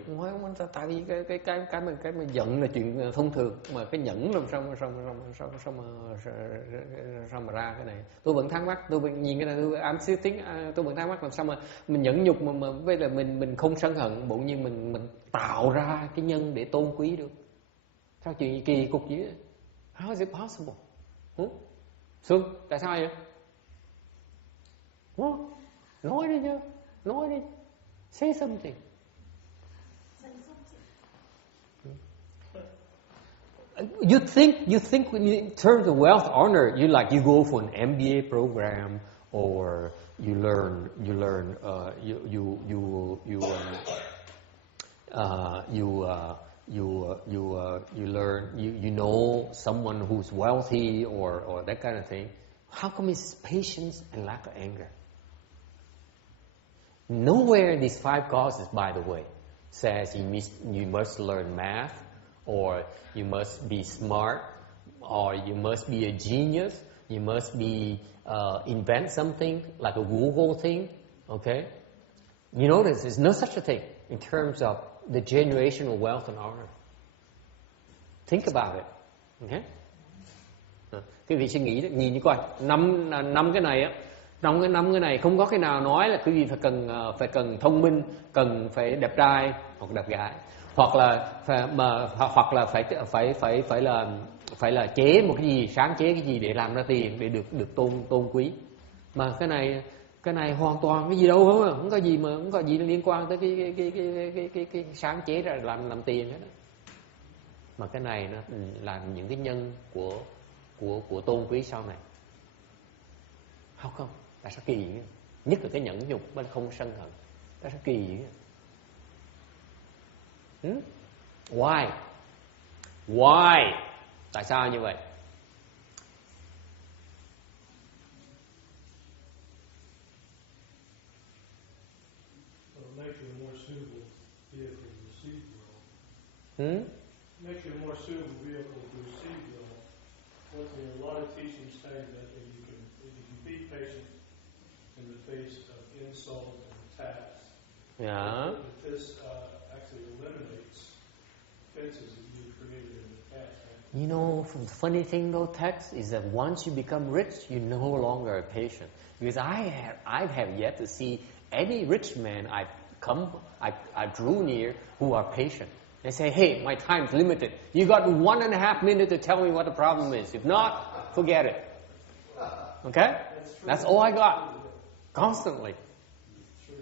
tại vì cái mà giận là chuyện thông thường, mà cái nhẫn làm sao mà ra cái này. Tôi vẫn thắc mắc, tôi vẫn nhìn cái này, tôi vẫn thắc mắc làm sao mà mình nhẫn nhục mà bây giờ mình không sân hận, bỗng nhiên mình tạo ra cái nhân để tôn quý được. Sao chuyện kỳ cục gì vậy? How is it possible? Xuân, tại sao vậy? Nói đi chứ, nói đi. Say something. You think when in terms of wealth, honor, you go for an MBA program, or you know someone who's wealthy or that kind of thing. How come it's patience and lack of anger? Nowhere in these 5 causes, by the way, says you must learn math, or you must be smart, or you must be a genius, you must be invent something like a Google thing. Okay, you notice there's no such a thing in terms of the generational wealth and honor. Think about it. Okay. Quý vị suy nghĩ, nhìn coi năm cái này á. Trong cái 5 cái này không có cái nào nói là quý vị phải cần thông minh, cần phải đẹp trai hoặc đẹp gái, hoặc là phải là chế một cái gì, sáng chế cái gì để làm ra tiền, để được tôn quý. Mà cái này hoàn toàn cái gì đâu không có gì liên quan tới cái sáng chế ra làm tiền hết. Mà cái này nó là những cái nhân của tôn quý sau này. Không. Tại sao kỳ vậy? Nhất là cái nhẫn nhục bên không sân hận. Tại sao kỳ vậy? Why? Tại sao như vậy? Makes you a more suitable vehicle to receive wealth. Makes you a more suitable vehicle to receive wealth. But there are a lot of teachings saying that if you can be patient in the face of insult and attacks, that this actually eliminates offenses that you created in the past. You know, the funny thing though, Tex, is that once you become rich, you're no longer patient. Because I have yet to see any rich man I drew near who are patient. They say, hey, my time's limited. You got 1.5 minutes to tell me what the problem is. If not, forget it. Okay? That's all I got. Constantly.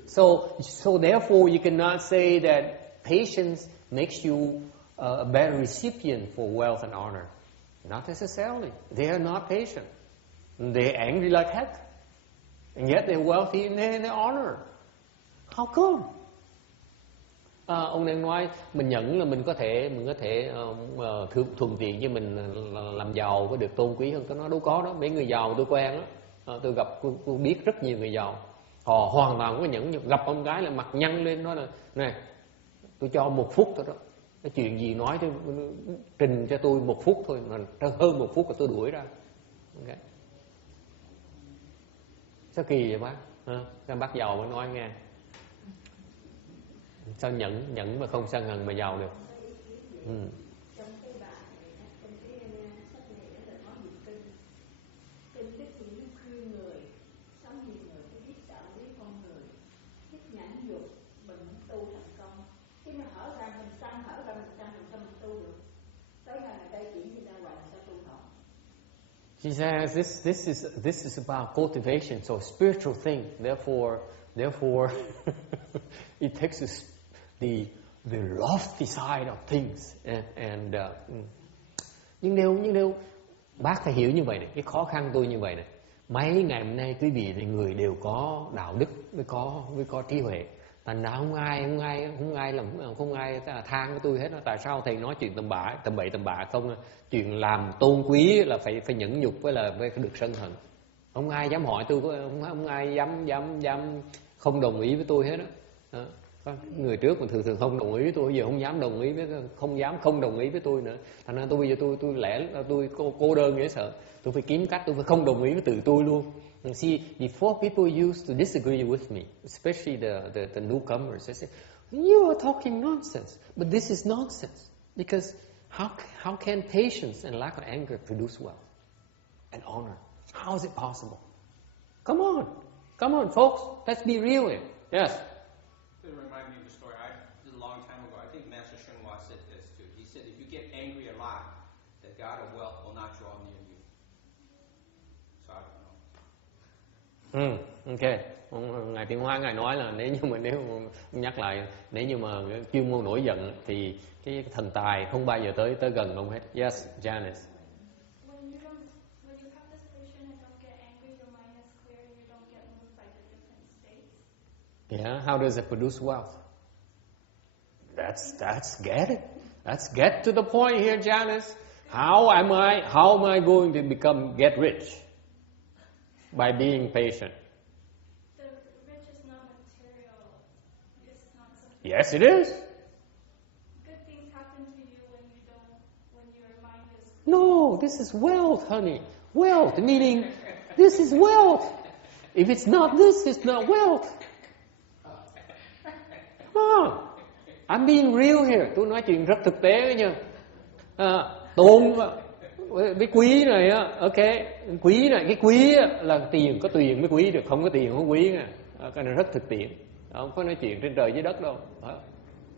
So therefore, you cannot say that patience makes you a better recipient for wealth and honor. Not necessarily. They are not patient. They're angry like heck. And yet they're wealthy and they're honor. How come? Ông đang nói mình nhẫn là mình có thể thuận tiện với mình làm giàu, có được tôn quý hơn. Tôi nói đâu có đó. Mấy người giàu tôi quen đó. Tôi gặp, tôi biết rất nhiều người giàu. Họ hoàn toàn không có nhẫn. Gặp ông gái là mặt nhăn lên, nói là này, tôi cho 1 phút thôi đó. Cái chuyện gì nói cho trình cho tôi 1 phút thôi, mà hơn 1 phút là tôi đuổi ra. Okay. Sao kỳ vậy bác? Sao bác giàu mới nói nghe? Sao nhẫn mà không sân hận mà giàu được? Trong cái bài này, trong cái sách này là nói về kinh. Kinh tức thì nó khuyên người sống như người phải biết đạo lý She says this is about cultivation, so spiritual thing. Therefore, it takes us the lofty side of things. Nhưng nếu bác phải hiểu như vậy này, cái khó khăn tôi như vậy này. Mấy ngày hôm nay quý vị thì người đều có đạo đức, mới có trí huệ. Thành ra không ai than với tôi hết. Tại sao thầy nói chuyện tầm bậy không? Chuyện làm tôn quý là phải nhẫn nhục với được sân hận. Không ai dám hỏi tôi, không ai dám không đồng ý với tôi hết đó. Người trước mà thường không đồng ý với tôi, giờ không dám đồng ý với, không đồng ý với tôi nữa. Thành ra bây giờ tôi cô đơn dễ sợ. Tôi phải kiếm cách, tôi phải không đồng ý với tự tôi luôn. And see, before people used to disagree with me, especially the newcomers, they say, "You are talking nonsense." But this is nonsense because how can patience and lack of anger produce wealth and honor? How is it possible? Come on, folks. Let's be real here. Yes. It reminded me of a story a long time ago. I think Master Shenhua said this too. He said, if you get angry a lot, the God of wealth will not draw near you. So I don't know. Ok. Ngài Tiến Hóa ngài nói là nếu nhắc lại, nếu như mà chuyên môn nổi giận thì cái thần tài không bao giờ tới gần ông hết. Yes, Janice. When you practice patience and don't get angry, your mind is clear and you don't get moved by the different states. Yeah, how does it produce wealth? That's get it. Let's get to the point here, Janice. How am I going to get rich? By being patient. The rich is not material. It's not something. Yes, it is. Good things happen to you when your mind is. No, this is wealth, honey. Wealth, meaning this is wealth. If it's not this, it's not wealth. I'm being real here. Tôi nói chuyện rất thực tế nha. Tôn với quý này á, ok, quý này, cái quý là tiền, có tiền mới quý được, không có tiền không quý nha. Cái này rất thực tiễn. Không có nói chuyện trên trời dưới đất đâu.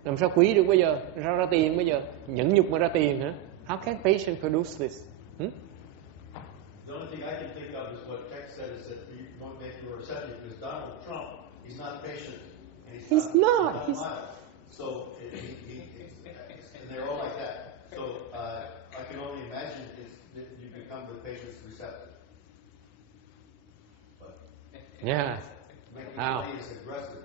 Làm sao quý được bây giờ? Làm sao ra tiền bây giờ? Nhẫn nhục mà ra tiền hả? How can patience produce this? The only thing I can think of is what Tex said, is that you won't make your reception because Donald Trump, he's not patient. And he's not mild. So, and they're all like that. So, I can only imagine that you become the patient's receptive. But, yeah. How? Is aggressive.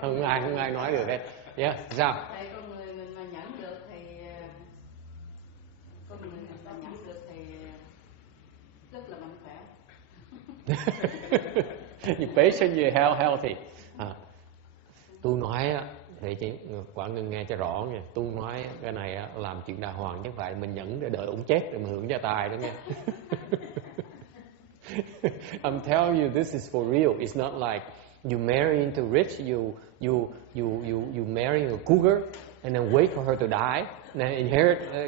Không ai nói được hết. Yeah, sao? Thầy, con người mình mà nhẫn được thì rất là mạnh khỏe. You patient, you healthy. Tôi nói á, thì chị quản ngân nghe cho rõ nha. Tôi nói cái này á, làm chuyện đàng hoàng chứ phải mình nhẫn để đợi ông chết rồi mình hưởng gia tài đó nha. I'm telling you, this is for real. It's not like you marry into rich, you marry a cougar and then wait for her to die and then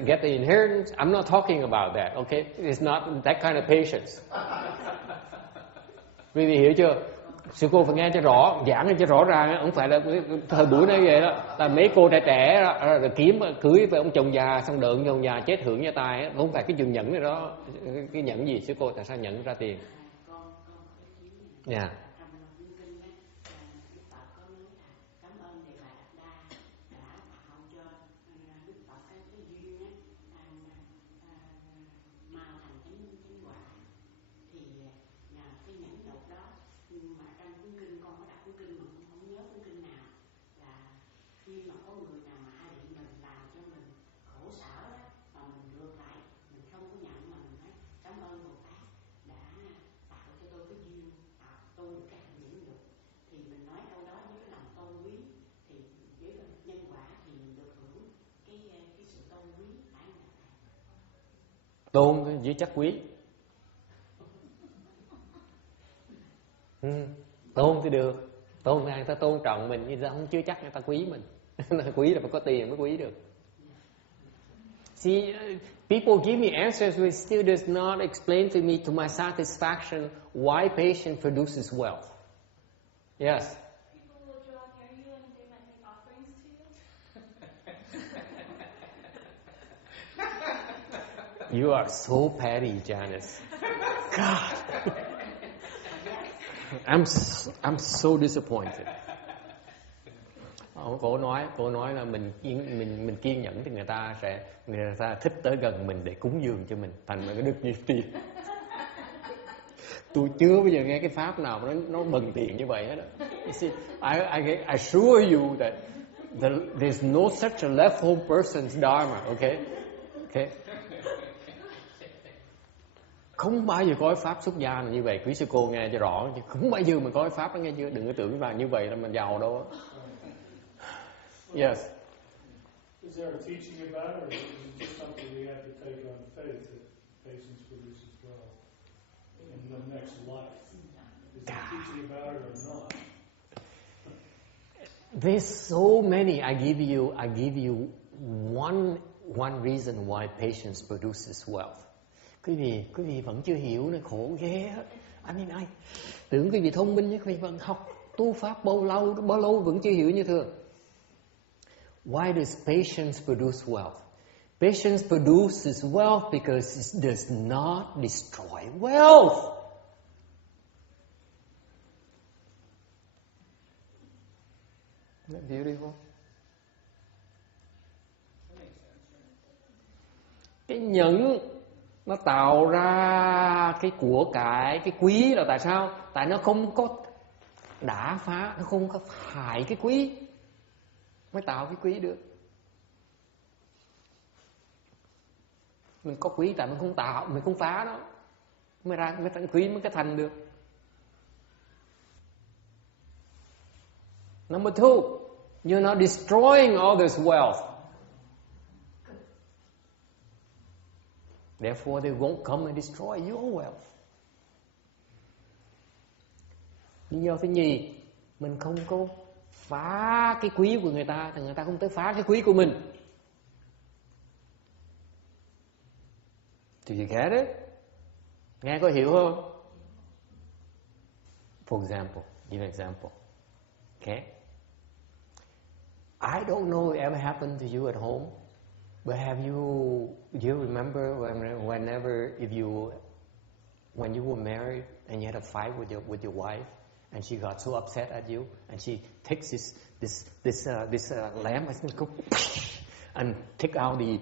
get the inheritance. I'm not talking about that, okay? It's not that kind of patience. Quý vị hiểu chưa? Sư cô phải nghe cho rõ, giảng cho rõ ràng, không phải là thời buổi này vậy đó, là mấy cô trẻ rồi kiếm cưới với ông chồng già xong đợi ông chồng già chết hưởng gia tài, không phải cái chuyện nhẫn này đó. Cái nhẫn gì sư cô, tại sao nhẫn ra tiền? Dạ. Tôn với chắc quý. Tôn thì được. Tôn là người ta tôn trọng mình, nhưng ta không chưa chắc người ta quý mình. Quý là phải có tiền mới quý được. See, people give me answers which still does not explain to me to my satisfaction why patience produces wealth. Yes. People will draw near you and they might make offerings to you. You are so petty, Janice. God. I'm so disappointed. Cô nói là mình kiên nhẫn thì người ta thích tới gần mình để cúng dường cho mình, thành cái được nhiều tiền. Tôi chưa bao giờ nghe cái pháp nào nó bần tiện như vậy hết. You see, I assure you that there's no such a level person's dharma, okay? Okay. Không bao giờ có cái pháp xuất gia là như vậy. Quý sư cô nghe cho rõ, chứ không bao giờ mà có cái pháp đó, nghe chưa? Đừng có tưởng là như vậy là mình giàu đâu. Yes. Is there a teaching about it, or is it just something we have to take on faith that patience produces wealth in the next life? Is there a teaching about it or not? There's so many. I give you one reason why patience produces wealth. Quý vị vẫn chưa hiểu, nó khổ ghê hết. Tưởng quý vị thông minh chứ quý vị vẫn học tu pháp bao lâu vẫn chưa hiểu như thường. Why does patience produce wealth? Patience produces wealth because it does not destroy wealth. Isn't that beautiful? Cái nhẫn nó tạo ra cái của cải, cái quý là tại sao? Tại nó không có đả phá, nó không có hại cái quý, mới tạo cái quý được. Mình có quý tại mình không tạo, mình không phá nó, mới thành quý, mới cái thành được. Number two, you're not destroying all this wealth. Therefore, they won't come and destroy your wealth. Lý do thứ nhì, mình không có phá cái quý của người ta, thì người ta không tới phá cái quý của mình. Do you get it? Nghe có hiểu không? For example, give an example. Okay? I don't know if it ever happened to you at home, but do you remember when you were married and you had a fight with your wife, and she got so upset at you, and she takes this lamp and take out the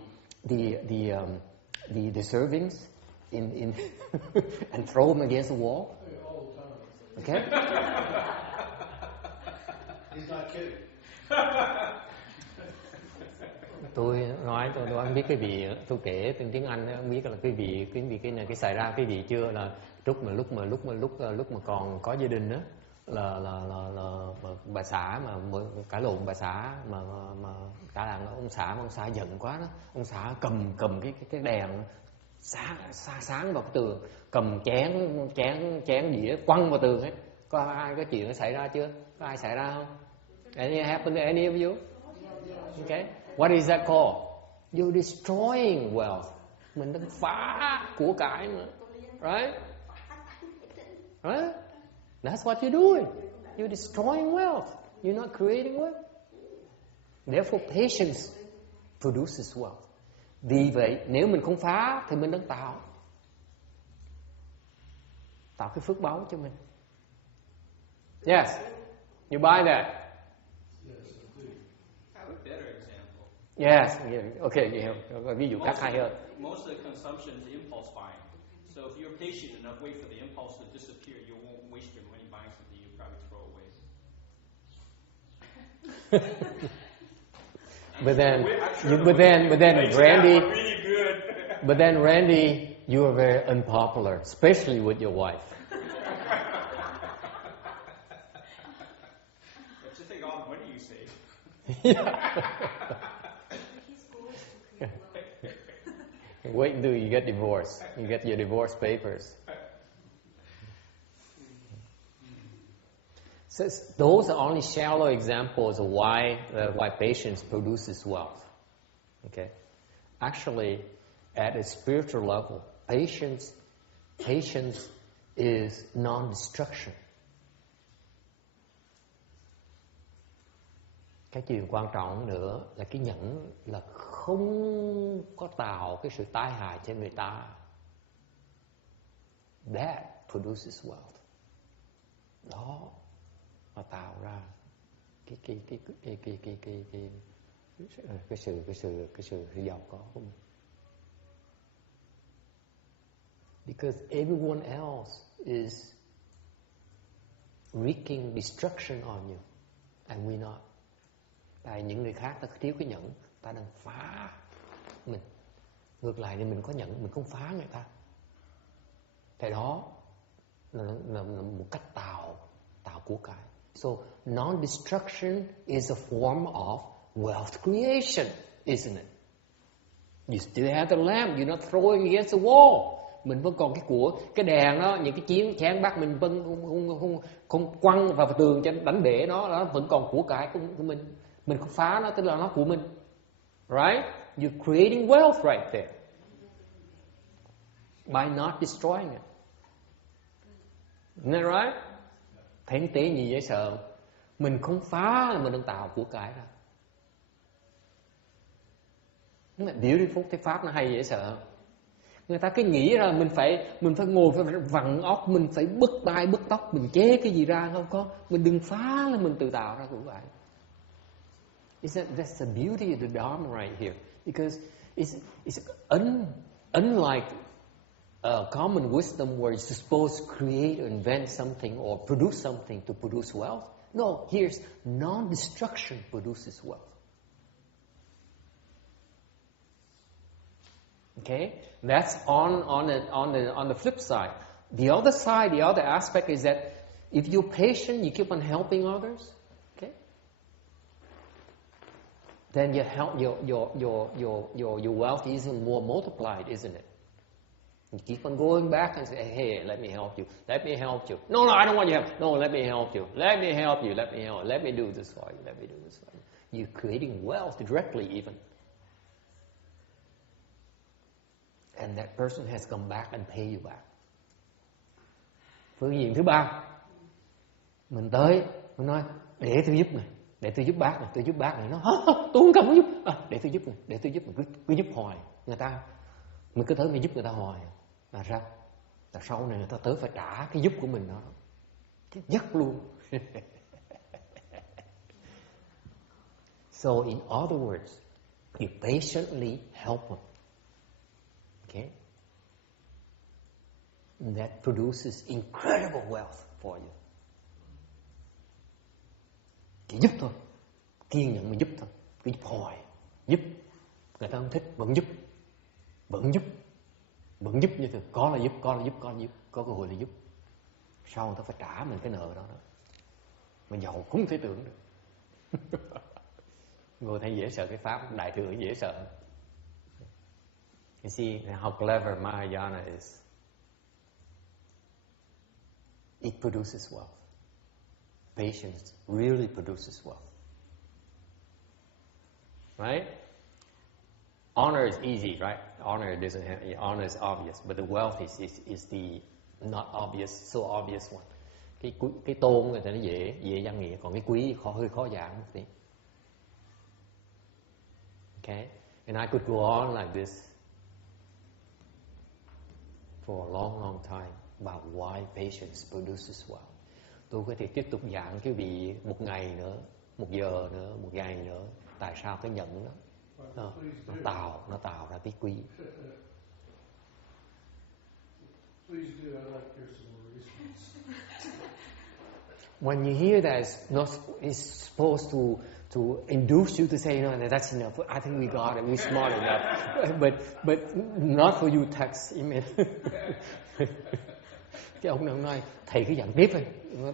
servings in and throw them against the wall? All the time. Okay. He's not kidding. Tôi không biết cái vị, tôi kể tiếng Anh không biết là cái vị cái xảy ra cái vị chưa, là lúc mà còn có gia đình đó, là bà xã mà cãi lộn, bà xã mà cả đàn ông xã giận quá đó, ông xã cầm cái đèn sáng vào cái tường, cầm chén dĩa quăng vào tường ấy. Có ai cái chuyện nó xảy ra chưa? Có ai xảy ra không? Any happen to any of you? Okay. What is that called? You're destroying wealth. Mình đang phá của cải mà. Right? Right? That's what you're doing. You're destroying wealth. You're not creating wealth. Therefore, patience produces wealth. Vì vậy, nếu mình không phá thì mình đang tạo cái phước báu cho mình. Yes. You buy that. Yes, okay, ví dụ khác hay hơn. Most of the consumption is impulse buying. So if you're patient enough, wait for the impulse to disappear, you won't waste your money buying something you probably throw away. but then Randy, you are very unpopular, especially with your wife. But you think all the money you save. Yeah. Wait until you get divorced. You get your divorce papers. So those are only shallow examples of why patience produces wealth. Okay, actually, at a spiritual level, patience is non-destruction. Cái chuyện quan trọng nữa là cái nhẫn là không có tạo cái sự tai hại cho người ta. That produces wealth. Đó mà tạo ra cái sự giàu có của mình. Because everyone else is wreaking destruction on you and we're not. Tại những người khác ta thiếu cái nhẫn, ta đang phá mình. Ngược lại thì mình có nhẫn, mình không phá người ta. Tại đó là một cách tạo của cải. So non-destruction is a form of wealth creation, isn't it? You still have the lamp, you're not throwing against the wall. Mình vẫn còn cái đèn đó, những cái chén bát mình vẫn không quăng vào tường cho đánh bể nó vẫn còn của cải của mình. Mình không phá nó, tức là nó của mình. Right? You're creating wealth right there. By not destroying it. Isn't that right? Thấy tế gì dễ sợ. Mình không phá là mình đang tạo của cải ra. Đúng là beautiful, cái pháp nó hay dễ sợ. Người ta cứ nghĩ là mình phải ngồi phải vặn óc, mình phải bứt tai bứt tóc, mình chế cái gì ra, không có. Mình đừng phá là mình tự tạo ra của cải. That's the beauty of the Dharma right here, because it's unlike common wisdom where you're supposed to create or invent something or produce something to produce wealth. No, here's non-destruction produces wealth. Okay, that's on the flip side. The other side, the other aspect is that if you're patient, you keep on helping others. Then your wealth is even more multiplied, isn't it? You keep on going back and say, hey, let me help you. Let me help you. No, I don't want your help. No, let me help you. Let me help you. Let me help. Let me do this for you. Let me do this for you. You're creating wealth directly even. And that person has come back and pay you back. Phương diện thứ ba, mình tới, mình nói, để tôi giúp này. Để tôi giúp bác này, tôi giúp bác này. Nó, tôi không cần giúp. Để tôi giúp này, để tôi giúp này. Cứ giúp hoài. Người ta, mình cứ tới mình giúp người ta hoài. Là sao? Là sau này người ta tới phải trả cái giúp của mình đó. Cái giấc luôn. So in other words, you patiently help them. Okay? And that produces incredible wealth for you. Chỉ giúp thôi, kiên nhẫn mà giúp thôi, cứ giúp hoài, giúp. Người ta không thích, vẫn giúp như thế. Có là giúp, có cơ hội là giúp. Sau người ta phải trả mình cái nợ đó. Mà giàu cũng không thể tưởng được. Ngồi thấy dễ sợ cái pháp đại thừa dễ sợ. You see how clever Mahayana is. It produces wealth. Patience really produces wealth. Right? Honor is easy, right? Honor is obvious, but the wealth is the not obvious, so obvious one. Cái tôn người ta nó dễ văn nghĩa, còn cái quý hơi khó giảng một tí. Okay? And I could go on like this for a long time about why patience produces wealth. Tôi có thể tiếp tục giảng quý vị một ngày nữa, một giờ nữa, một ngày nữa. Tại sao cái nhẫn đó nó tạo ra cái quý. Please do. I'd like to hear some more reasons. When you hear that, it's supposed to induce you to say, no, that's enough. I think we got it. We're smart enough. But not for you text email. Cái ông nói, thầy cứ giảng tiếp thôi.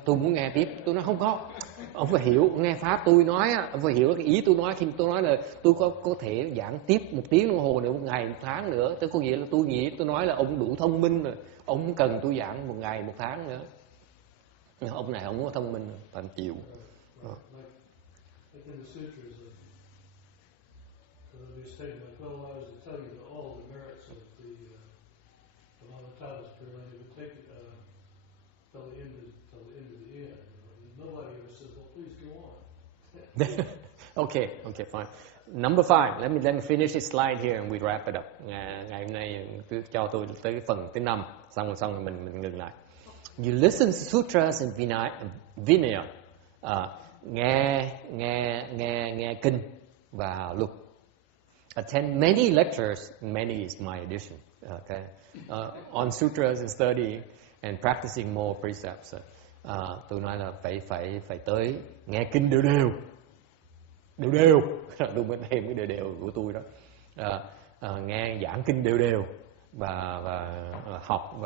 Tôi muốn nghe tiếp. Tôi nói không có. Ông phải hiểu, nghe pháp tôi nói, ông phải hiểu cái ý tôi nói. Khi tôi nói là tôi có thể giảng tiếp 1 tiếng đồng hồ nữa, 1 ngày, 1 tháng nữa. Tôi có nghĩa là tôi nói là ông đủ thông minh rồi. Ông không cần tôi giảng 1 ngày, 1 tháng nữa. Nhưng ông này không có thông minh, phải chịu. Like in the sutras, they state like 12 hours to tell you all the merits of the Monotapas Purana. It would take till the end of the end. Nobody ever says, "Well, please go on." Okay, fine. Number 5. Let me finish this slide here and we wrap it up. Ngày hôm nay cứ cho tôi tới cái phần thứ 5, xong rồi mình ngừng lại. You listen to sutras and Vinaya. Nghe kinh và luật. Attend many lectures. Many is my addition. Okay. On sutras and study and practicing more precepts. Tôi nói là phải tới nghe kinh đều. Tôi mới thêm cái đều của tôi đó. Nghe giảng kinh đều và học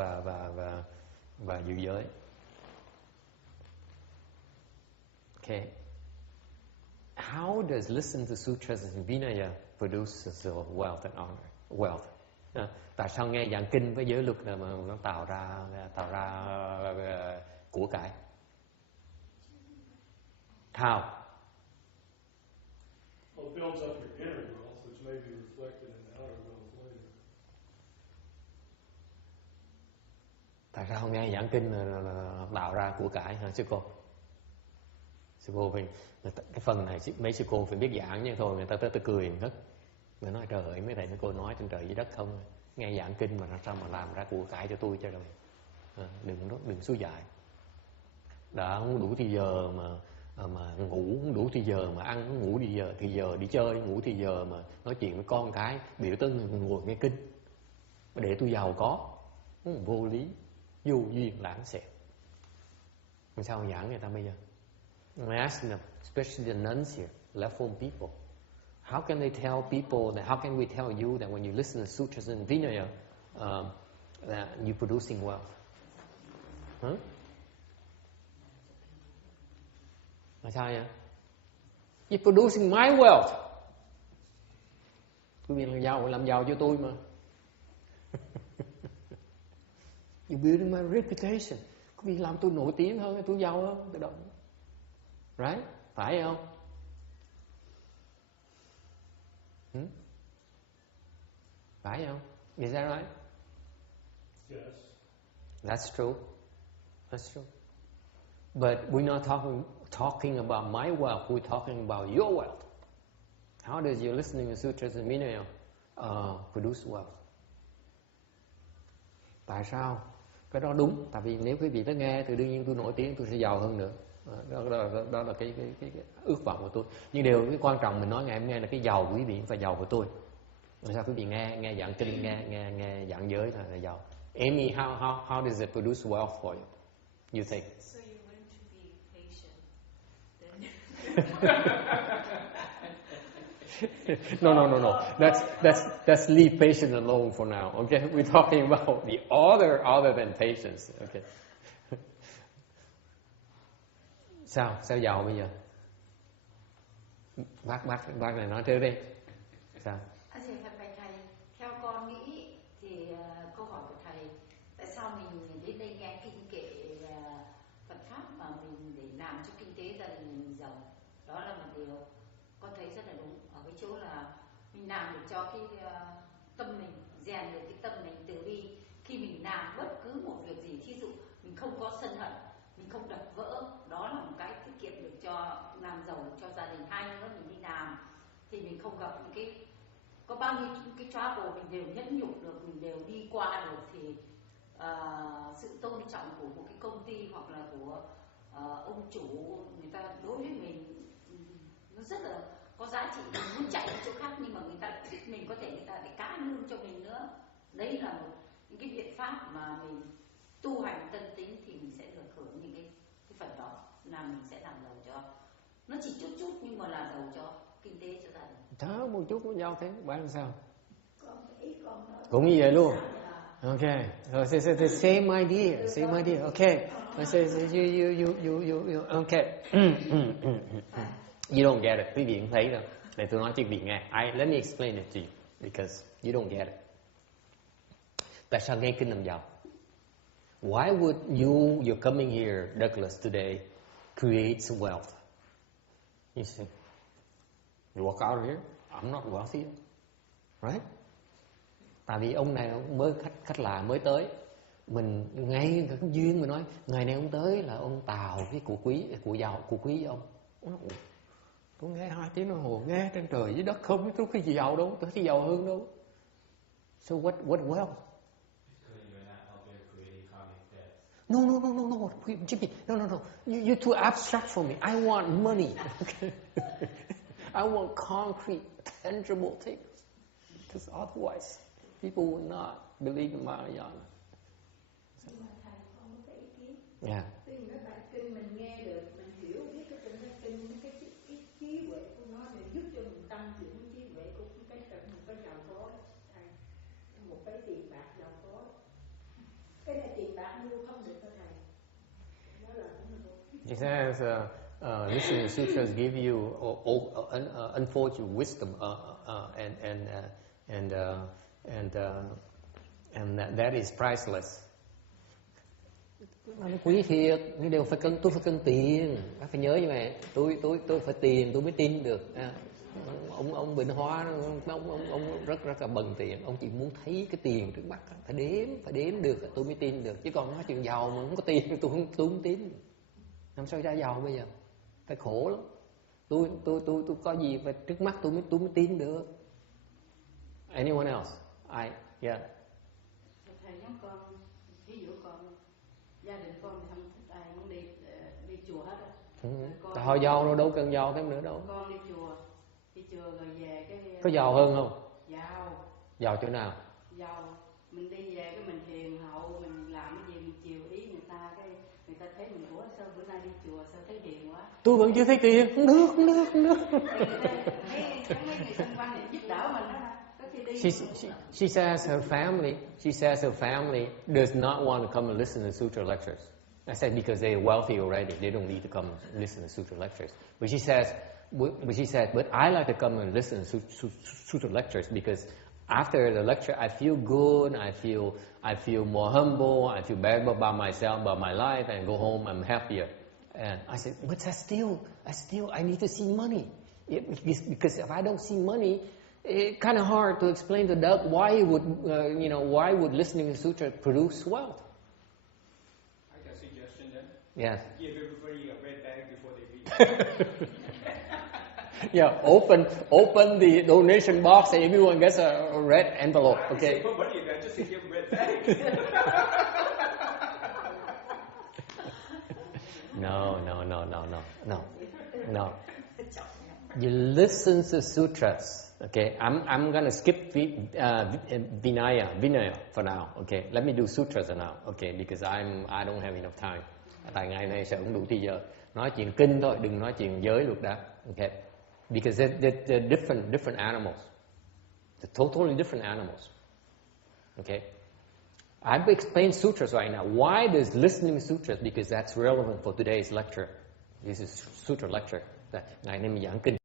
và giữ giới. Okay. How does listen to sutras and Vinaya produce wealth and honor? Wealth. Tại sao nghe giảng kinh với giới luật là mà nó tạo ra của cải? How? Well, it builds up your inner wealth, which may be reflected in the outer wealth later. Tại sao nghe giảng kinh là tạo ra của cải hả sư cô? Sư cô phải cái phần này mấy sư cô phải biết giảng nha, thôi người ta tới cười hết. Người nói trời ơi mấy thầy mấy cô nói trên trời dưới đất không, nghe giảng kinh mà sao mà làm ra của cải cho tôi cho rồi. Đừng xúi dại. Đã không đủ thì giờ mà ngủ, không đủ thì giờ mà ăn, không ngủ thì giờ đi chơi, ngủ thì giờ mà nói chuyện với con cái, biểu tới ngồi nghe kinh để tôi giàu có. Vô lý, vô duyên lãng xẹt. Làm sao giảng người ta bây giờ? I'm asking them, especially the nuns here, left-form people, how can they tell people that? How can we tell you that when you listen to sutras and Vinaya, that you're producing wealth? Huh? Là sao vậy? You're producing my wealth. Quý vị làm giàu cho tôi mà. You're building my reputation. Quý vị làm tôi nổi tiếng hơn, tôi giàu hơn, tự động. Right? Phải không? Phải không? Is that right? Yes. That's true. That's true. But we're not talking about my wealth. We're talking about your wealth. How does your listening to sutras and Vinaya produce wealth? Tại sao? Cái đó đúng. Tại vì nếu quý vị tới nghe thì đương nhiên tôi nổi tiếng, tôi sẽ giàu hơn nữa. Đó là cái ước vọng của tôi. Nhưng điều cái quan trọng mình nói ngày hôm nay là cái giàu của quý vị phải giàu của tôi. Làm sao quý vị nghe giảng kinh, nghe giảng giới là giàu. Amy, how does it produce wealth for you? You think? So you learn to be patient. Then No. Let's leave patience alone for now. Okay, we're talking about the other than patience. Okay. Sao giàu bây giờ? Bác này nói trước đi. Sao? Thầy, theo con nghĩ thì câu hỏi của thầy, tại sao mình đến đây nghe kinh kệ Phật pháp mà mình để làm cho kinh tế gia đình mình giàu? Đó là một điều con thấy rất là đúng, ở cái chỗ là mình làm được cho cái tâm mình, rèn được cái tâm mình từ bi. Khi mình làm bất cứ một việc gì, thí dụ mình không có sân hận, mình không đập vỡ, đó là một cái tiết kiệm được cho làm giàu được cho gia đình. Hai nữa mình đi làm thì mình không gặp những cái có bao nhiêu cái trouble mình đều nhẫn nhục được, mình đều đi qua được, thì sự tôn trọng của một cái công ty hoặc là của ông chủ, người ta đối với mình nó rất là có giá trị. Mình muốn chạy đến chỗ khác nhưng mà người ta thích mình, có thể người ta để cá lương cho mình nữa. Đấy là những cái biện pháp mà mình tu hành tân tính thì mình sẽ được hưởng những cái phần đó, là mình sẽ làm giàu cho. Nó chỉ chút nhưng mà là giàu cho kinh tế cho gia đình. Đó, một chút cũng giàu thế. Bạn làm sao? Cũng như vậy luôn. Okay. So same idea. Okay. You okay. You don't get it. Quý vị không thấy đâu. Để tôi nói cho quý vị nghe. Let me explain it to you because you don't get it. Tại sao nghe kinh làm giàu? Why would you're coming here, Douglas, today, create some wealth? You see, you walk out of here, I'm not wealthy, right? Tại vì ông này mới khách lạ mới tới, mình ngay cái duyên mình nói ngày này ông tới là ông tào cái của quý với ông. Tôi nghe 2 tiếng đồng hồ, nghe trên trời dưới đất không biết tôi cái gì giàu đâu, tôi thấy giàu hơn đâu. So what wealth? No, Jimmy, no. You're too abstract for me. I want money. Okay? I want concrete, tangible things. Because otherwise, people will not believe in Mahayana. Nhưng mà thầy không có cái ý kiến. Yeah. Tuy nhiên các bài kinh mình nghe được, mình hiểu biết cái kinh cái trí huệ của nó để giúp cho mình tăng trưởng trí huệ của cái một cái giàu có, một cái tiền bạc giàu có. Cái này tiền bạc mua không được thưa thầy. Đó là He says, listening to sutras give you unfortunate wisdom, and that is priceless. Nó quý thiệt, nhưng đều phải tôi phải cân tiền, bác phải nhớ như vậy. Tôi phải tiền tôi mới tin được. Ông Bình Hoa, ông rất là bần tiền, ông chỉ muốn thấy cái tiền trước mắt, phải đếm được tôi mới tin được. Chứ còn nói chuyện giàu mà không có tiền tôi không tin. Làm sao ra giàu bây giờ? Phải khổ lắm. Tôi có gì và trước mắt tôi mới tin được. Anyone else? Yeah. Thầy nhắn con, ví dụ con gia đình con thì không thích ai muốn đi chùa hết á. Thôi giàu đâu cần giàu thêm nữa đâu. Con đi chùa rồi về cái. Có giàu hơn không? Giàu. Giàu chỗ nào? Giàu, mình đi về cái mình hiền hậu, mình làm cái gì mình chiều ý người ta, cái người ta thấy mình ủa sao bữa nay đi chùa sao thấy hiền quá. Tôi vẫn chưa thấy tiền, không được. Mấy người xung quanh thì giúp đỡ mình đó. She says her family does not want to come and listen to sutra lectures. I said because they are wealthy already, they don't need to come and listen to sutra lectures. But she said, but I like to come and listen to sutra lectures because after the lecture I feel good, I feel more humble, I feel better about myself, about my life, and go home I'm happier. And I said, but I need to see money. Because if I don't see money, it's kind of hard to explain to Doug why would listening to sutra produce wealth. I got a suggestion then. Yes. Give everybody a red bag before they leave. Yeah, open the donation box and everyone gets a red envelope. Okay. Put money in there just to give a red bag. No. You listen to sutras. Okay, I'm gonna skip Vinaya for now. Okay, let me do sutras now. Okay, because I don't have enough time. Tại ngày nay sẽ không đủ thời giờ. Nói chuyện kinh thôi, đừng nói chuyện giới luật đó. Okay, because they're different animals. They're totally different animals. Okay, I've explained sutras right now. Why does listening to sutras? Because that's relevant for today's lecture. This is sutra lecture. Ngày nay mình giảng kinh.